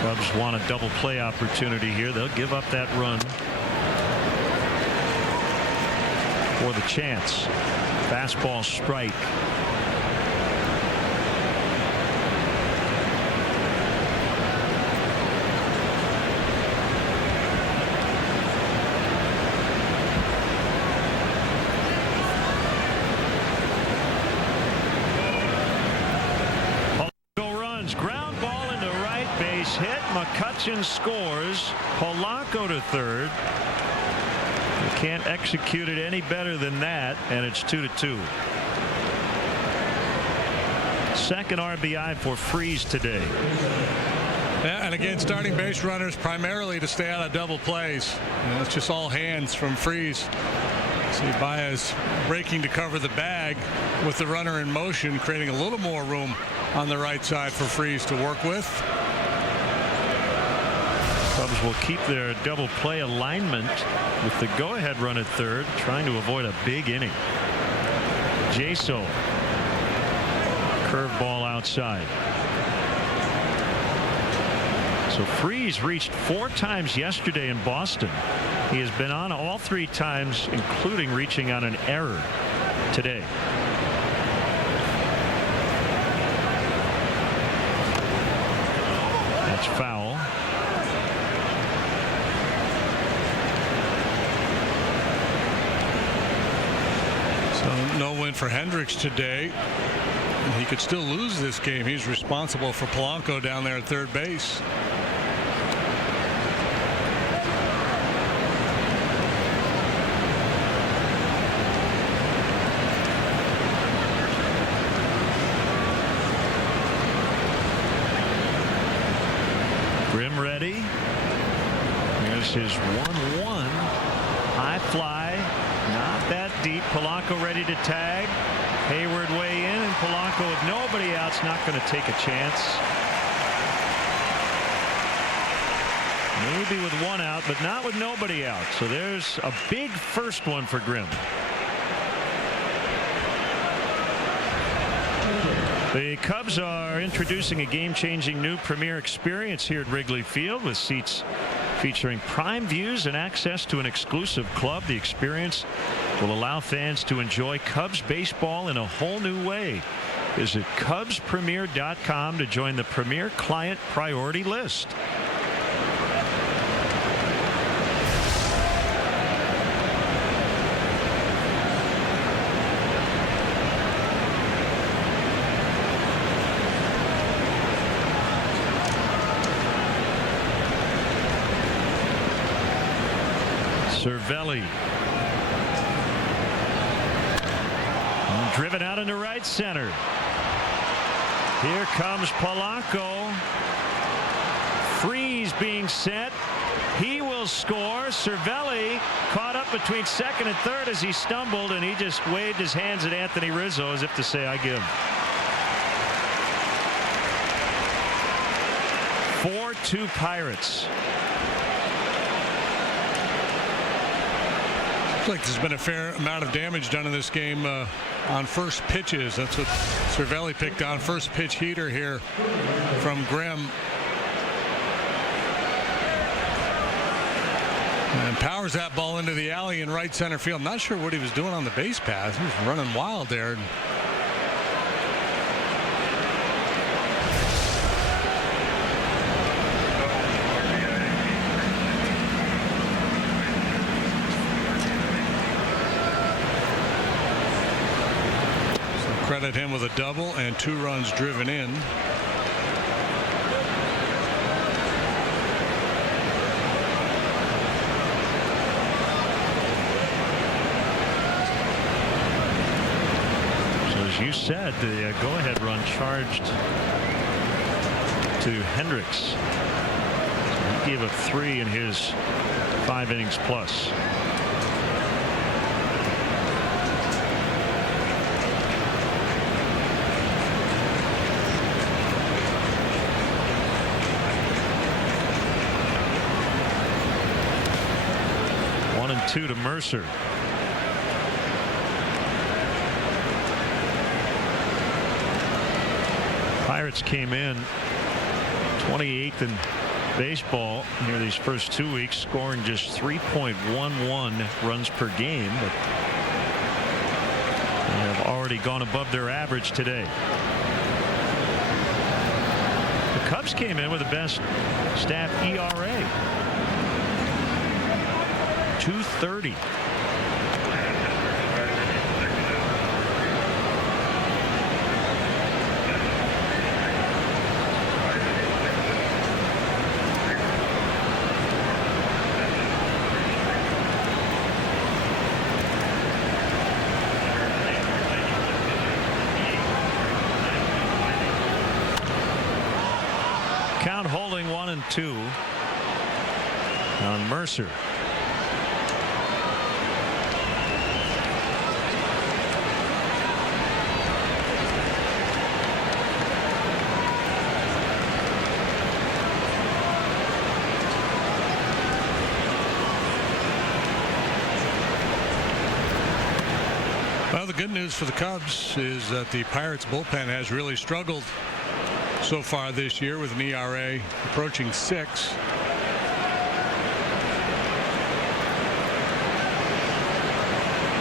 Cubs want a double play opportunity here. They'll give up that run for the chance. Fastball strike. Polanco runs. Ground ball into right base hit. McCutchen scores. Polanco to third. Can't execute it any better than that, and it's 2-2. Second RBI for Freeze today. Yeah, and again, starting base runners primarily to stay out of double plays. It's just all hands from Freeze. See Baez breaking to cover the bag with the runner in motion, creating a little more room on the right side for Freeze to work with. Cubs will keep their double play alignment with the go-ahead run at third, trying to avoid a big inning. Jaso. Curveball outside. So Freeze reached 4 times yesterday in Boston. He has been on all 3 times, including reaching on an error today. That's foul. No win for Hendricks today. He could still lose this game. He's responsible for Polanco down there at third base. Grimm ready. There's his 1-1. High fly. Not that deep. Polanco ready to tag. Hayward way in, and Polanco with nobody out's not going to take a chance. Maybe with 1 out, but not with nobody out. So there's a big first one for Grimm. The Cubs are introducing a game-changing new premier experience here at Wrigley Field with seats featuring prime views and access to an exclusive club. The experience will allow fans to enjoy Cubs baseball in a whole new way. Visit CubsPremier.com to join the Premier Client Priority List. Cervelli. Driven out into right center. Here comes Polanco. Freeze being set. He will score. Cervelli caught up between second and third as he stumbled, and he just waved his hands at Anthony Rizzo as if to say, I give. 4-2 Pirates. Looks like there's been a fair amount of damage done in this game on first pitches. That's what Cervelli picked on. First pitch heater here from Grimm. And powers that ball into the alley in right center field. Not sure what he was doing on the base path. He was running wild there. So credit him with a double and 2 runs driven in. As you said, the go-ahead run charged to Hendricks. He gave up 3 in his 5 innings plus. One and 2 to Mercer. Pirates came in 28th in baseball here these first 2 weeks, scoring just 3.11 runs per game, but they have already gone above their average today. The Cubs came in with the best staff ERA, 2.30. Count holding 1-2 on Mercer. Well, the good news for the Cubs is that the Pirates bullpen has really struggled so far this year with an ERA approaching 6.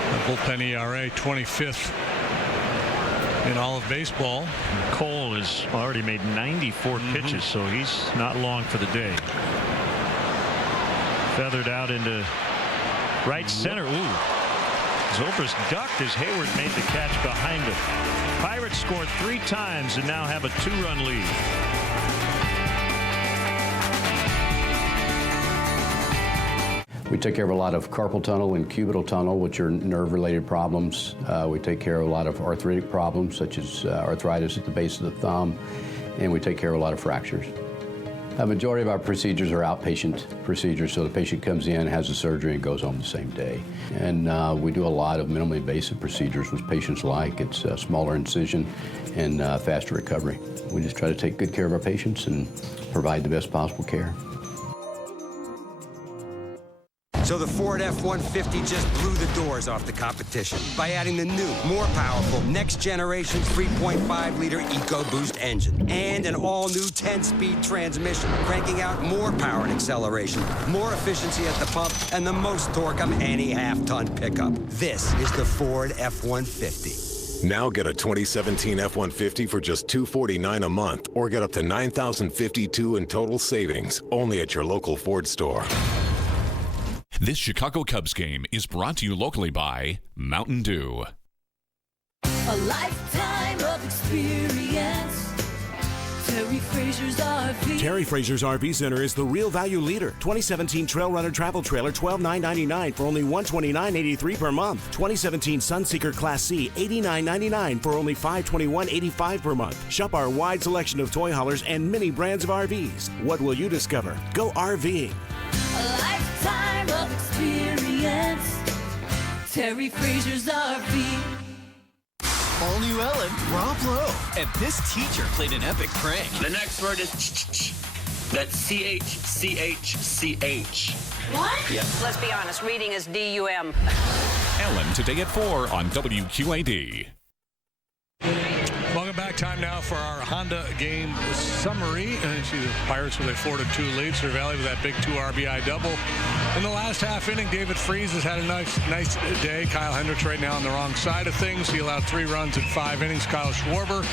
The bullpen ERA 25th in all of baseball. Cole has already made 94 pitches, so he's not long for the day. Feathered out into right center. Ooh. Zobrist ducked as Hayward made the catch behind him. Pirates scored 3 times and now have a 2-run lead. We take care of a lot of carpal tunnel and cubital tunnel, which are nerve-related problems. We take care of a lot of arthritic problems, such as arthritis at the base of the thumb, and we take care of a lot of fractures. A majority of our procedures are outpatient procedures, so the patient comes in, has the surgery, and goes home the same day. And we do a lot of minimally invasive procedures, which patients like. It's a smaller incision and faster recovery. We just try to take good care of our patients and provide the best possible care. So the Ford F-150 just blew the doors off the competition by adding the new, more powerful, next-generation 3.5-liter EcoBoost engine and an all-new 10-speed transmission, cranking out more power and acceleration, more efficiency at the pump, and the most torque of any half-ton pickup. This is the Ford F-150. Now get a 2017 F-150 for just $249 a month, or get up to $9,052 in total savings, only at your local Ford store. This Chicago Cubs game is brought to you locally by Mountain Dew. A lifetime of experience. Terry Frazier's RV. Terry Frazier's RV Center is the real value leader. 2017 Trail Runner Travel Trailer, $12,999 for only $129.83 per month. 2017 Sunseeker Class C, $89.99 for only $521.85 per month. Shop our wide selection of toy haulers and many brands of RVs. What will you discover? Go RVing. A lifetime of experience. Terry Frazier's RV. All new Ellen, Rob Lowe. And this teacher played an epic prank. The next word is ch-ch-ch. That's C-H-C-H-C-H. What? Yep. Let's be honest, reading is D-U-M. Ellen today at 4 on WQAD. Welcome back. Time now for our Honda game summary. And you see the Pirates with a 4-2 lead. Cervelli with that big 2 RBI double. In the last half inning, David Freese has had a nice day. Kyle Hendricks right now on the wrong side of things. He allowed 3 runs in 5 innings. Kyle Schwarber,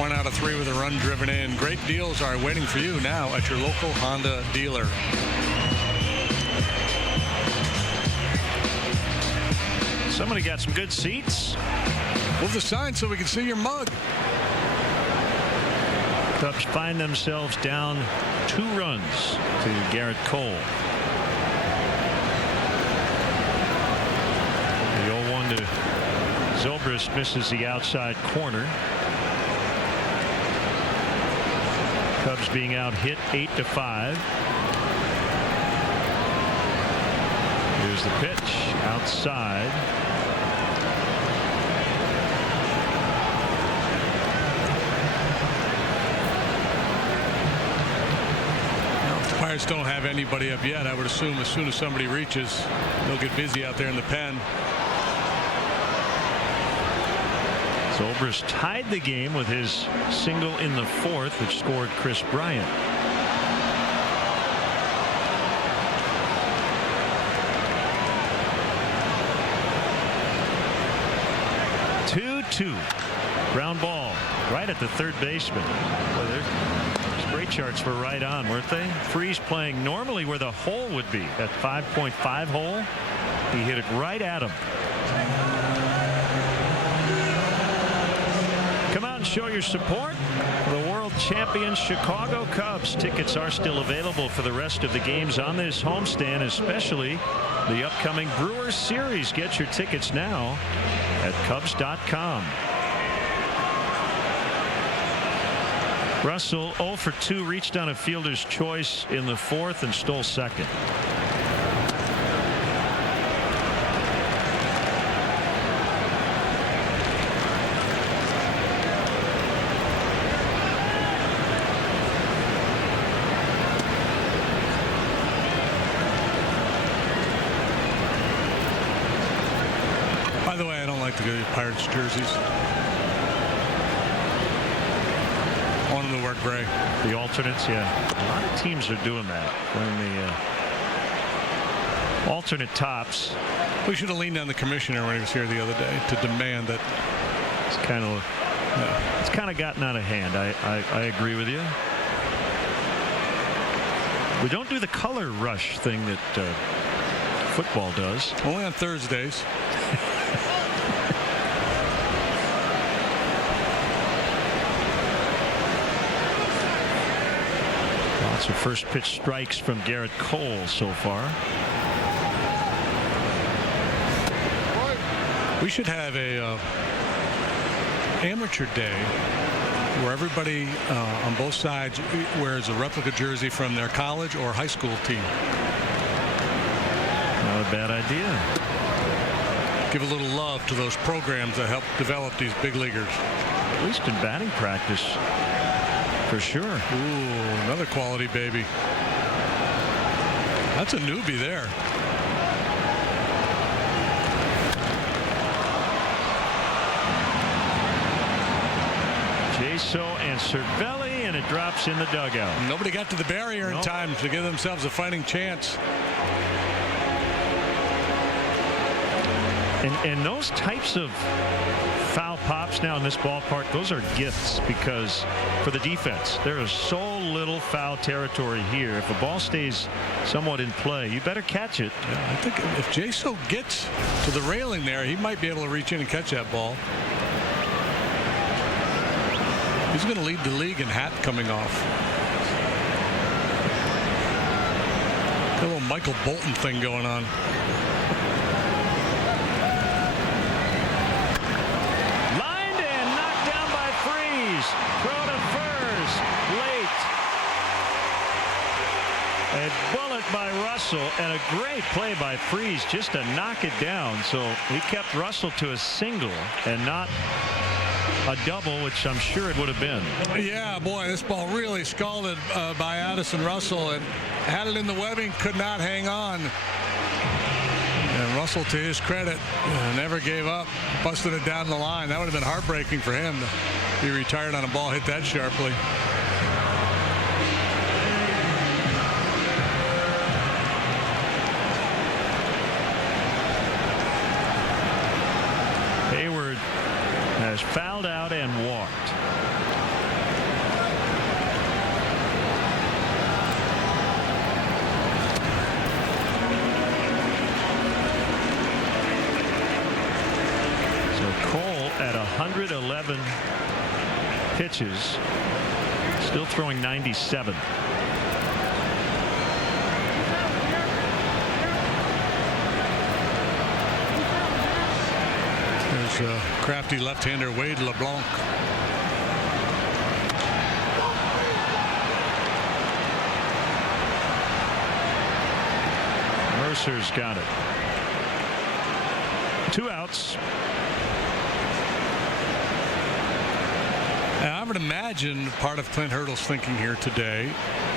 1 out of 3 with a run driven in. Great deals are waiting for you now at your local Honda dealer. Somebody got some good seats. Move the sign so we can see your mug. Cubs find themselves down 2 runs to Garrett Cole. The 0-1 to Zobrist misses the outside corner. Cubs being out hit 8-5. Here's the pitch outside. Pirates don't have anybody up yet. I would assume as soon as somebody reaches, they'll get busy out there in the pen. Zobrist tied the game with his single in the 4th, which scored Chris Bryant. Ground ball right at the third baseman. Well, their spray charts were right on, weren't they? Freese playing normally where the hole would be, that 5.5 hole. He hit it right at him. Come out and show your support for the world champion Chicago Cubs. Tickets are still available for the rest of the games on this homestand, especially the upcoming Brewers series. Get your tickets now at Cubs.com. Russell 0 for 2, reached on a fielder's choice in the 4th and stole second. By the way, I don't like the Pirates jerseys. I want them to wear gray. The alternates, yeah. A lot of teams are doing that. Wearing the alternate tops. We should have leaned on the commissioner when he was here the other day to demand that. It's kind of gotten out of hand. I agree with you. We don't do the color rush thing that football does. Only on Thursdays. Lots of first pitch strikes from Garrett Cole so far. We should have a amateur day where everybody on both sides wears a replica jersey from their college or high school team. Not a bad idea. Give a little love to those programs that help develop these big leaguers. At least in batting practice. For sure. Ooh, another quality baby. That's a newbie there. Jaso and Cervelli, and it drops in the dugout. Nobody got to the barrier in time to give themselves a fighting chance. And those types of foul pops now in this ballpark, those are gifts, because for the defense, there is so little foul territory here. If the ball stays somewhat in play, you better catch it. Yeah, I think if Jaso gets to the railing there, he might be able to reach in and catch that ball. He's going to lead the league in hat coming off. Got a little Michael Bolton thing going on. Lined in, knocked down by Freese. Throw to first, late. A bullet by Russell, and a great play by Freese just to knock it down. So he kept Russell to a single and not a double, which I'm sure it would have been. Yeah, boy, this ball really scalded by Addison Russell, and had it in the webbing, could not hang on. And Russell, to his credit, never gave up, busted it down the line. That would have been heartbreaking for him to be retired on a ball hit that sharply. Hayward has fouled out and walked. Cole at 111 pitches, still throwing 97. There's a crafty left-hander, Wade LeBlanc. Mercer's got it. 2 outs. I would imagine part of Clint Hurdle's thinking here today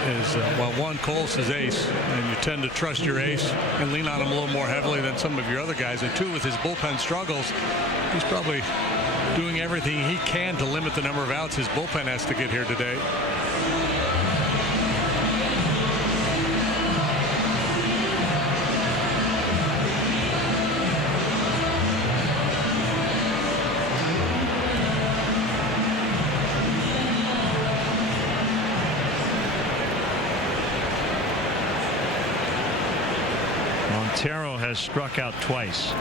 is, well, one, Cole's his ace, and you tend to trust your ace and lean on him a little more heavily than some of your other guys. And 2, with his bullpen struggles, he's probably doing everything he can to limit the number of outs his bullpen has to get here today. Montero has struck out twice.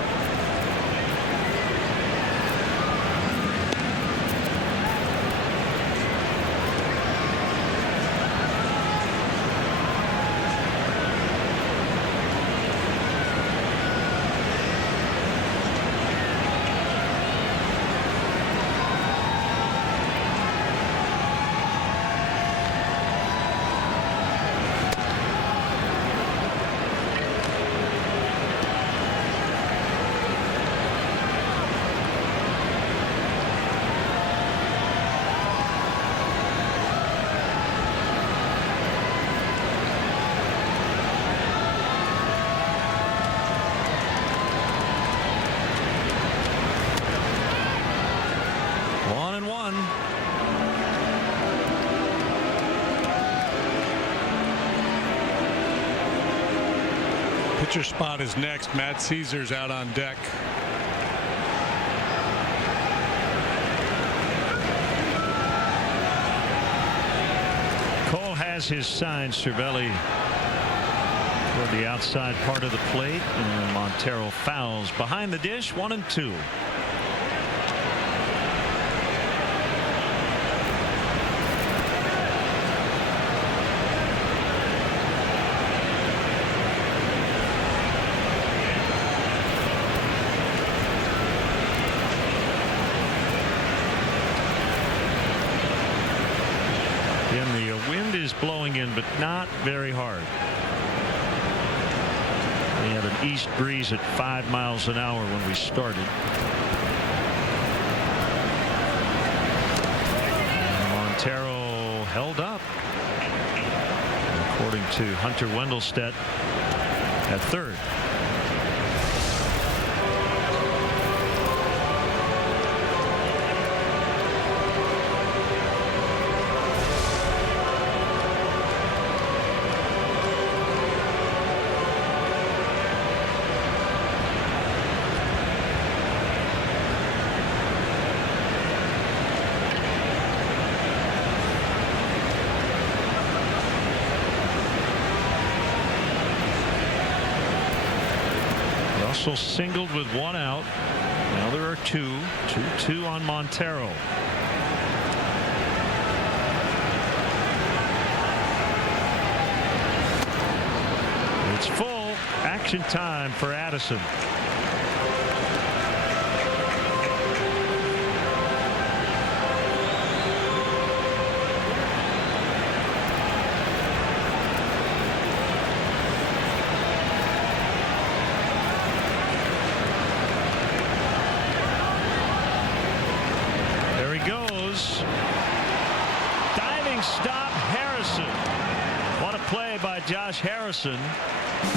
Pitcher spot is next. Matt Caesar's out on deck. Cole has his sign. Cervelli toward the outside part of the plate, and Montero fouls behind the dish. 1-2. Blowing in, but not very hard. We had an east breeze at 5 miles an hour when we started. Montero held up, according to Hunter Wendelstedt, at third. Russell singled with 1 out. Now there are 2. 2-2 on Montero. It's full. Action time for Addison. Josh Harrison.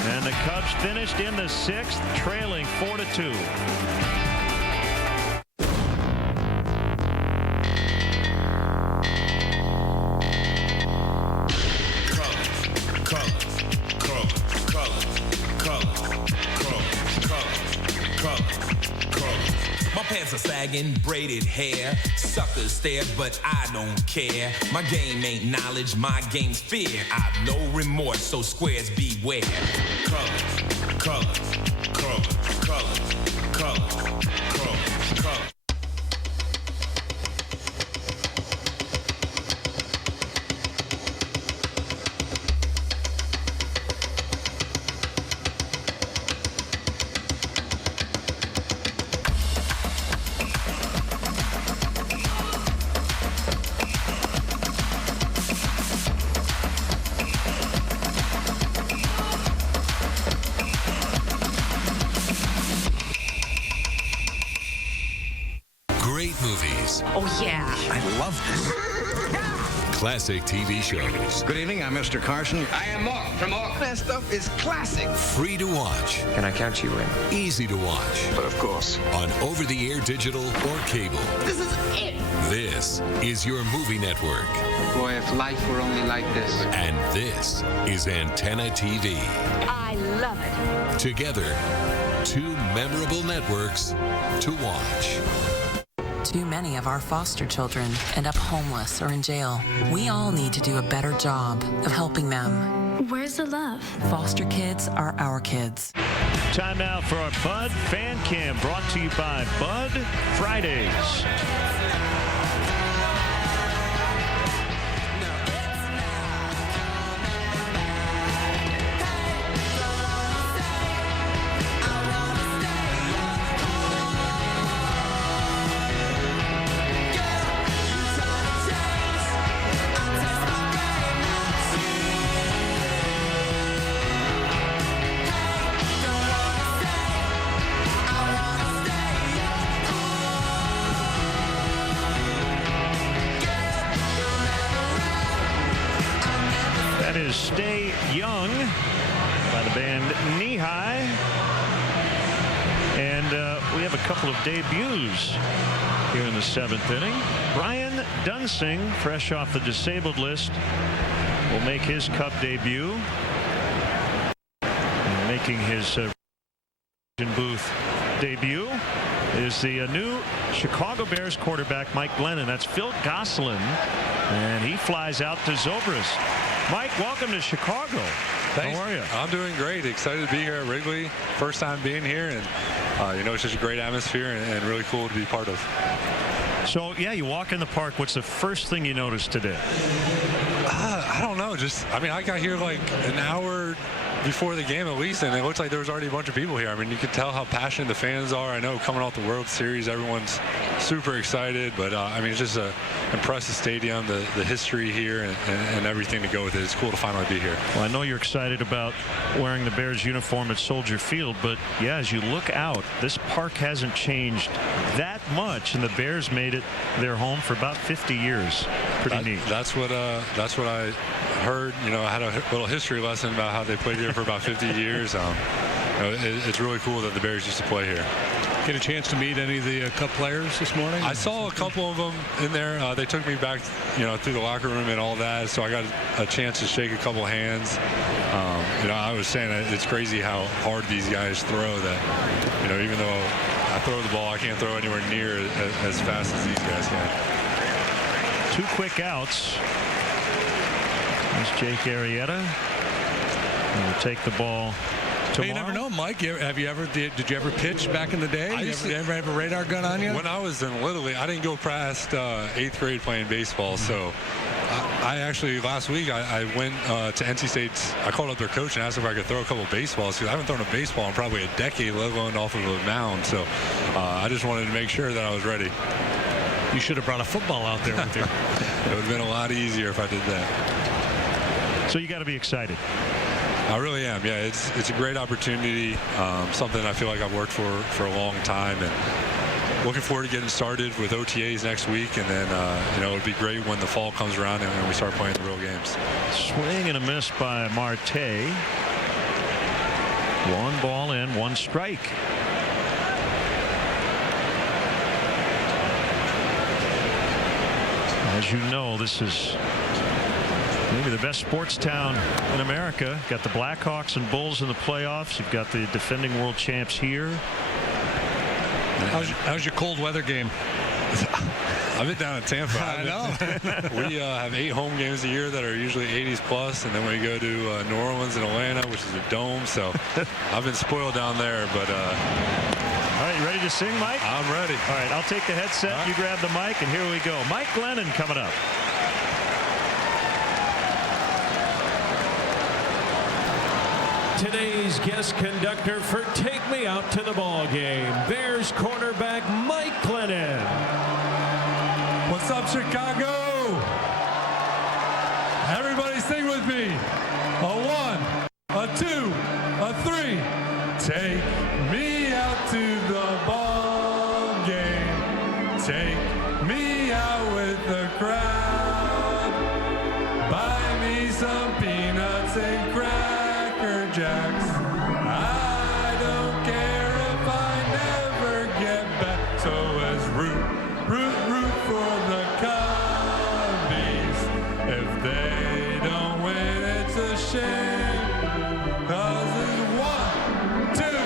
And the Cubs finished in the 6th, trailing 4-2. My pants are sagging, braided hair. Suckers stare, but I don't care. My game ain't knowledge, my game's fear. I've no remorse, so squares beware. Colors, colors, colors, colors, colors, colors, colors. Oh, yeah. I love this. Classic TV shows. Good evening, I'm Mr. Carson. I am Mark from Mark. That stuff is classic. Free to watch. Can I count you in? Easy to watch. But of course. On over-the-air digital or cable. This is it. This is your movie network. Boy, if life were only like this. And this is Antenna TV. I love it. Together, 2 memorable networks to watch. Too many of our foster children end up homeless or in jail. We all need to do a better job of helping them. Where's the love? Foster kids are our kids. Time now for our Bud Fan Cam, brought to you by Bud Fridays. Stay Young by the band Knee High. And we have a couple of debuts here in the 7th inning. Brian Dunsing, fresh off the disabled list, will make his Cub debut. And making his booth debut is the new Chicago Bears quarterback, Mike Glennon. That's Phil Gosselin, and he flies out to Zobrist. Mike, welcome to Chicago. Thanks. How are you? I'm doing great. Excited to be here at Wrigley. First time being here, and you know, it's just a great atmosphere and really cool to be part of. So, yeah, you walk in the park. What's the first thing you noticed today? I don't know. I mean, I got here like an hour before the game at least, and it looks like there was already a bunch of people here. I mean, you could tell how passionate the fans are. I know coming off the World Series, everyone's super excited, but I mean, it's just an impressive stadium, the history here and everything to go with it. It's cool to finally be here. Well, I know you're excited about wearing the Bears uniform at Soldier Field, but yeah, as you look out, this park hasn't changed that much, and the Bears made it their home for about 50 years. Pretty neat. That's what I heard. You know, I had a little history lesson about how they played here for about 50 years. You know, it's really cool that the Bears used to play here. Get a chance to meet any of the Cup players this morning? I saw a couple of them in there. They took me back, you know, through the locker room and all that, so I got a chance to shake a couple hands. You know, I was saying it's crazy how hard these guys throw. That, you know, even though I throw the ball, I can't throw anywhere near as fast as these guys can. 2 quick outs. There's Jake Arrieta. And will take the ball tomorrow. Hey, you never know, Mike. Did you ever pitch back in the day? Did you ever have a radar gun on you? When I was in Little League, I didn't go past 8th grade playing baseball. So I actually, last week, I went to NC State's. I called up their coach and asked if I could throw a couple baseballs, because I haven't thrown a baseball in probably a decade, let alone off of a mound. So I just wanted to make sure that I was ready. You should have brought a football out there with you. It would have been a lot easier if I did that. So you got to be excited. I really am. Yeah, it's a great opportunity. Something I feel like I've worked for a long time, and looking forward to getting started with OTAs next week, and then it'd be great when the fall comes around and we start playing the real games. Swing and a miss by Marte. 1 ball in, 1 strike. As you know, this is maybe the best sports town in America. Got the Blackhawks and Bulls in the playoffs. You've got the defending world champs here. How's your cold weather game? I've been down in Tampa. I know. We have 8 home games a year that are usually 80s plus, and then we go to New Orleans and Atlanta, which is a dome. So I've been spoiled down there. But all right, you ready to sing, Mike? I'm ready. All right, I'll take the headset. You grab the mic, and here we go. Mike Glennon coming up. Today's guest conductor for Take Me Out to the Ball Game, Bears cornerback Mike Glennon. What's up, Chicago? Everybody sing with me. A 1, a 2, a 3. Take me out to the ball game. Take me out with the crowd. Buy me some peanuts and Cracker Jacks. I don't care if I never get back. So let's root for the Cubbies. If they don't win, it's a shame. 'Cause it's 1, 2,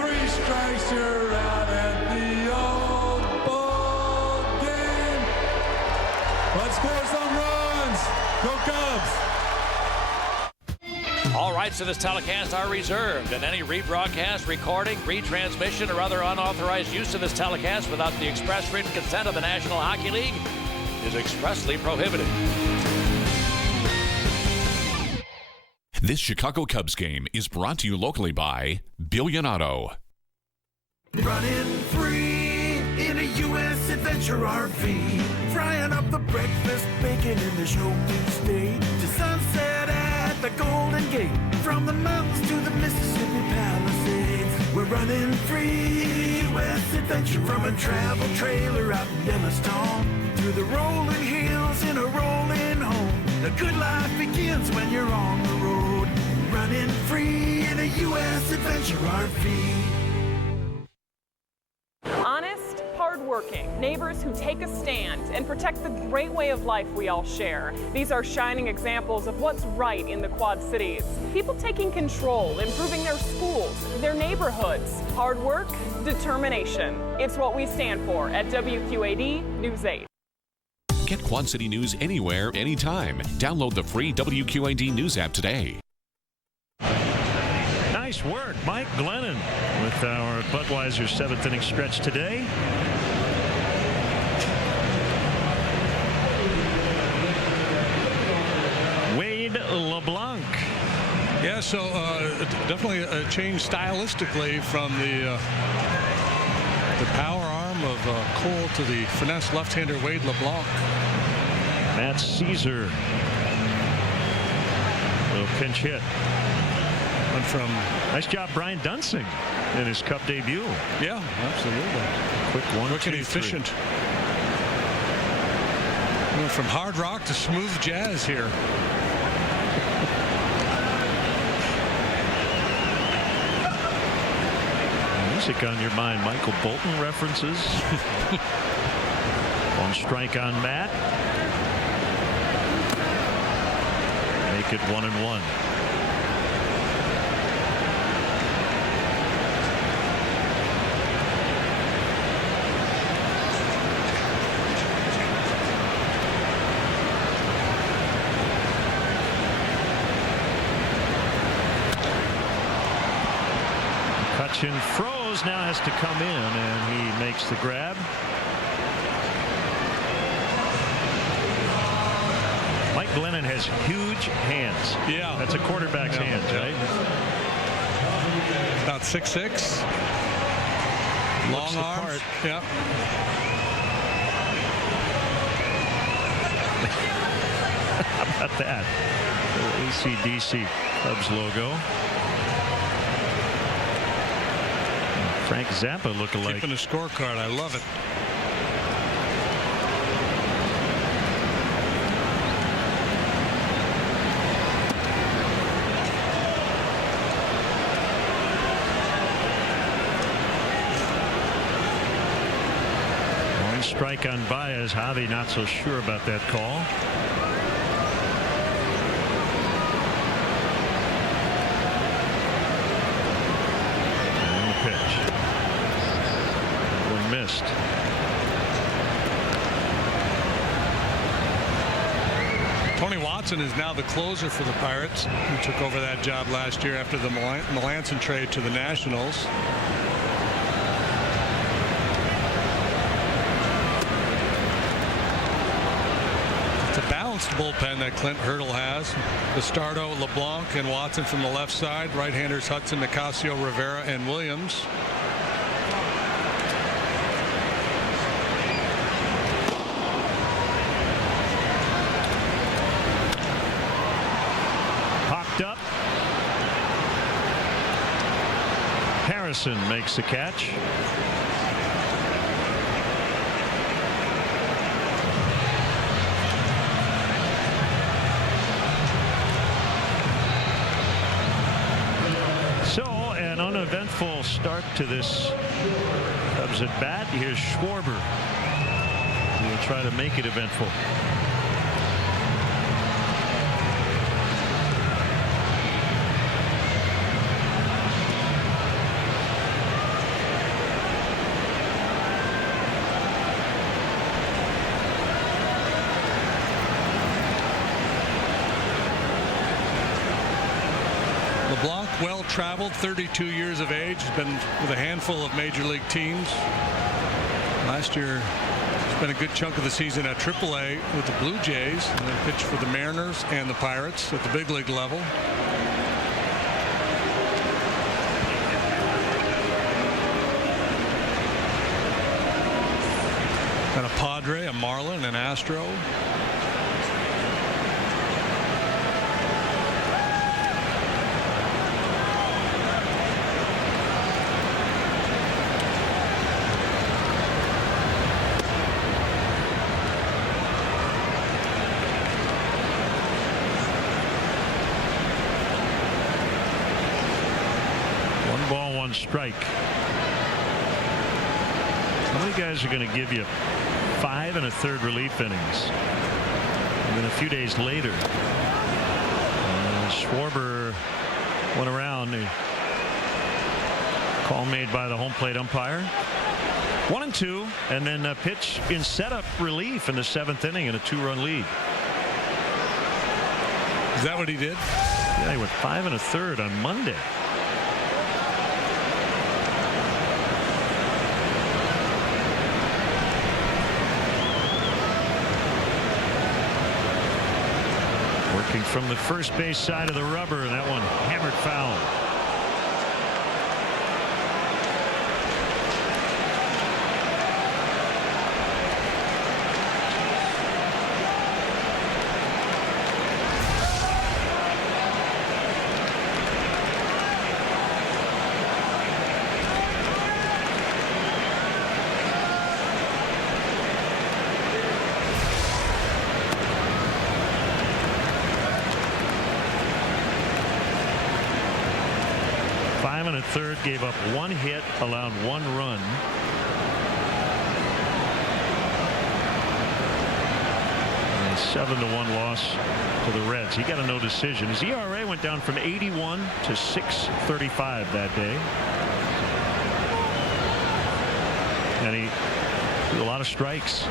3 strikes, you're out at the old ball game. Let's score some runs. Go Cubs. All rights to this telecast are reserved, and any rebroadcast, recording, retransmission, or other unauthorized use of this telecast without the express written consent of the National Hockey League is expressly prohibited. This Chicago Cubs game is brought to you locally by Billion Auto. Running free in a U.S. Adventure RV. Frying up the breakfast, bacon in the show we stay. To sunset at the Golden Gate. From the mountains to the Mississippi Palisades. We're running free U.S. Adventure. From a travel trailer out in Yellowstone. Through the rolling hills in a rolling home. The good life begins when you're on the road. Running free in a U.S. Adventure RV. Honest, hardworking, neighbors who take a stand and protect the great way of life we all share. These are shining examples of what's right in the Quad Cities. People taking control, improving their schools, their neighborhoods. Hard work, determination. It's what we stand for at WQAD News 8. Get Quad City News anywhere, anytime. Download the free WQAD News app today. Nice work, Mike Glennon, with our Budweiser 7th inning stretch today. Wade LeBlanc. Yeah, so definitely a change stylistically from the power arm of Cole to the finesse left-hander Wade LeBlanc. Matt Caesar. Little pinch hit. Went from nice job, Brian Dunsing, in his Cup debut. Yeah, absolutely. Quick one, quick and efficient. Went from hard rock to smooth jazz here. Music on your mind. Michael Bolton references. One strike on Matt. Make it 1-1. Cutchin froze, now has to come in, and he makes the grab. Mike Glennon has huge hands. Yeah. That's a quarterback's hands, right? About 6'6". Long arms. Yeah. How about that? The ACDC Cubs logo. Frank Zappa lookalike. Keeping a scorecard. I love it. One strike on Baez. Javi not so sure about that call. Missed. Tony Watson is now the closer for the Pirates. He took over that job last year after the Melanson trade to the Nationals. It's a balanced bullpen that Clint Hurdle has. Bastardo, LeBlanc, and Watson from the left side. Right-handers Hudson, Nicasio, Rivera, and Williams. Up. Harrison makes the catch. So an uneventful start to this Cubs at bat. Here's Schwarber. He will try to make it eventful. LeBlanc, well-traveled, 32 years of age, has been with a handful of major league teams. Last year, spent a good chunk of the season at AAA with the Blue Jays, and then pitched for the Mariners and the Pirates at the big league level. And a Padre, a Marlin, an Astro. Strike. How many guys are going to give you 5 1/3 relief innings? And then a few days later, Schwarber went around. A call made by the home plate umpire. 1-2, and then a pitch in setup relief in the 7th inning in a 2-run lead. Is that what he did? Yeah, he went 5 1/3 on Monday. Working from the first base side of the rubber, and that one hammered foul. Third, gave up 1 hit, allowed 1 run. And a 7-1 loss to the Reds. He got a no decision. His ERA went down from 81 to 6.35 that day. And he threw a lot of strikes.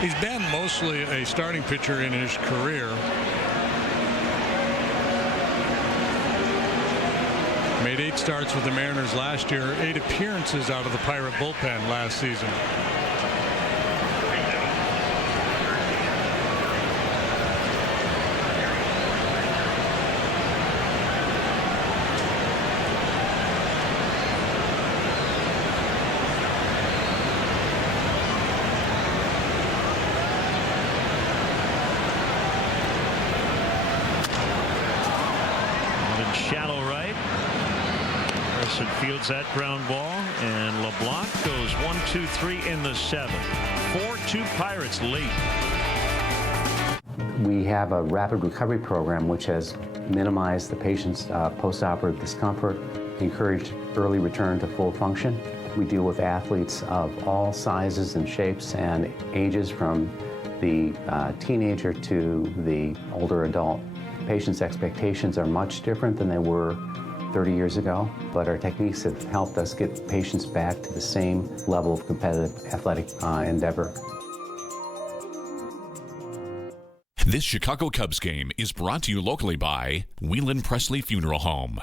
He's been mostly a starting pitcher in his career. Made 8 starts with the Mariners last year, 8 appearances out of the Pirate bullpen last season. fields that ground ball, and LeBlanc goes 1-2-3 in the 7th. 4-2 Pirates late. We have a rapid recovery program which has minimized the patient's postoperative discomfort, encouraged early return to full function. We deal with athletes of all sizes and shapes and ages, from the teenager to the older adult. Patients' expectations are much different than they were 30 years ago, but our techniques have helped us get patients back to the same level of competitive athletic endeavor. This Chicago Cubs game is brought to you locally by Whelan Presley Funeral Home.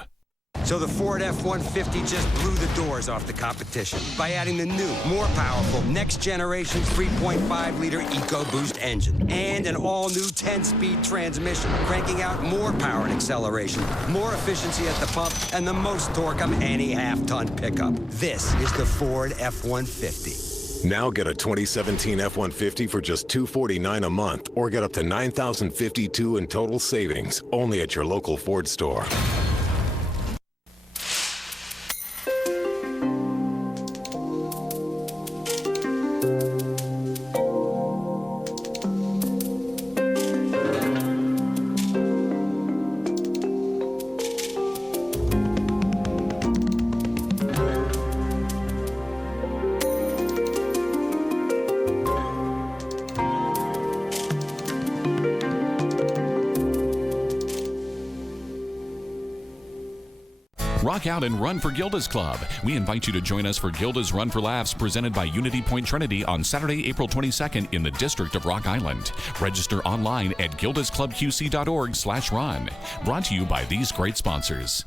So the Ford F-150 just blew the doors off the competition by adding the new, more powerful, next-generation 3.5-liter EcoBoost engine and an all-new 10-speed transmission, cranking out more power and acceleration, more efficiency at the pump, and the most torque of any half-ton pickup. This is the Ford F-150. Now get a 2017 F-150 for just $249 a month, or get up to $9,052 in total savings, only at your local Ford store. Rock out and run for Gilda's Club. We invite you to join us for Gilda's Run for Laughs, presented by Unity Point Trinity on Saturday, April 22nd in the District of Rock Island. Register online at gildasclubqc.org/run. Brought to you by these great sponsors.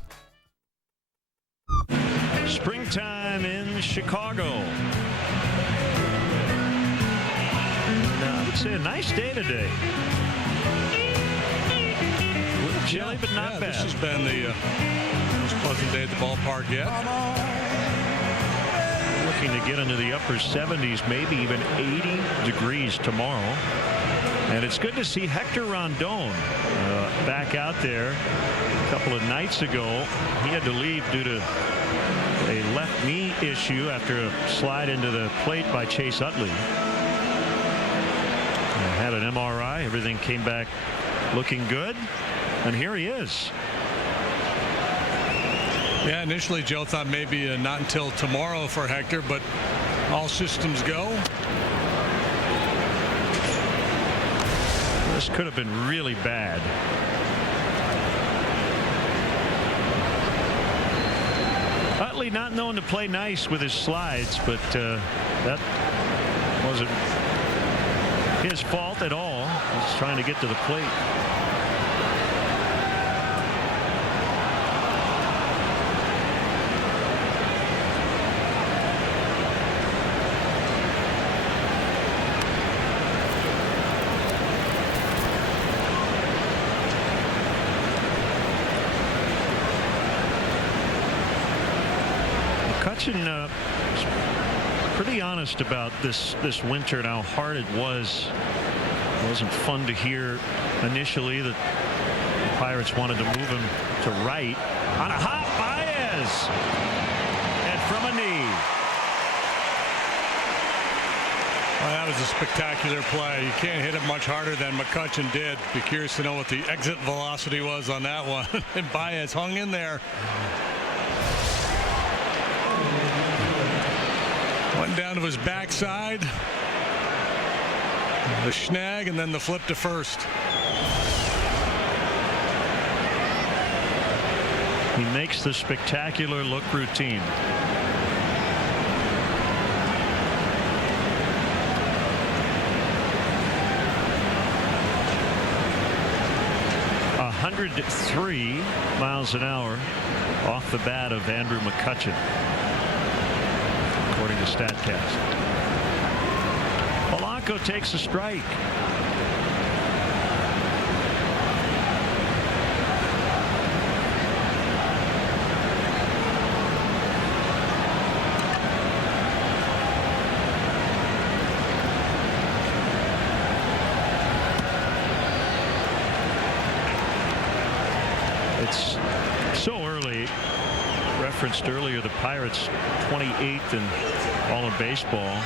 Springtime in Chicago. I would say a nice day today. A little chilly, but not bad. This has been the most pleasant day at the ballpark yet. Looking to get into the upper 70s, maybe even 80 degrees tomorrow. And it's good to see Hector Rondon back out there. A couple of nights ago, he had to leave due to a left knee issue after a slide into the plate by Chase Utley. Had an MRI. Everything came back looking good. And here he is. Yeah, initially Joe thought maybe not until tomorrow for Hector, but all systems go. This could have been really bad. Utley not known to play nice with his slides, but that wasn't his fault at all. He's trying to get to the plate. McCutchen pretty honest about this winter and how hard it was. It wasn't fun to hear initially that the Pirates wanted to move him to right. On a hop, Baez, and from a knee. Well, that was a spectacular play. You can't hit it much harder than McCutchen did. Be curious to know what the exit velocity was on that one. And Baez hung in there. Went down to his backside. The snag and then the flip to first. He makes the spectacular look routine. A 103 miles an hour off the bat of Andrew McCutchen, according to StatCast. Polanco takes a strike. It's so early. referenced earlier, the Pirates 28th in all of baseball,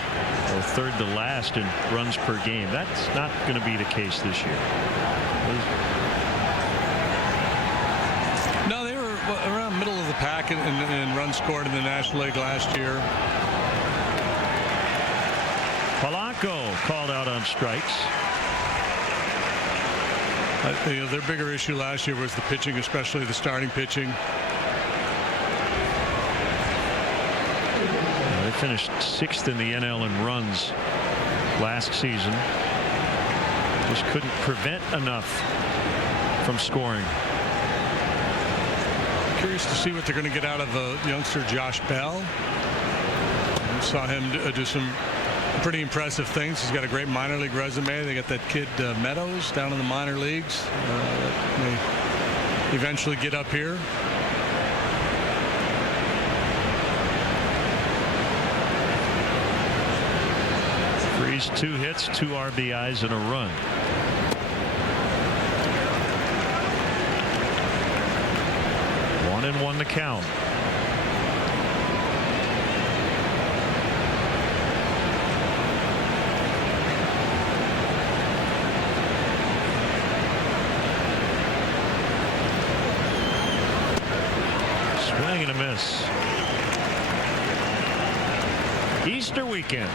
or third to last in runs per game. That's not going to be the case this year. No, they were around middle of the pack in runs scored in the National League last year. Polanco called out on strikes. Their bigger issue last year was the pitching, especially the starting pitching. They finished 6th in the NL in runs last season. Just couldn't prevent enough from scoring. Curious to see what they're going to get out of youngster Josh Bell. I saw him do some pretty impressive things. He's got a great minor league resume. They got that kid Meadows down in the minor leagues. May eventually get up here. Freeze 2 hits, 2 RBIs, and a run. One and one to count. Swing and a miss. Easter weekend.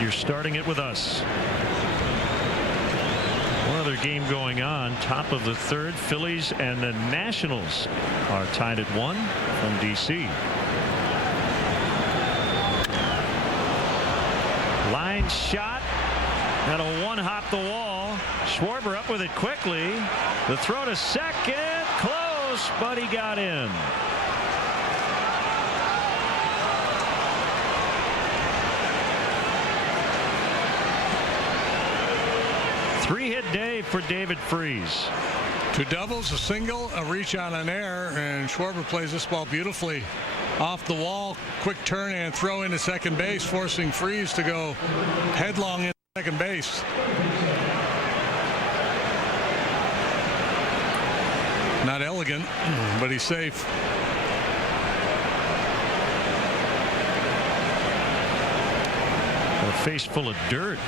You're starting it with us. One other game going on. Top of the third. Phillies and the Nationals are tied at 1 from D.C. Line shot. That'll one-hop the wall. Schwarber up with it quickly. The throw to second. Close, but he got in. Three-hit day for David Freese. 2 doubles, a single, a reach on an error, and Schwarber plays this ball beautifully off the wall. Quick turn and throw into second base, forcing Freese to go headlong into second base. Not elegant, but he's safe. A face full of dirt.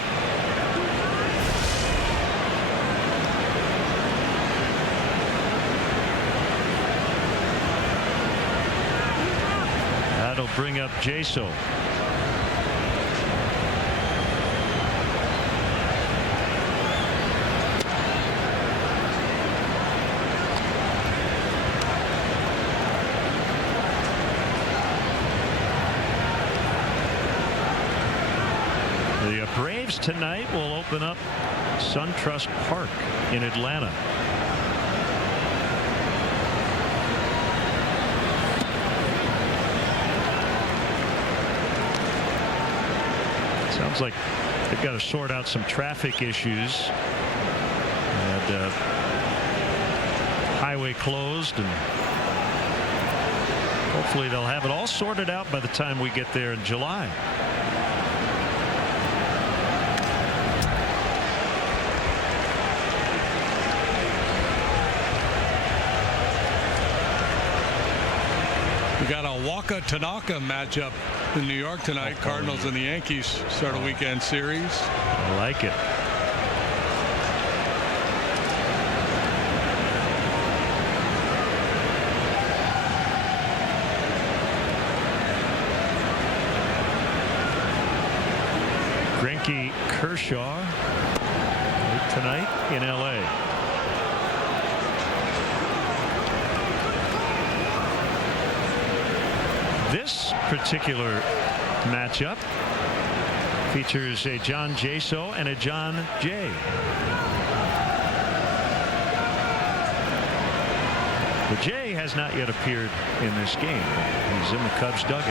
That'll bring up Jaso. The Braves tonight will open up SunTrust Park in Atlanta. Sounds like they've got to sort out some traffic issues. And highway closed, and hopefully they'll have it all sorted out by the time we get there in July. We got a Waka Tanaka matchup in New York tonight. Cardinals and the Yankees start a weekend series. I like it. Greinke Kershaw tonight in LA. This particular matchup features a John Jaso and a John Jay. The Jay has not yet appeared in this game. He's in the Cubs dugout.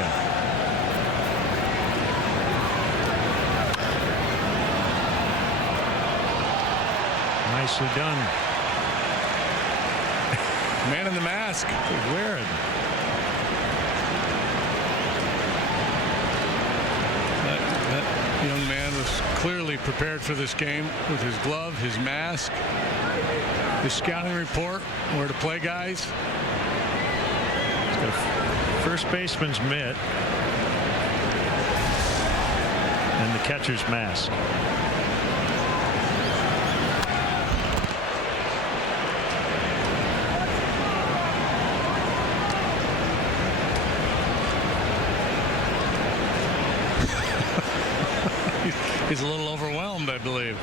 Nicely done. Man in the mask. He's wearing. That young man was clearly prepared for this game with his glove, his mask, his scouting report, where to play guys. The first baseman's mitt and the catcher's mask. He's a little overwhelmed, I believe.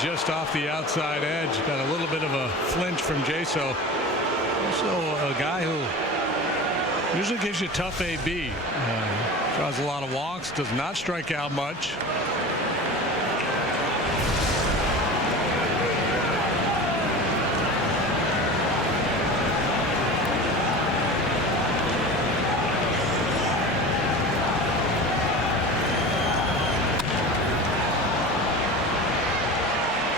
Just off the outside edge. Got a little bit of a flinch from Jaso. Also a guy who usually gives you tough AB. Draws a lot of walks, does not strike out much.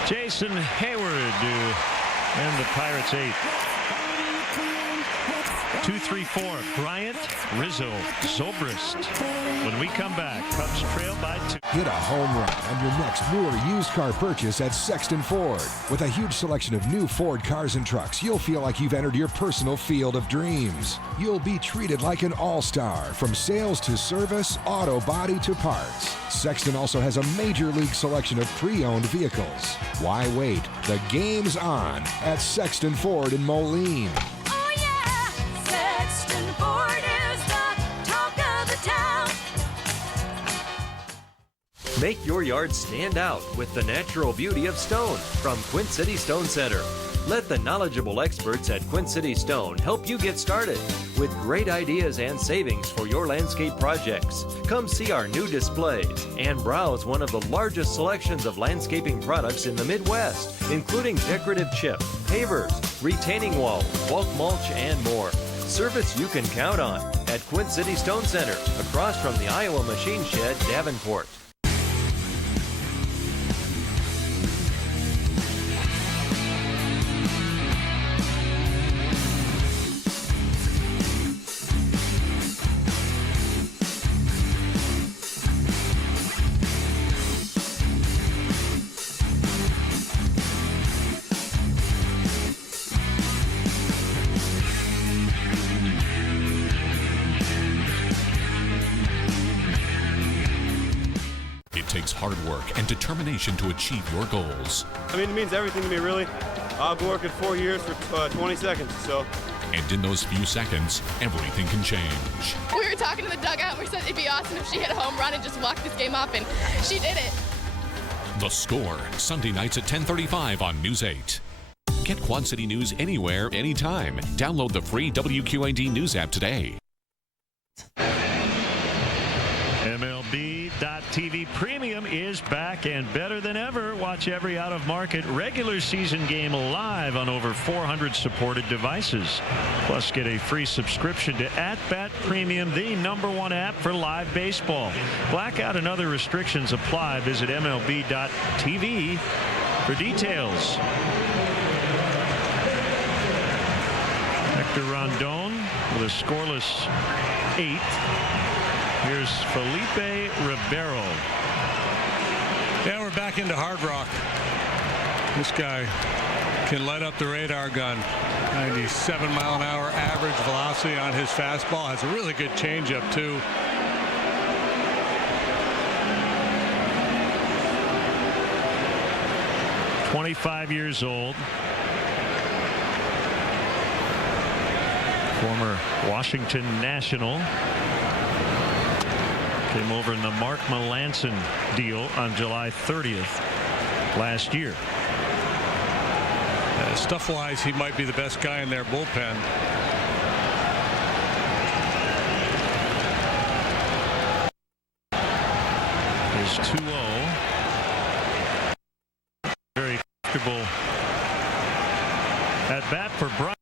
Jason Hayward and the Pirates 8. 2-3-4. Bryant, Rizzo, Zobrist. When we come back, Cubs trail by 2. Get a home run on your next new or used car purchase at Sexton Ford. With a huge selection of new Ford cars and trucks, you'll feel like you've entered your personal field of dreams. You'll be treated like an all-star, from sales to service, auto body to parts. Sexton also has a major league selection of pre-owned vehicles. Why wait? The game's on at Sexton Ford in Moline. Oh yeah, Sexton Ford is the talk of the town. Make your yard stand out with the natural beauty of stone from Quint City Stone Center. Let the knowledgeable experts at Quint City Stone help you get started with great ideas and savings for your landscape projects. Come see our new displays and browse one of the largest selections of landscaping products in the Midwest, including decorative chip, pavers, retaining walls, bulk mulch, and more. Service you can count on at Quint City Stone Center, across from the Iowa Machine Shed, Davenport. Hard work and determination to achieve your goals. I mean, it means everything to me, really. I've been working 4 years for 20 seconds, so. And in those few seconds, everything can change. We were talking to the dugout and we said it'd be awesome if she hit a home run and just walked this game up, and she did it. The Score, Sunday nights at 10:35 on News 8. Get Quad City News anywhere, anytime. Download the free WQAD News app today. MLB.TV Premium is back and better than ever. Watch every out-of-market regular season game live on over 400 supported devices. Plus, get a free subscription to @Bat Premium, the #1 app for live baseball. Blackout and other restrictions apply. Visit MLB.TV for details. Hector Rondon with a scoreless 8. Here's Felipe Ribeiro. Yeah, we're back into Hard Rock. This guy can light up the radar gun. 97-mile-an-hour average velocity on his fastball. Has a really good changeup, too. "25 years old. Former Washington National. Came over in the Mark Melanson deal on July 30th last year. Stuff-wise, he might be the best guy in their bullpen. Is 2-0. Very comfortable at bat for Bryant.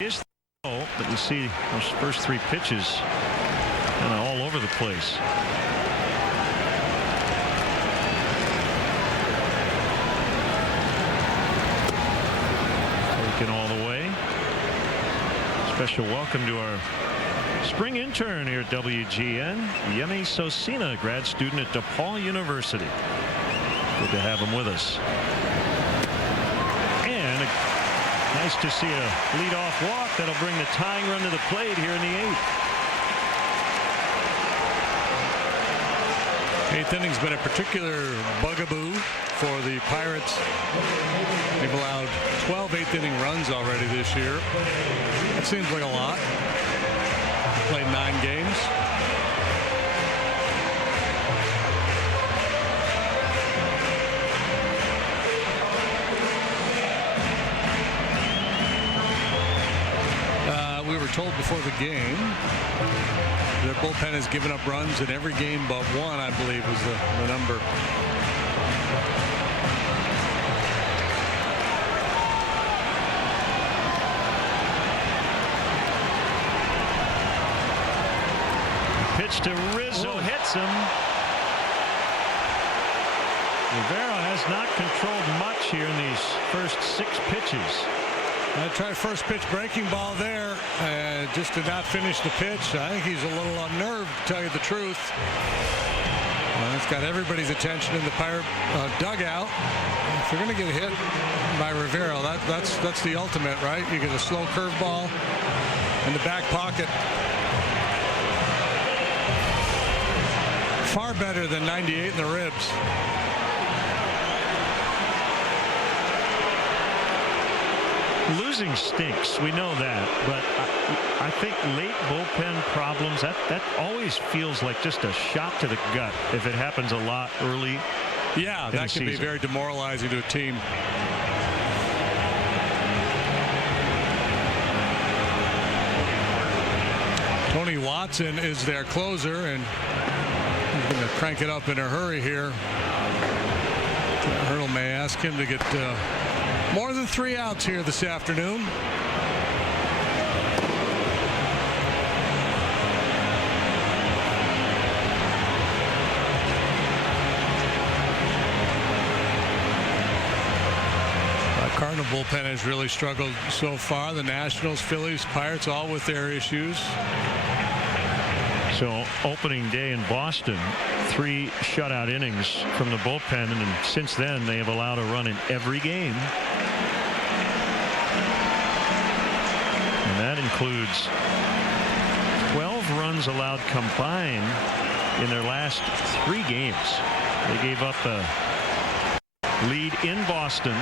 Is 3-0, but you see those first 3 pitches kind of all over the place. Looking all the way. Special welcome to our spring intern here at WGN, Yemi Sosina, grad student at DePaul University. Good to have him with us. And nice to see a leadoff walk that'll bring the tying run to the plate here in the 8th. 8th inning's been a particular bugaboo for the Pirates. They've allowed 12 8th inning runs already this year. That seems like a lot. Played 9 games. We were told before the game their bullpen has given up runs in every game but one, I believe, was the number. Pitch to Rizzo, hits him. Rivera has not controlled much here in these first 6 pitches. I tried first pitch breaking ball there, just did not finish the pitch. I think he's a little unnerved, to tell you the truth. It's got everybody's attention in the Pirate dugout. If you're going to get hit by Rivera, that's the ultimate, right? You get a slow curveball in the back pocket. Far better than 98 in the ribs. Losing stinks, we know that, but I think late bullpen problems, that always feels like just a shot to the gut if it happens a lot early. Yeah, that can be very demoralizing to a team. Tony Watson is their closer, and he's going to crank it up in a hurry here. Hurdle may ask him to get more than 3 outs here this afternoon. The Cardinal bullpen has really struggled so far. The Nationals, Phillies, Pirates, all with their issues. So opening day in Boston, 3 shutout innings from the bullpen, and since then they have allowed a run in every game. And that includes 12 runs allowed combined in their last 3 games. They gave up a lead in Boston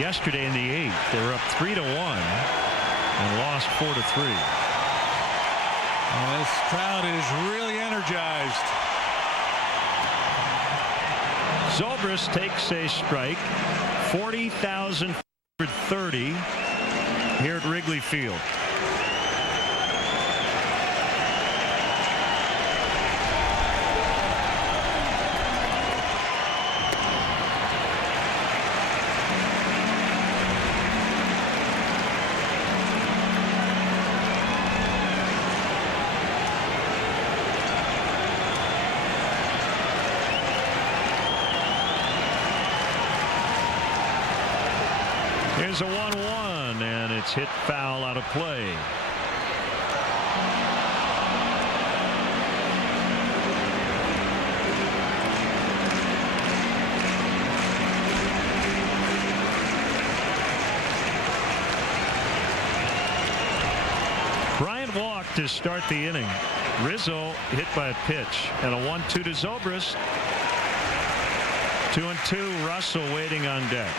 yesterday in the 8th. They were up 3-1 and lost 4-3. This crowd is really energized. Zobrist takes a strike. 40,430 here at Wrigley Field. Here's a 1-1, and it's hit foul out of play. Bryant walked to start the inning. Rizzo hit by a pitch, and a 1-2 to Zobrist. 2-2. Russell waiting on deck.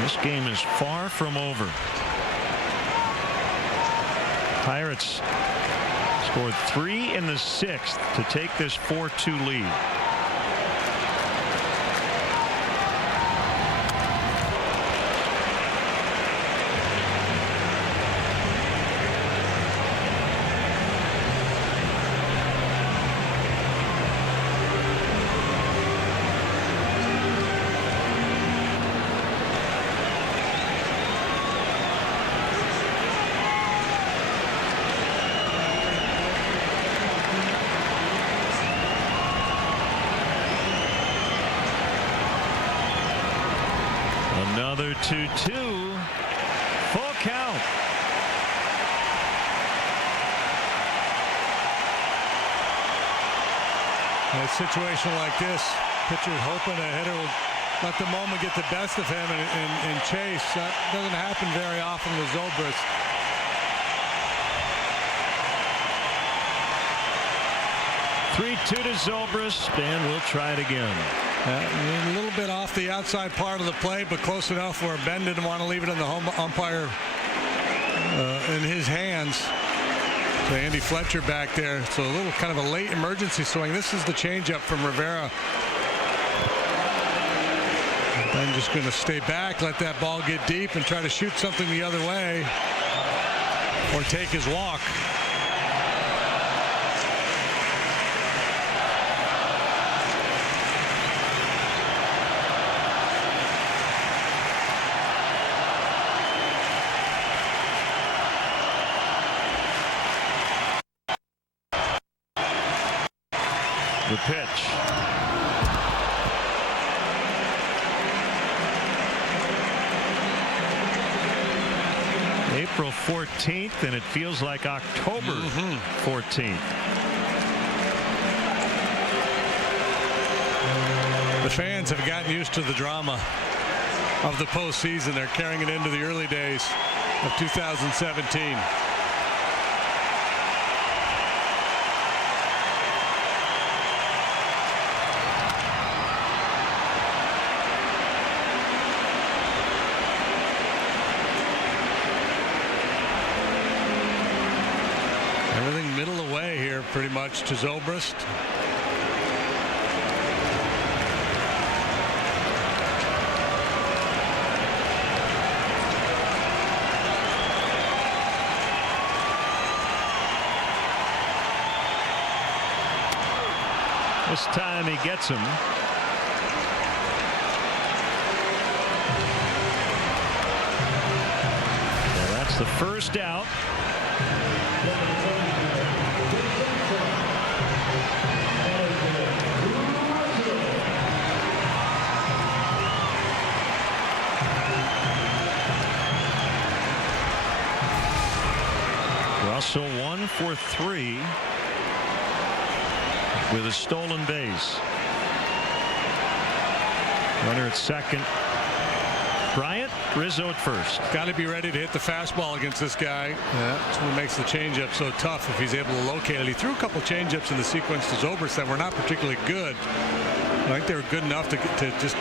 This game is far from over. Pirates scored 3 in the 6th to take this 4-2 lead. Another 2-2. In a situation like this, pitcher's hoping a hitter will let the moment get the best of him and chase. That doesn't happen very often with Zobrist. (3-2) to Zobrist, and we'll try it again. A little bit off the outside part of the plate, but close enough where Ben didn't want to leave it in the home umpire in his hands. So Andy Fletcher back there. So a little kind of a late emergency swing. This is the changeup from Rivera. Ben just going to stay back, let that ball get deep, and try to shoot something the other way, or take his walk. The pitch. April 14th, and it feels like October 14th. The fans have gotten used to the drama of the postseason. They're carrying it into the early days of 2017. Everything middle away here pretty much to Zobrist. This time he gets him. Well, that's the first out. Russell 1 for 3 with a stolen base. Runner at second. Bryant, Rizzo at first. Got to be ready to hit the fastball against this guy. Yeah, that's what makes the changeup so tough if he's able to locate it. He threw a couple changeups in the sequence to Zobrist that were not particularly good. I think they were good enough to just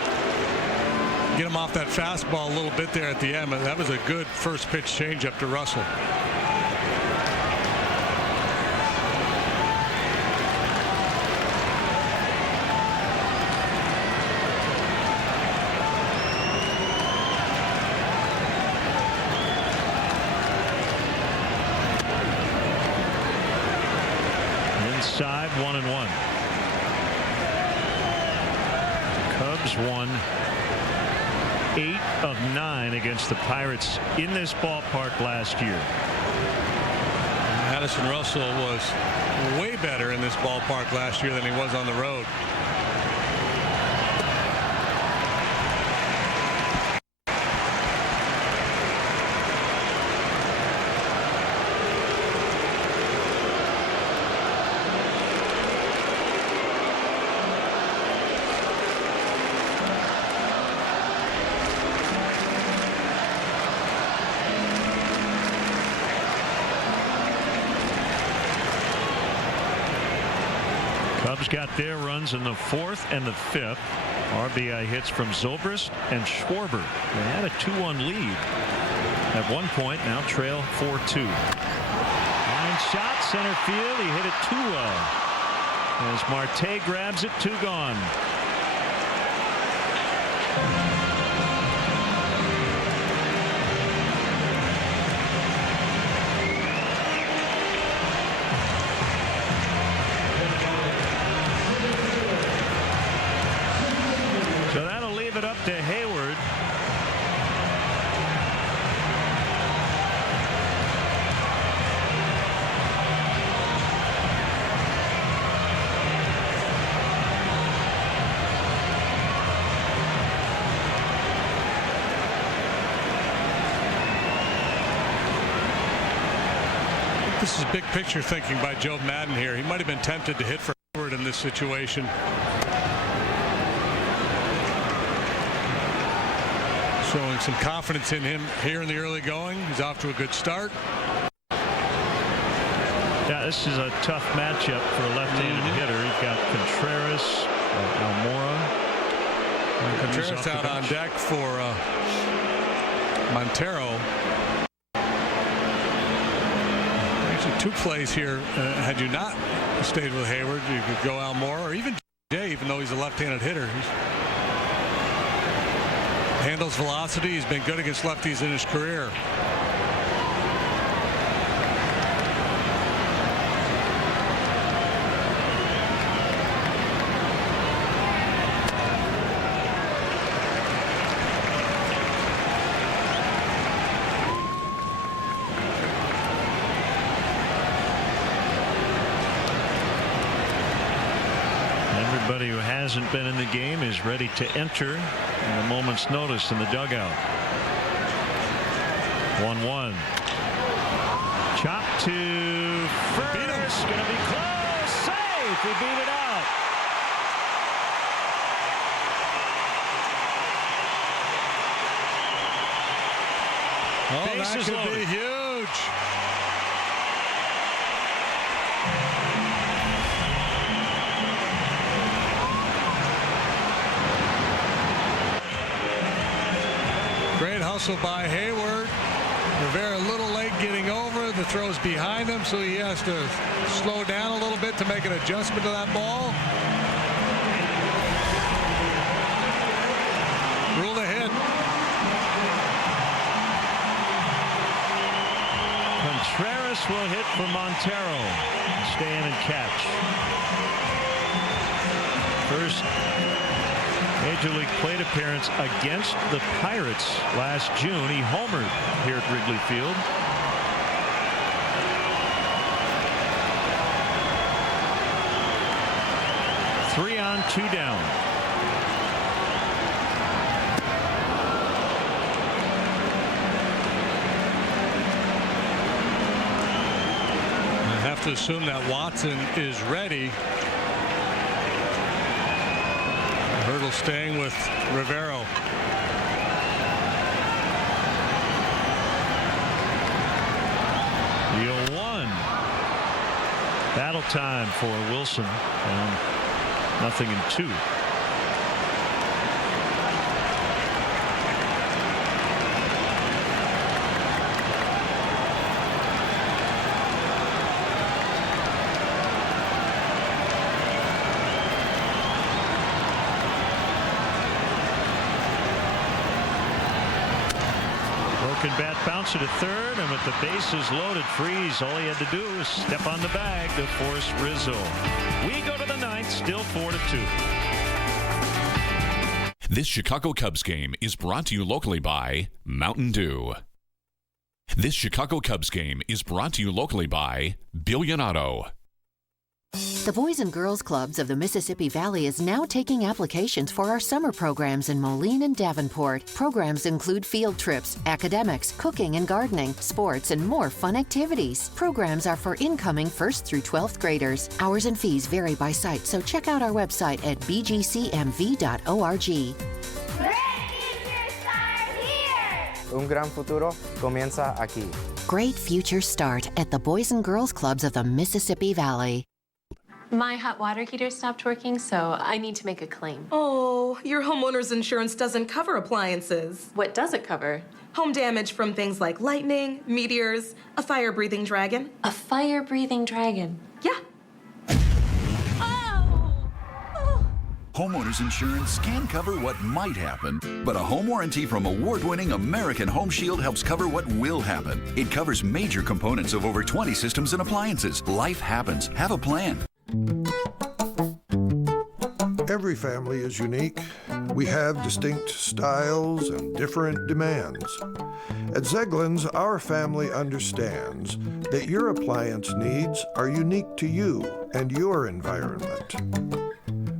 get him off that fastball a little bit there at the end. But that was a good first pitch changeup to Russell. Inside 1-1. Cubs won 8 of 9 against the Pirates in this ballpark last year. Addison Russell was way better in this ballpark last year than he was on the road. Cubs got their runs in the 4th and the 5th. RBI hits from Zobrist and Schwarber. They had a 2-1 lead at one point. Now trail 4-2. Line shot, center field. He hit it too well. As Marte grabs it, 2 gone. So that'll leave it up to Hayward. This is big picture thinking by Joe Madden here. He might have been tempted to hit for Hayward Hayward in this situation. Showing some confidence in him here in the early going. He's off to a good start. Yeah, this is a tough matchup for a left-handed hitter. You've got Contreras, Almora. Contreras out on deck for Montero. Actually, two plays here. Had you not stayed with Hayward, you could go Almora or even Jay, even though he's a left-handed hitter. He handles velocity. He's been good against lefties in his career. Everybody who hasn't been in the game is ready to enter in a moment's notice in the dugout. 1-1. Chop to first. Going to be close. Safe. He beat it out. Oh, that could be huge. Great hustle by Hayward. Rivera a little late getting over. The throw's behind him, so he has to slow down a little bit to make an adjustment to that ball. Ruled a hit. Contreras will hit for Montero. Stay in and catch. First Major League plate appearance against the Pirates last June. He homered here at Wrigley Field. Three on, two down. I have to assume that Watson is ready. Hurdle staying with Rivero. Deal one. Battle time for Wilson. And nothing in two. Bat bouncer to third, and with the bases loaded, Freeze, all he had to do was step on the bag to force Rizzo. We go to the ninth, still 4-2. This Chicago Cubs game is brought to you locally by Mountain Dew. This Chicago Cubs game is brought to you locally by Billion Auto. The Boys and Girls Clubs of the Mississippi Valley is now taking applications for our summer programs in Moline and Davenport. Programs include field trips, academics, cooking and gardening, sports, and more fun activities. Programs are for incoming 1st through 12th graders. Hours and fees vary by site, so check out our website at bgcmv.org. Un gran futuro comienza aquí. Great futures start at the Boys and Girls Clubs of the Mississippi Valley. My hot water heater stopped working, so I need to make a claim. Oh, your homeowner's insurance doesn't cover appliances. What does it cover? Home damage from things like lightning, meteors, a fire-breathing dragon. A fire-breathing dragon? Yeah. Homeowners insurance can cover what might happen, but a home warranty from award-winning American Home Shield helps cover what will happen. It covers major components of over 20 systems and appliances. Life happens. Have a plan. Every family is unique. We have distinct styles and different demands. At Zeglin's, our family understands that your appliance needs are unique to you and your environment.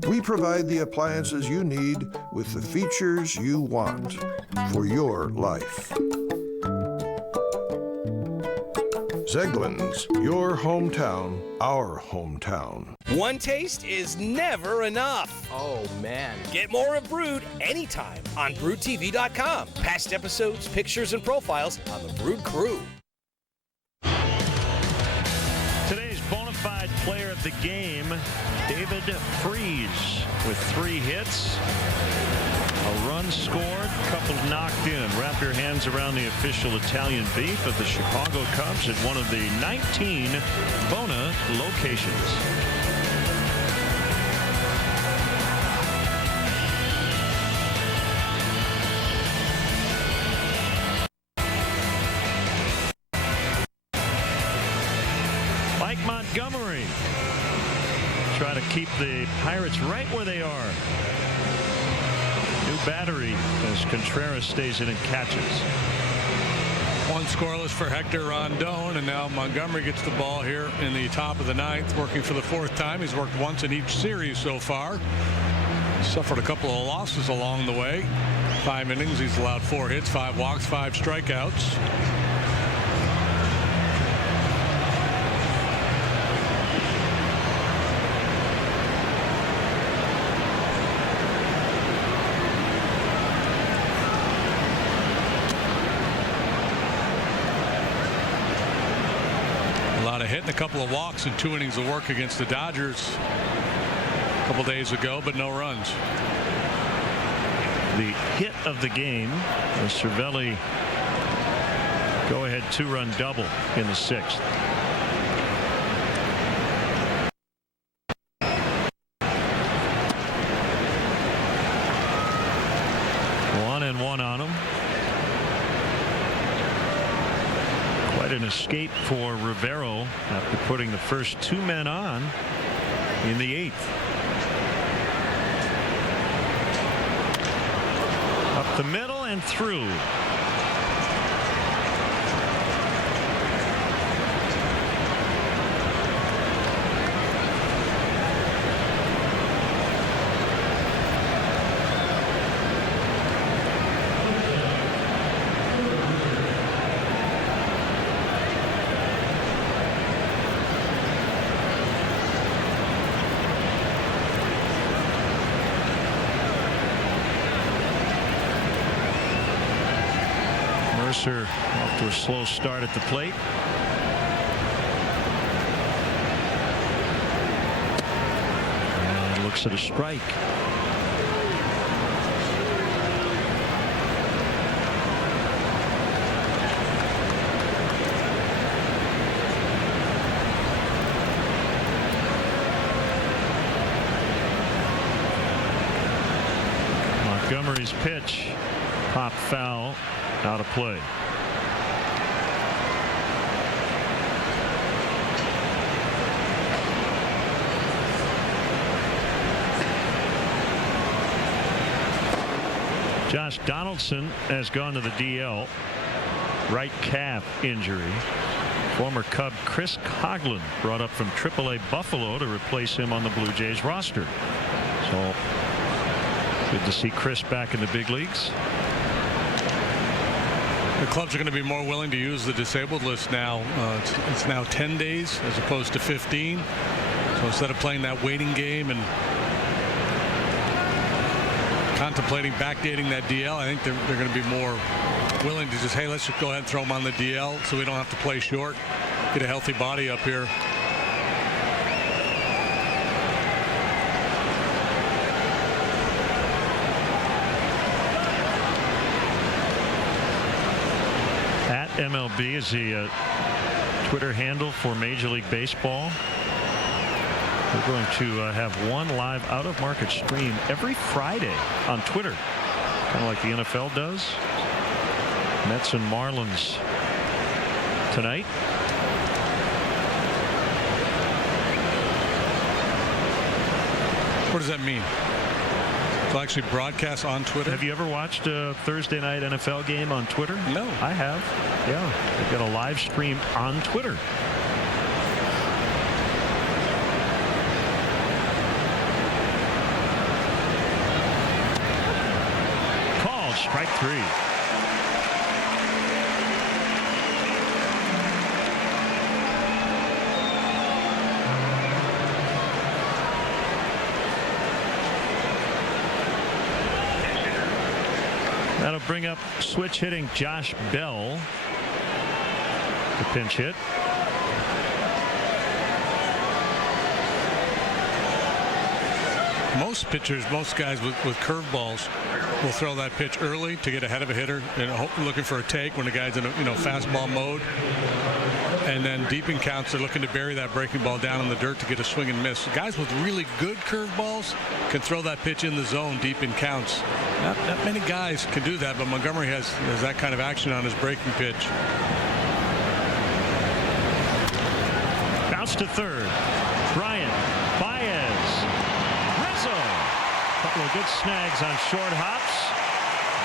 We provide the appliances you need with the features you want for your life. Zeglin's, your hometown, our hometown. One taste is never enough. Oh, man. Get more of Brood anytime on BroodTV.com. Past episodes, pictures, and profiles on the Brood crew. Today's bona fide player of the game, David Freese, with 3 hits. A run scored, a couple knocked in. Wrap your hands around the official Italian beef of the Chicago Cubs at one of the 19 Bona locations. Mike Montgomery try to keep the Pirates right where they are. New battery as Contreras stays in and catches. 1 scoreless for Hector Rondon, and now Montgomery gets the ball here in the top of the 9th, working for the 4th time. He's worked once in each series so far. Suffered a couple of losses along the way. 5 innings, he's allowed 4 hits, 5 walks, 5 strikeouts. Hitting a couple of walks and 2 innings of work against the Dodgers a couple days ago, but no runs. The hit of the game was Cervelli go-ahead 2-run double in the 6th. One and one on him. An escape for Rivero after putting the first 2 men on in the 8th. Up the middle and through. Off to a slow start at the plate. And looks at a strike. Montgomery's pitch pop foul, out of play. Josh Donaldson has gone to the DL. Right calf injury. Former Cub Chris Coghlan brought up from AAA Buffalo to replace him on the Blue Jays roster. So good to see Chris back in the big leagues. The clubs are going to be more willing to use the disabled list now. It's now 10 days as opposed to 15. So instead of playing that waiting game and contemplating backdating that DL, I think they're going to be more willing to just, hey, let's just go ahead and throw them on the DL so we don't have to play short, get a healthy body up here. At MLB is the Twitter handle for Major League Baseball. We're going to have one live out-of-market stream every Friday on Twitter, kind of like the NFL does. Mets and Marlins tonight. What does that mean? To actually broadcast on Twitter? Have you ever watched a Thursday night NFL game on Twitter? No. I have. Yeah. They've got a live stream on Twitter. Called strike 3. That'll bring up switch hitting Josh Bell. The pinch hit. Most pitchers, most guys with curveballs will throw that pitch early to get ahead of a hitter and looking for a take when the guy's in a fastball mode. And then deep in counts, they're looking to bury that breaking ball down in the dirt to get a swing and miss. Guys with really good curveballs can throw that pitch in the zone deep in counts. Not many guys can do that, but Montgomery has that kind of action on his breaking pitch. Bounce to third. Bryant. Baez. Rizzo. Couple of good snags on short hops.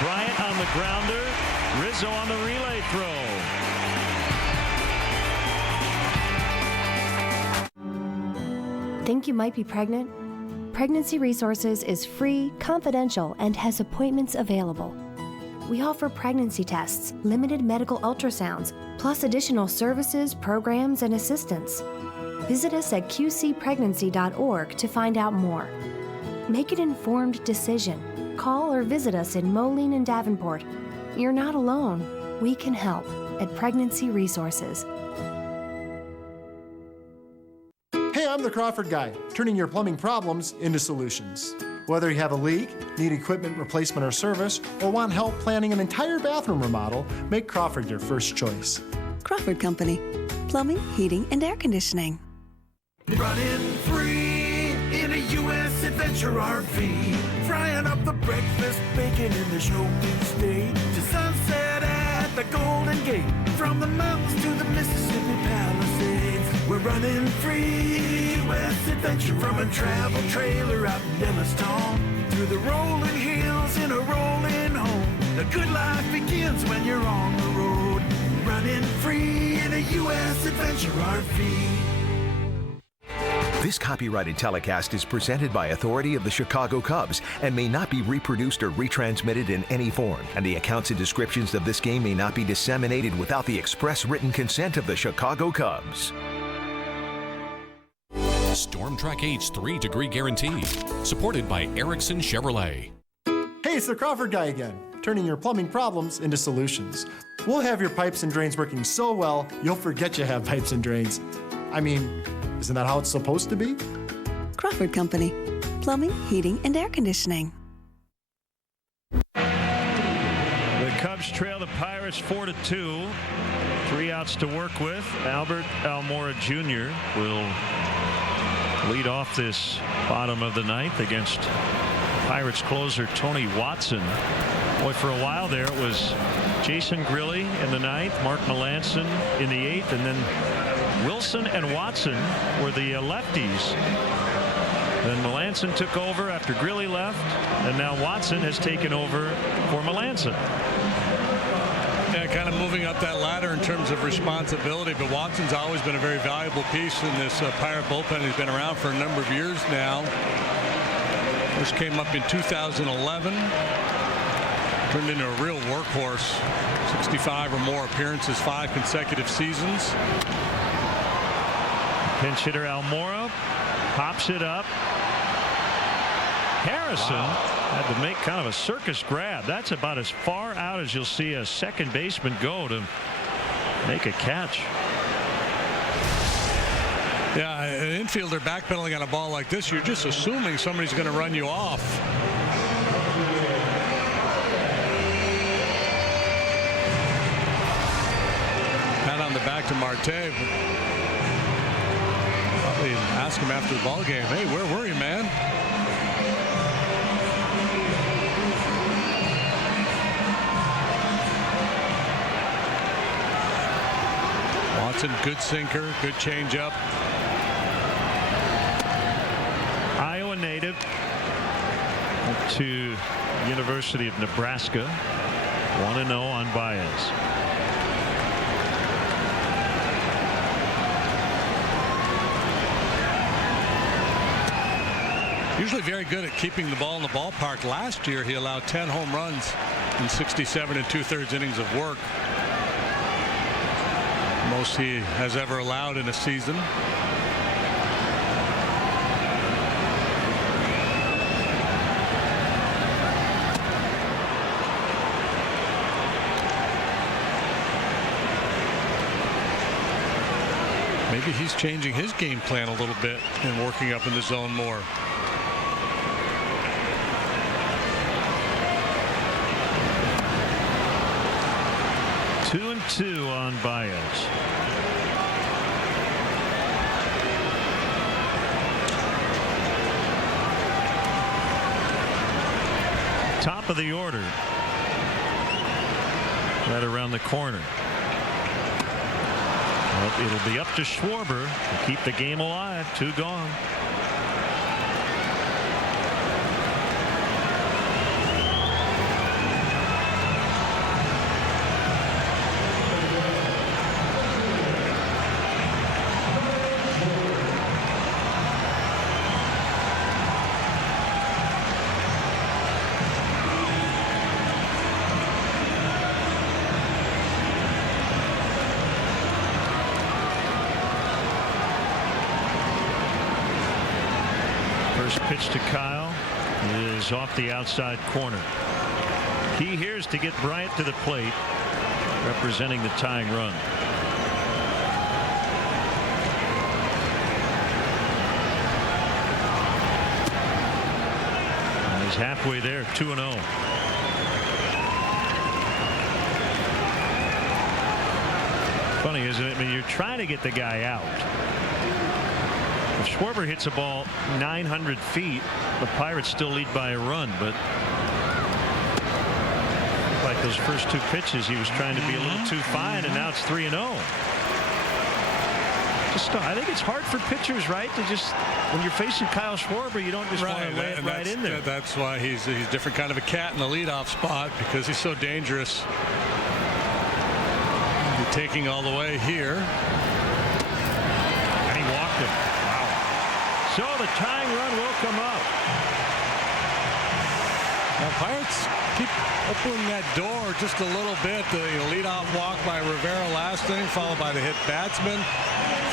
Bryant on the grounder. Rizzo on the relay throw. Think you might be pregnant? Pregnancy Resources is free, confidential, and has appointments available. We offer pregnancy tests, limited medical ultrasounds, plus additional services, programs, and assistance. Visit us at qcpregnancy.org to find out more. Make an informed decision. Call or visit us in Moline and Davenport. You're not alone. We can help at Pregnancy Resources. Hey, I'm the Crawford Guy, turning your plumbing problems into solutions. Whether you have a leak, need equipment replacement or service, or want help planning an entire bathroom remodel, make Crawford your first choice. Crawford Company. Plumbing, heating, and air conditioning. Running free in a U.S. Adventure RV. Frying up the breakfast, bacon in the showbiz state. To sunset at the Golden Gate. From the mountains to the Mississippi Palisades. We're running free, U.S. Adventure. From a travel trailer out in Yellowstone. Through the rolling hills in a rolling home. The good life begins when you're on the road. Running free in a U.S. Adventure RV. This copyrighted telecast is presented by authority of the Chicago Cubs and may not be reproduced or retransmitted in any form, and the accounts and descriptions of this game may not be disseminated without the express written consent of the Chicago Cubs. Storm Track H 3-degree guarantee. Supported by Erickson Chevrolet. Hey, it's the Crawford Guy again, turning your plumbing problems into solutions. We'll have your pipes and drains working so well, you'll forget you have pipes and drains. I mean, isn't that how it's supposed to be? Crawford Company. Plumbing, heating, and air conditioning. The Cubs trail the Pirates 4-2. 3 outs to work with. Albert Almora Jr. will lead off this bottom of the ninth against Pirates closer Tony Watson. Boy, for a while there it was Jason Grilli in the ninth, Mark Melancon in the eighth, and then Wilson and Watson were the lefties. Then Melancon took over after Grilli left, and now Watson has taken over for Melancon. Yeah, kind of moving up that ladder in terms of responsibility, but Watson's always been a very valuable piece in this Pirate bullpen. He's been around for a number of years now. This came up in 2011. Turned into a real workhorse. 65 or more appearances, 5 consecutive seasons. Pinch hitter Almora pops it up. Harrison had to make kind of a circus grab. That's about as far out as you'll see a second baseman go to make a catch. Yeah, an infielder backpedaling on a ball like this, you're just assuming somebody's going to run you off. Pat on the back to Marte. Probably ask him after the ball game, hey, where were you, man? Watson, good sinker, good changeup. Iowa native to University of Nebraska. 1-0 on Baez. Usually very good at keeping the ball in the ballpark. Last year he allowed 10 home runs in 67 2/3 innings of work. Most he has ever allowed in a season. maybe he's changing his game plan a little bit and working up in the zone more. Two and two on Baez. Top of the order. Right around the corner. Well, it'll be up to Schwarber to keep the game alive. 2 gone. First pitch to Kyle is off the outside corner. Key here is to get Bryant to the plate, representing the tying run. And he's halfway there, 2-0. Funny, isn't it? I mean, you're trying to get the guy out. If Schwarber hits a ball 900 feet, the Pirates still lead by a run, but like those first 2 pitches, he was trying to be a little too fine, and now it's 3-0. I think it's hard for pitchers, right, to just, when you're facing Kyle Schwarber, you don't just want to lay it right in there. That's why he's a different kind of a cat in the leadoff spot, because he's so dangerous. He'll be taking all the way here. And he walked him. So the tying run will come up. Now Pirates keep opening that door just a little bit. The leadoff walk by Rivera last inning, followed by the hit batsman.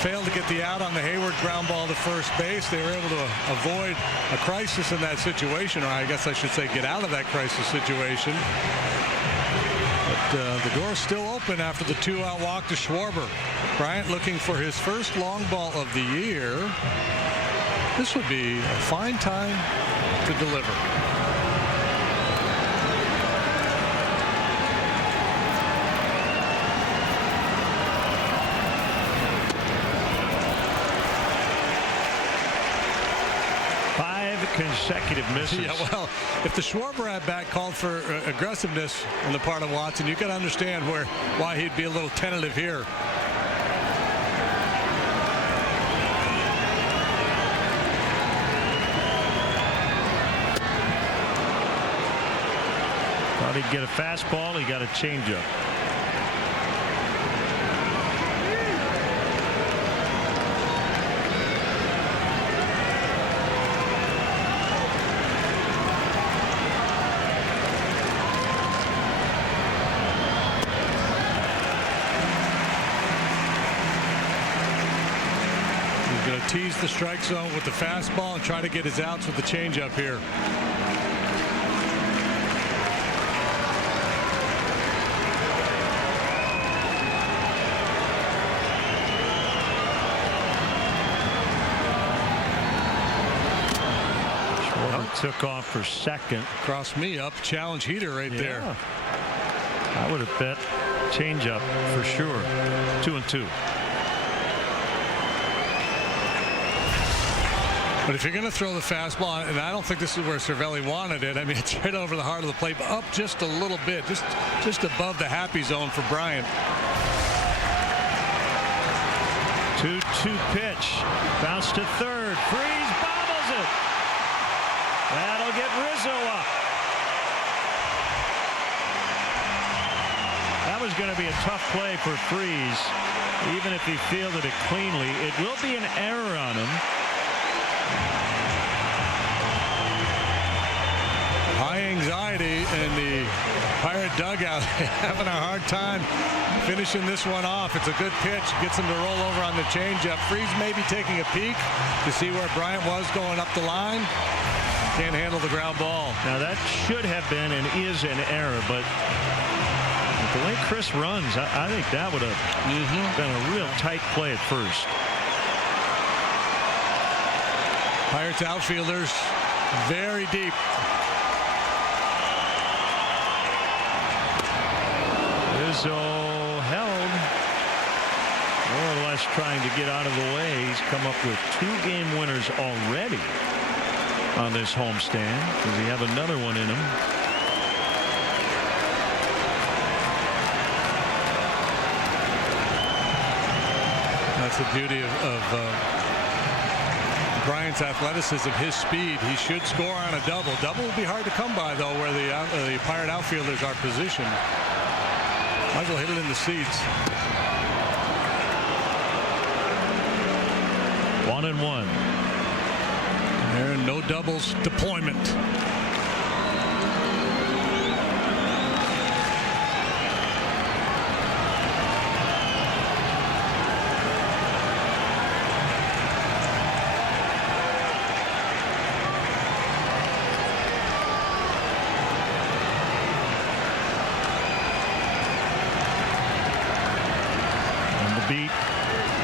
Failed to get the out on the Hayward ground ball to first base. They were able to avoid a crisis in that situation, or I guess I should say get out of that crisis situation. But the door's still open after the 2-out walk to Schwarber. Bryant looking for his first long ball of the year. This would be a fine time to deliver. Consecutive misses. Yeah, well, if the Schwarber at bat called for aggressiveness on the part of Watson, you can understand why he'd be a little tentative here. Thought he'd get a fastball. He got a changeup. Tease the strike zone with the fastball and try to get his outs with the changeup here. Schwarber took off for second. Cross me up, challenge heater right there. I would have bet changeup for sure. 2-2. But if you're going to throw the fastball, and I don't think this is where Cervelli wanted it. I mean, it's right over the heart of the plate, but up just a little bit, just above the happy zone for Bryant. 2-2 pitch. Bounce to third. Freeze bobbles it. That'll get Rizzo up. That was going to be a tough play for Freeze, even if he fielded it cleanly. It will be an error on him. High anxiety in the Pirate dugout, having a hard time finishing this one off. It's a good pitch, gets him to roll over on the changeup. Freeze maybe taking a peek to see where Bryant was going up the line. Can't handle the ground ball. Now that should have been and is an error, but the way Chris runs, I think that would have been a real tight play at first. Pirates outfielders very deep. Rizzo held, more or less trying to get out of the way. He's come up with 2 game winners already on this homestand. Does he have another one in him? That's the beauty of Bryant's athleticism, his speed. He should score on a double. Double would be hard to come by, though, where the Pirate outfielders are positioned. Might as well hit it in the seats. 1-1. There are no doubles deployment. Beat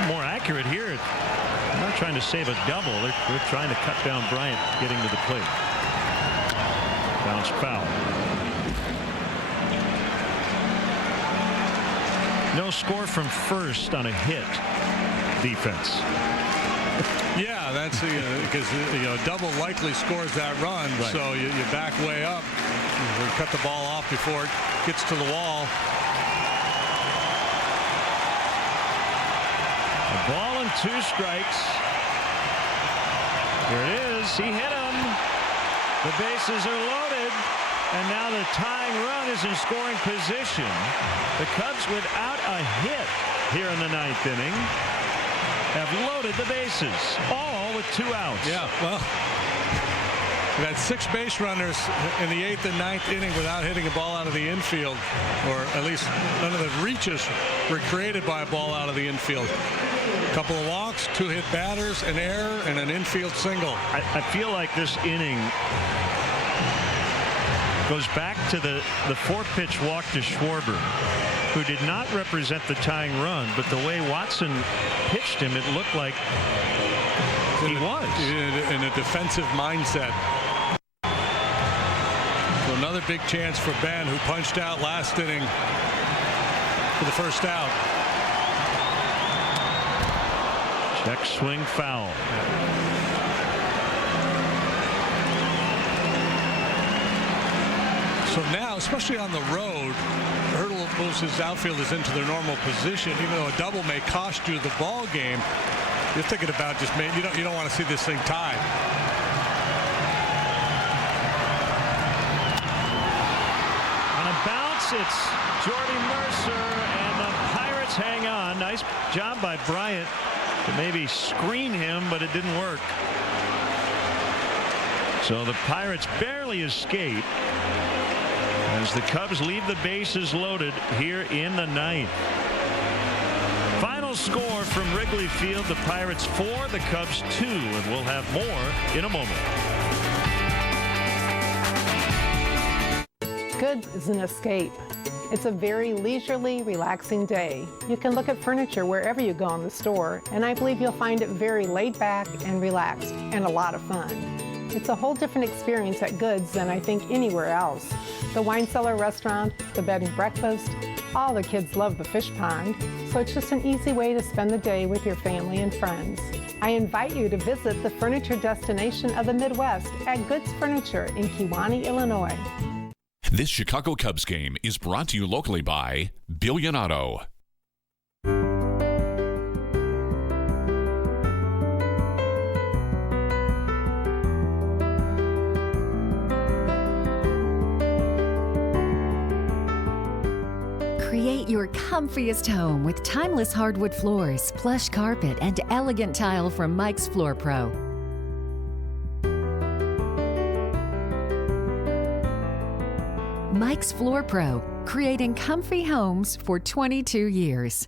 more accurate here. They're not trying to save a double. They're trying to cut down Bryant getting to the plate. Bounce foul. No score from first on a hit. Defense. Yeah, that's because double likely scores that run. Right. So you back way up. You cut the ball off before it gets to the wall. A ball and 2 strikes. Here it is. He hit him. The bases are loaded. And now the tying run is in scoring position. The Cubs, without a hit here in the 9th inning, have loaded the bases, all with 2 outs. Yeah, well, we had 6 base runners in the 8th and 9th inning without hitting a ball out of the infield, or at least none of the reaches were created by a ball out of the infield. A couple of walks, 2 hit batters, an error, and an infield single. I feel like this inning goes back to the 4-pitch walk to Schwarber, who did not represent the tying run, but the way Watson pitched him, it looked like he was in a defensive mindset. So another big chance for Ben, who punched out last inning for the first out. Check swing foul. So now, especially on the road, Hurdle moves his outfielders into their normal position. Even though a double may cost you the ball game, you're thinking about just maybe you don't want to see this thing tied. On a bounce, it's Jordy Mercer, and the Pirates hang on. Nice job by Bryant to maybe screen him, but it didn't work. So the Pirates barely escape as the Cubs leave the bases loaded here in the 9th. Final score from Wrigley Field: the Pirates 4, the Cubs 2, and we'll have more in a moment. Goods is an escape. It's a very leisurely, relaxing day. You can look at furniture wherever you go in the store, and I believe you'll find it very laid back and relaxed and a lot of fun. It's a whole different experience at Goods than I think anywhere else. The wine cellar restaurant, the bed and breakfast, all the kids love the fish pond, so it's just an easy way to spend the day with your family and friends. I invite you to visit the furniture destination of the Midwest at Goods Furniture in Kewanee, Illinois. This Chicago Cubs game is brought to you locally by Billion Auto. Create your comfiest home with timeless hardwood floors, plush carpet, and elegant tile from Mike's Floor Pro. Mike's Floor Pro, creating comfy homes for 22 years.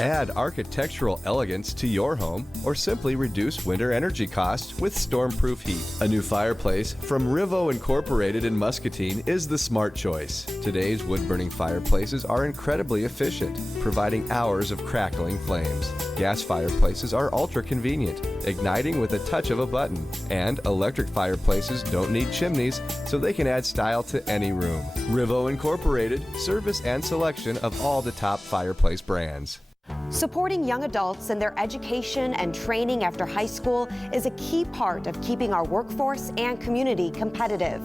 Add architectural elegance to your home or simply reduce winter energy costs with stormproof heat. A new fireplace from Rivo Incorporated in Muscatine is the smart choice. Today's wood-burning fireplaces are incredibly efficient, providing hours of crackling flames. Gas fireplaces are ultra convenient, igniting with a touch of a button. And electric fireplaces don't need chimneys, so they can add style to any room. Rivo Incorporated, service and selection of all the top fireplace brands. Supporting young adults in their education and training after high school is a key part of keeping our workforce and community competitive.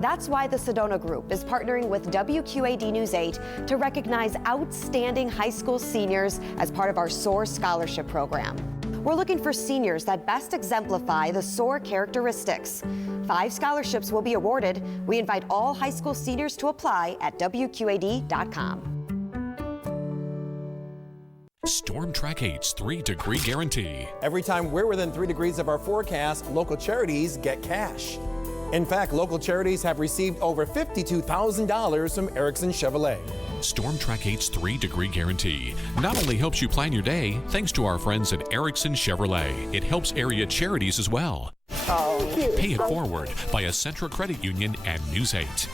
That's why the Sedona Group is partnering with WQAD News 8 to recognize outstanding high school seniors as part of our SOAR Scholarship Program. We're looking for seniors that best exemplify the SOAR characteristics. 5 scholarships will be awarded. We invite all high school seniors to apply at WQAD.com. Storm Track 8's 3-degree guarantee. Every time we're within 3 degrees of our forecast, local charities get cash. In fact, local charities have received over $52,000 from Erickson Chevrolet. Storm Track 8's 3-degree guarantee not only helps you plan your day, thanks to our friends at Erickson Chevrolet, it helps area charities as well. Pay it forward by Essentra Credit Union and News 8.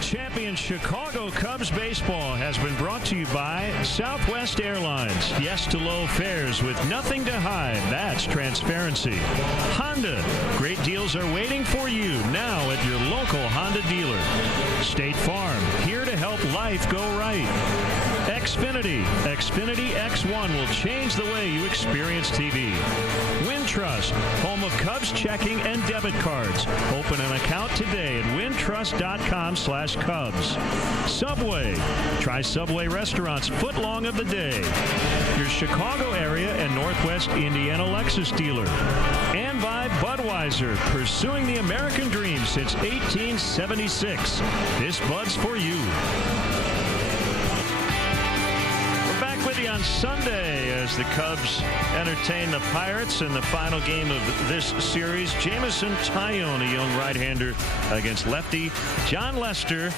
Champion Chicago Cubs baseball has been brought to you by Southwest Airlines. Yes to low fares with nothing to hide. That's transparency. Honda. Great deals are waiting for you now at your local Honda dealer. State Farm. Here to help life go right. Xfinity. Xfinity X1 will change the way you experience TV. Wintrust. Home of Cubs checking and debit cards. Open an account today at wintrust.com/Cubs. Subway. Try Subway restaurants footlong of the day. Your Chicago area and Northwest Indiana Lexus dealer. And by Budweiser, pursuing the American dream since 1876. This Bud's for you. We're back with you on Sunday as the Cubs entertain the Pirates in the final game of this series. Jamison Tyone, a young right-hander against lefty John Lester,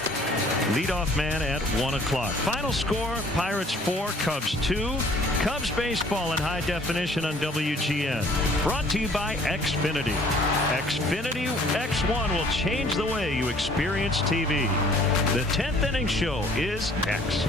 leadoff man at 1 o'clock. Final score, Pirates 4, Cubs 2. Cubs baseball in high definition on WGN. Brought to you by Xfinity. Xfinity X1 will change the way you experience TV. The 10th inning show is next.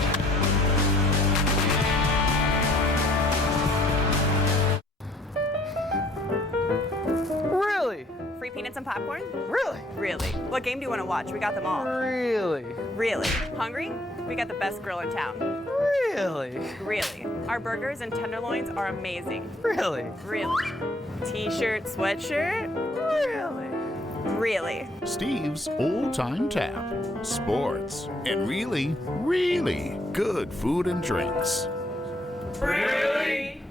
Free peanuts and popcorn? Really? Really. What game do you want to watch? We got them all. Really? Really. Hungry? We got the best grill in town. Really? Really. Our burgers and tenderloins are amazing. Really? Really. T-shirt, sweatshirt? Really? Really. Steve's Old Time Tap. Sports. And really, really good food and drinks. Really?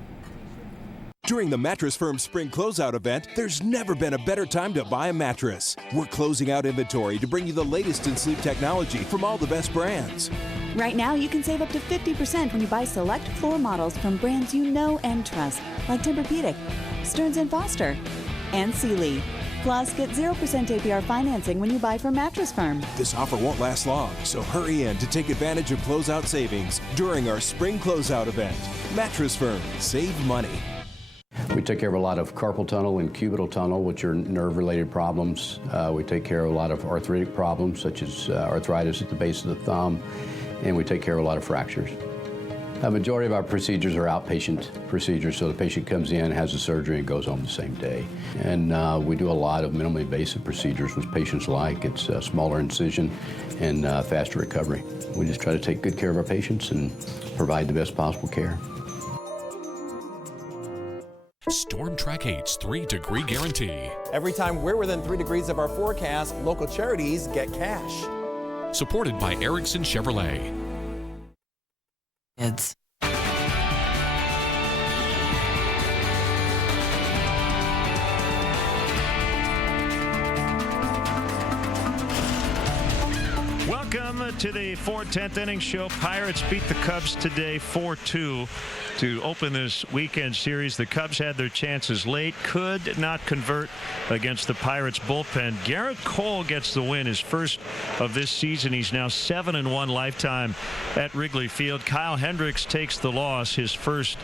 During the Mattress Firm Spring Closeout event, there's never been a better time to buy a mattress. We're closing out inventory to bring you the latest in sleep technology from all the best brands. Right now, you can save up to 50% when you buy select floor models from brands you know and trust, like Tempur-Pedic, Stearns & Foster, and Sealy. Plus, get 0% APR financing when you buy from Mattress Firm. This offer won't last long, so hurry in to take advantage of closeout savings during our Spring Closeout event. Mattress Firm. Save money. We take care of a lot of carpal tunnel and cubital tunnel, which are nerve-related problems. We take care of a lot of arthritic problems, such as arthritis at the base of the thumb, and we take care of a lot of fractures. A majority of our procedures are outpatient procedures, so the patient comes in, has the surgery, and goes home the same day. And we do a lot of minimally invasive procedures, which patients like. It's a smaller incision and faster recovery. We just try to take good care of our patients and provide the best possible care. Storm Track 8's 3-degree guarantee. Every time we're within 3 degrees of our forecast, local charities get cash. Supported by Erickson Chevrolet. It's Welcome to the 4/10th inning show. Pirates beat the Cubs today 4-2. to open this weekend series. The Cubs had their chances late, could not convert against the Pirates bullpen. Garrett Cole gets the win, his first of this season. He's now 7-1 lifetime at Wrigley Field. Kyle Hendricks takes the loss, his first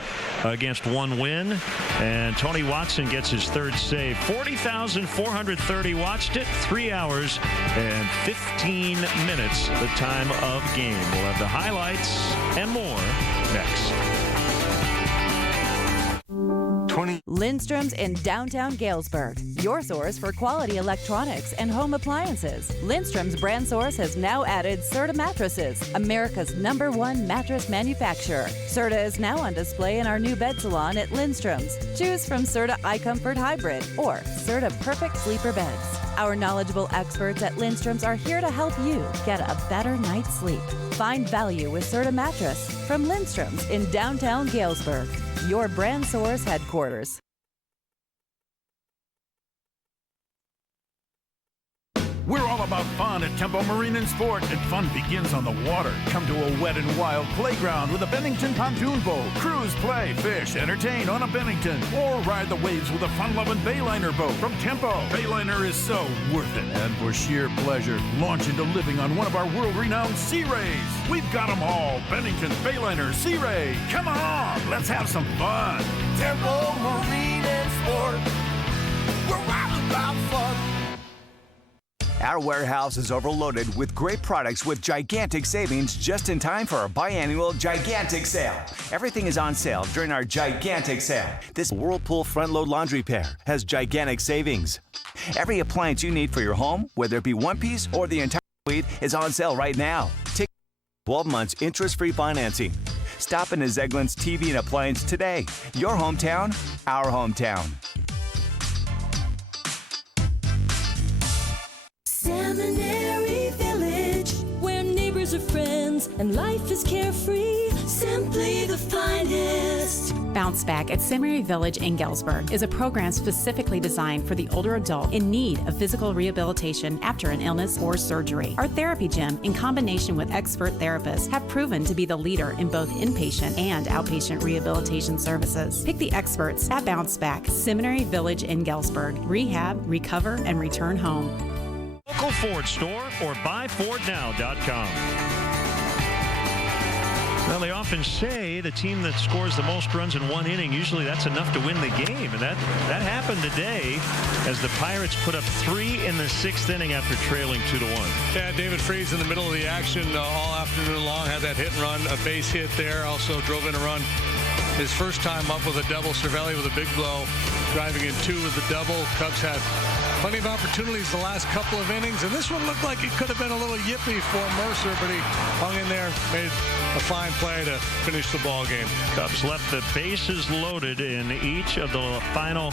against one win, and Tony Watson gets his third save. 40,430 watched it, 3 hours and 15 minutes the time of game. We'll have the highlights and more next. Lindstrom's in downtown Galesburg, your source for quality electronics and home appliances. Lindstrom's brand source has now added Serta mattresses, America's #1 mattress manufacturer. Serta is now on display in our new bed salon at Lindstrom's. Choose from Serta iComfort Hybrid or Serta Perfect Sleeper Beds. Our knowledgeable experts at Lindstrom's are here to help you get a better night's sleep. Find value with Serta mattress from Lindstrom's in downtown Galesburg, your brand source headquarters. We're all about fun at Tempo Marine and Sport, and fun begins on the water. Come to a wet and wild playground with a Bennington pontoon boat. Cruise, play, fish, entertain on a Bennington, or ride the waves with a fun-loving Bayliner boat from Tempo. Bayliner is so worth it. And for sheer pleasure, launch into living on one of our world-renowned Sea Rays. We've got them all. Bennington, Bayliner, Sea Ray. Come on, let's have some fun. Tempo Marine and Sport. We're all about fun. Our warehouse is overloaded with great products with gigantic savings just in time for our biannual gigantic sale. Everything is on sale during our gigantic sale. This Whirlpool front-load laundry pair has gigantic savings. Every appliance you need for your home, whether it be one piece or the entire suite, is on sale right now. Take 12 months interest-free financing. Stop in to Zeglin's TV and Appliance today. Your hometown, our hometown. Seminary Village, where neighbors are friends and life is carefree, simply the finest. Bounce Back at Seminary Village in Galesburg is a program specifically designed for the older adult in need of physical rehabilitation after an illness or surgery. Our therapy gym, in combination with expert therapists, have proven to be the leader in both inpatient and outpatient rehabilitation services. Pick the experts at Bounce Back, Seminary Village in Galesburg. Rehab, recover, and return home. Local Ford store or buyfordnow.com. Well, they often say the team that scores the most runs in one inning, usually that's enough to win the game. And that happened today as the Pirates put up 3 in the 6th inning after trailing 2-1. Yeah, David Freese in the middle of the action all afternoon long, had that hit and run, a base hit there, also drove in a run. His first time up with a double. Cervelli with a big blow, driving in 2 with the double. Cubs had plenty of opportunities the last couple of innings, and this one looked like it could have been a little yippy for Mercer, but he hung in there, made a fine play to finish the ball game. Cubs left the bases loaded in each of the final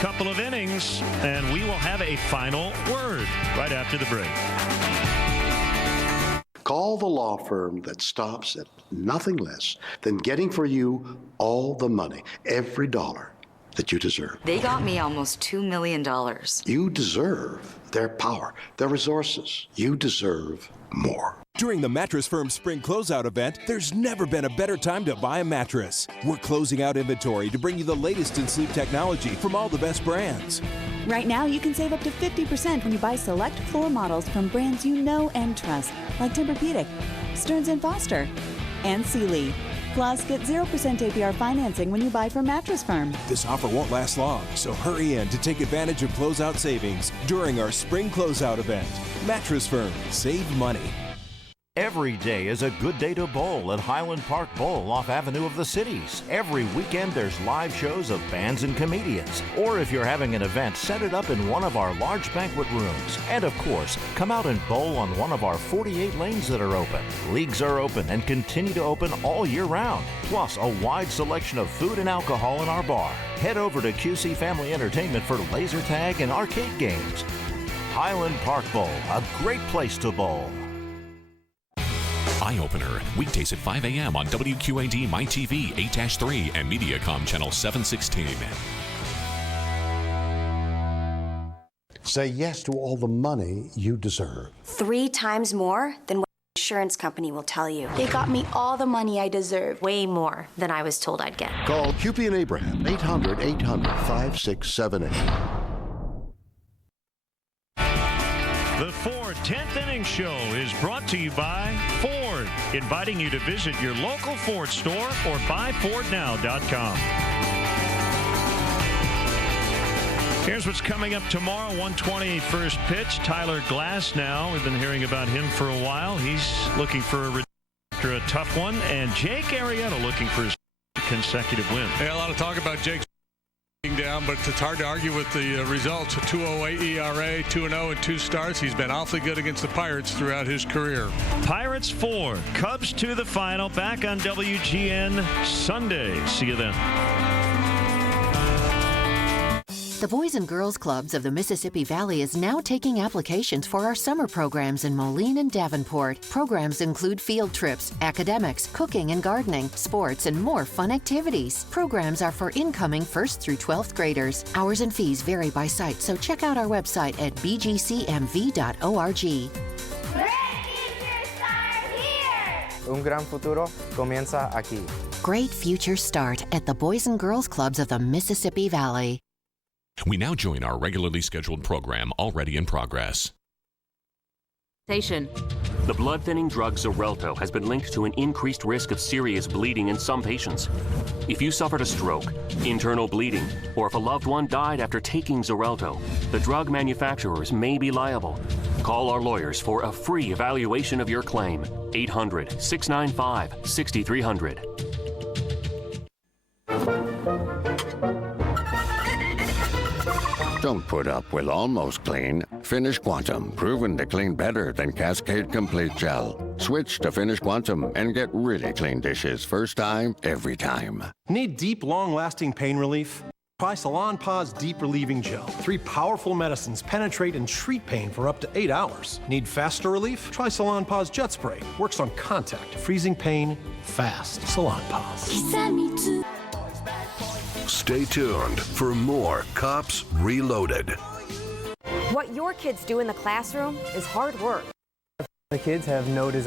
couple of innings, and we will have a final word right after the break. Call the law firm that stops at nothing less than getting for you all the money, every dollar that you deserve. They got me almost $2 million. You deserve their power, their resources. You deserve more. During the Mattress Firm Spring Closeout event, there's never been a better time to buy a mattress. We're closing out inventory to bring you the latest in sleep technology from all the best brands. Right now, you can save up to 50% when you buy select floor models from brands you know and trust, like Tempur-Pedic, Stearns & Foster, and Sealy. Plus, get 0% APR financing when you buy from Mattress Firm. This offer won't last long, so hurry in to take advantage of closeout savings during our Spring Closeout event. Mattress Firm. Save money. Every day is a good day to bowl at Highland Park Bowl off Avenue of the Cities. Every weekend there's live shows of bands and comedians. Or if you're having an event, set it up in one of our large banquet rooms. And of course, come out and bowl on one of our 48 lanes that are open. Leagues are open and continue to open all year round. Plus a wide selection of food and alcohol in our bar. Head over to QC Family Entertainment for laser tag and arcade games. Highland Park Bowl, a great place to bowl. Eye Opener, weekdays at 5 a.m. on WQAD-MyTV 8-3 and Mediacom Channel 716. Say yes to all the money you deserve. 3 times more than what you insurance company will tell you. They got me all the money I deserve. Way more than I was told I'd get. Call Cupie and Abraham, 800-800-5678. The Ford 10th Inning Show is brought to you by Ford, inviting you to visit your local Ford store or buyfordnow.com. Here's what's coming up tomorrow, 1:20 first pitch. Tyler Glass now. We've been hearing about him for a while. He's looking for after a tough one. And Jake Arrieta looking for his consecutive win. Yeah, a lot of talk about Jake down, but it's hard to argue with the results. A 2.08 ERA, 2-0 in 2 starts. He's been awfully good against the Pirates throughout his career. Pirates 4, Cubs to the final. Back on WGN Sunday. See you then. The Boys and Girls Clubs of the Mississippi Valley is now taking applications for our summer programs in Moline and Davenport. Programs include field trips, academics, cooking and gardening, sports, and more fun activities. Programs are for incoming 1st through 12th graders. Hours and fees vary by site, so check out our website at bgcmv.org. Un gran futuro comienza aquí. Great futures start at the Boys and Girls Clubs of the Mississippi Valley. We now join our regularly scheduled program already in progress. The blood-thinning drug Xarelto has been linked to an increased risk of serious bleeding in some patients. If you suffered a stroke, internal bleeding, or if a loved one died after taking Xarelto, the drug manufacturers may be liable. Call our lawyers for a free evaluation of your claim. 800-695-6300. Don't put up with almost clean. Finish Quantum, proven to clean better than Cascade Complete Gel. Switch to Finish Quantum and get really clean dishes first time, every time. Need deep, long-lasting pain relief? Try Salon Pause Deep Relieving Gel. 3 powerful medicines penetrate and treat pain for up to 8 hours. Need faster relief? Try Salon Pause Jet Spray. Works on contact, freezing pain fast. Salon Pause. Stay tuned for more Cops Reloaded. What your kids do in the classroom is hard work. The kids have no desire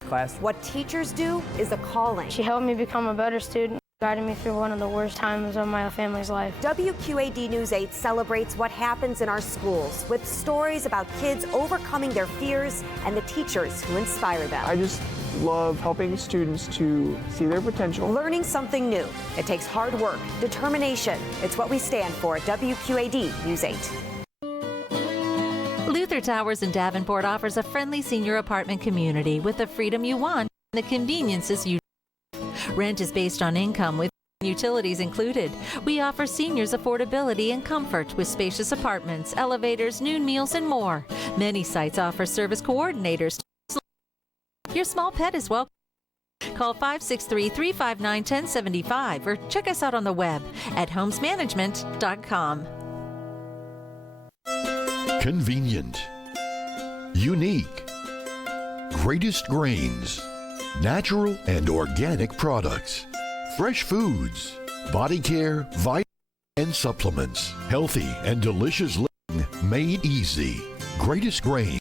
for class. What teachers do is a calling. She helped me become a better student, guided me through one of the worst times of my family's life. WQAD News 8 celebrates what happens in our schools with stories about kids overcoming their fears and the teachers who inspire them. I just love helping students to see their potential. Learning something new. It takes hard work, determination. It's what we stand for at WQAD News 8. Luther Towers in Davenport offers a friendly senior apartment community with the freedom you want and the conveniences you need. Rent is based on income with utilities included. We offer seniors affordability and comfort with spacious apartments, elevators, noon meals, and more. Many sites offer service coordinators. Your small pet is welcome. Call 563-359-1075 or check us out on the web at homesmanagement.com. Convenient. Unique. Greatest grains. Natural and organic products. Fresh foods. Body care, vitamins, and supplements. Healthy and delicious living made easy. Greatest grains.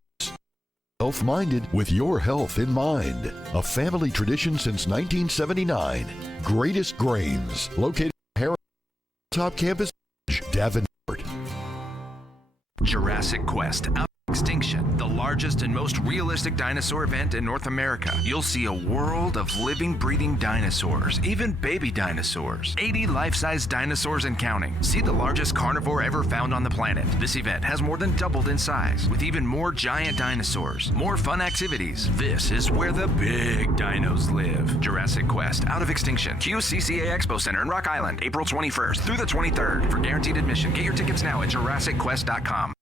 Health-minded with your health in mind. A family tradition since 1979. Greatest Grains, located at Harris Top Campus, Davenport. Jurassic Quest Out of Extinction, the largest and most realistic dinosaur event in North America. You'll see a world of living, breathing dinosaurs, even baby dinosaurs. 80 life-size dinosaurs and counting. See the largest carnivore ever found on the planet. This event has more than doubled in size, with even more giant dinosaurs, more fun activities. This is where the big dinos live. Jurassic Quest Out of Extinction. QCCA Expo Center in Rock Island, April 21st through the 23rd. For guaranteed admission, get your tickets now at JurassicQuest.com.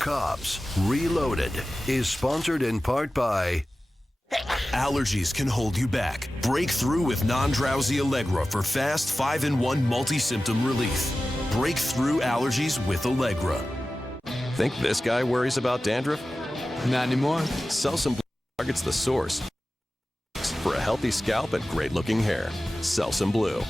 Cops Reloaded is sponsored in part by... Allergies can hold you back. Break through with non-drowsy Allegra for fast 5-in-1 multi-symptom relief. Break through allergies with Allegra. Think this guy worries about dandruff? Not anymore. Celsum Blue targets the source for a healthy scalp and great-looking hair. Celsum Blue.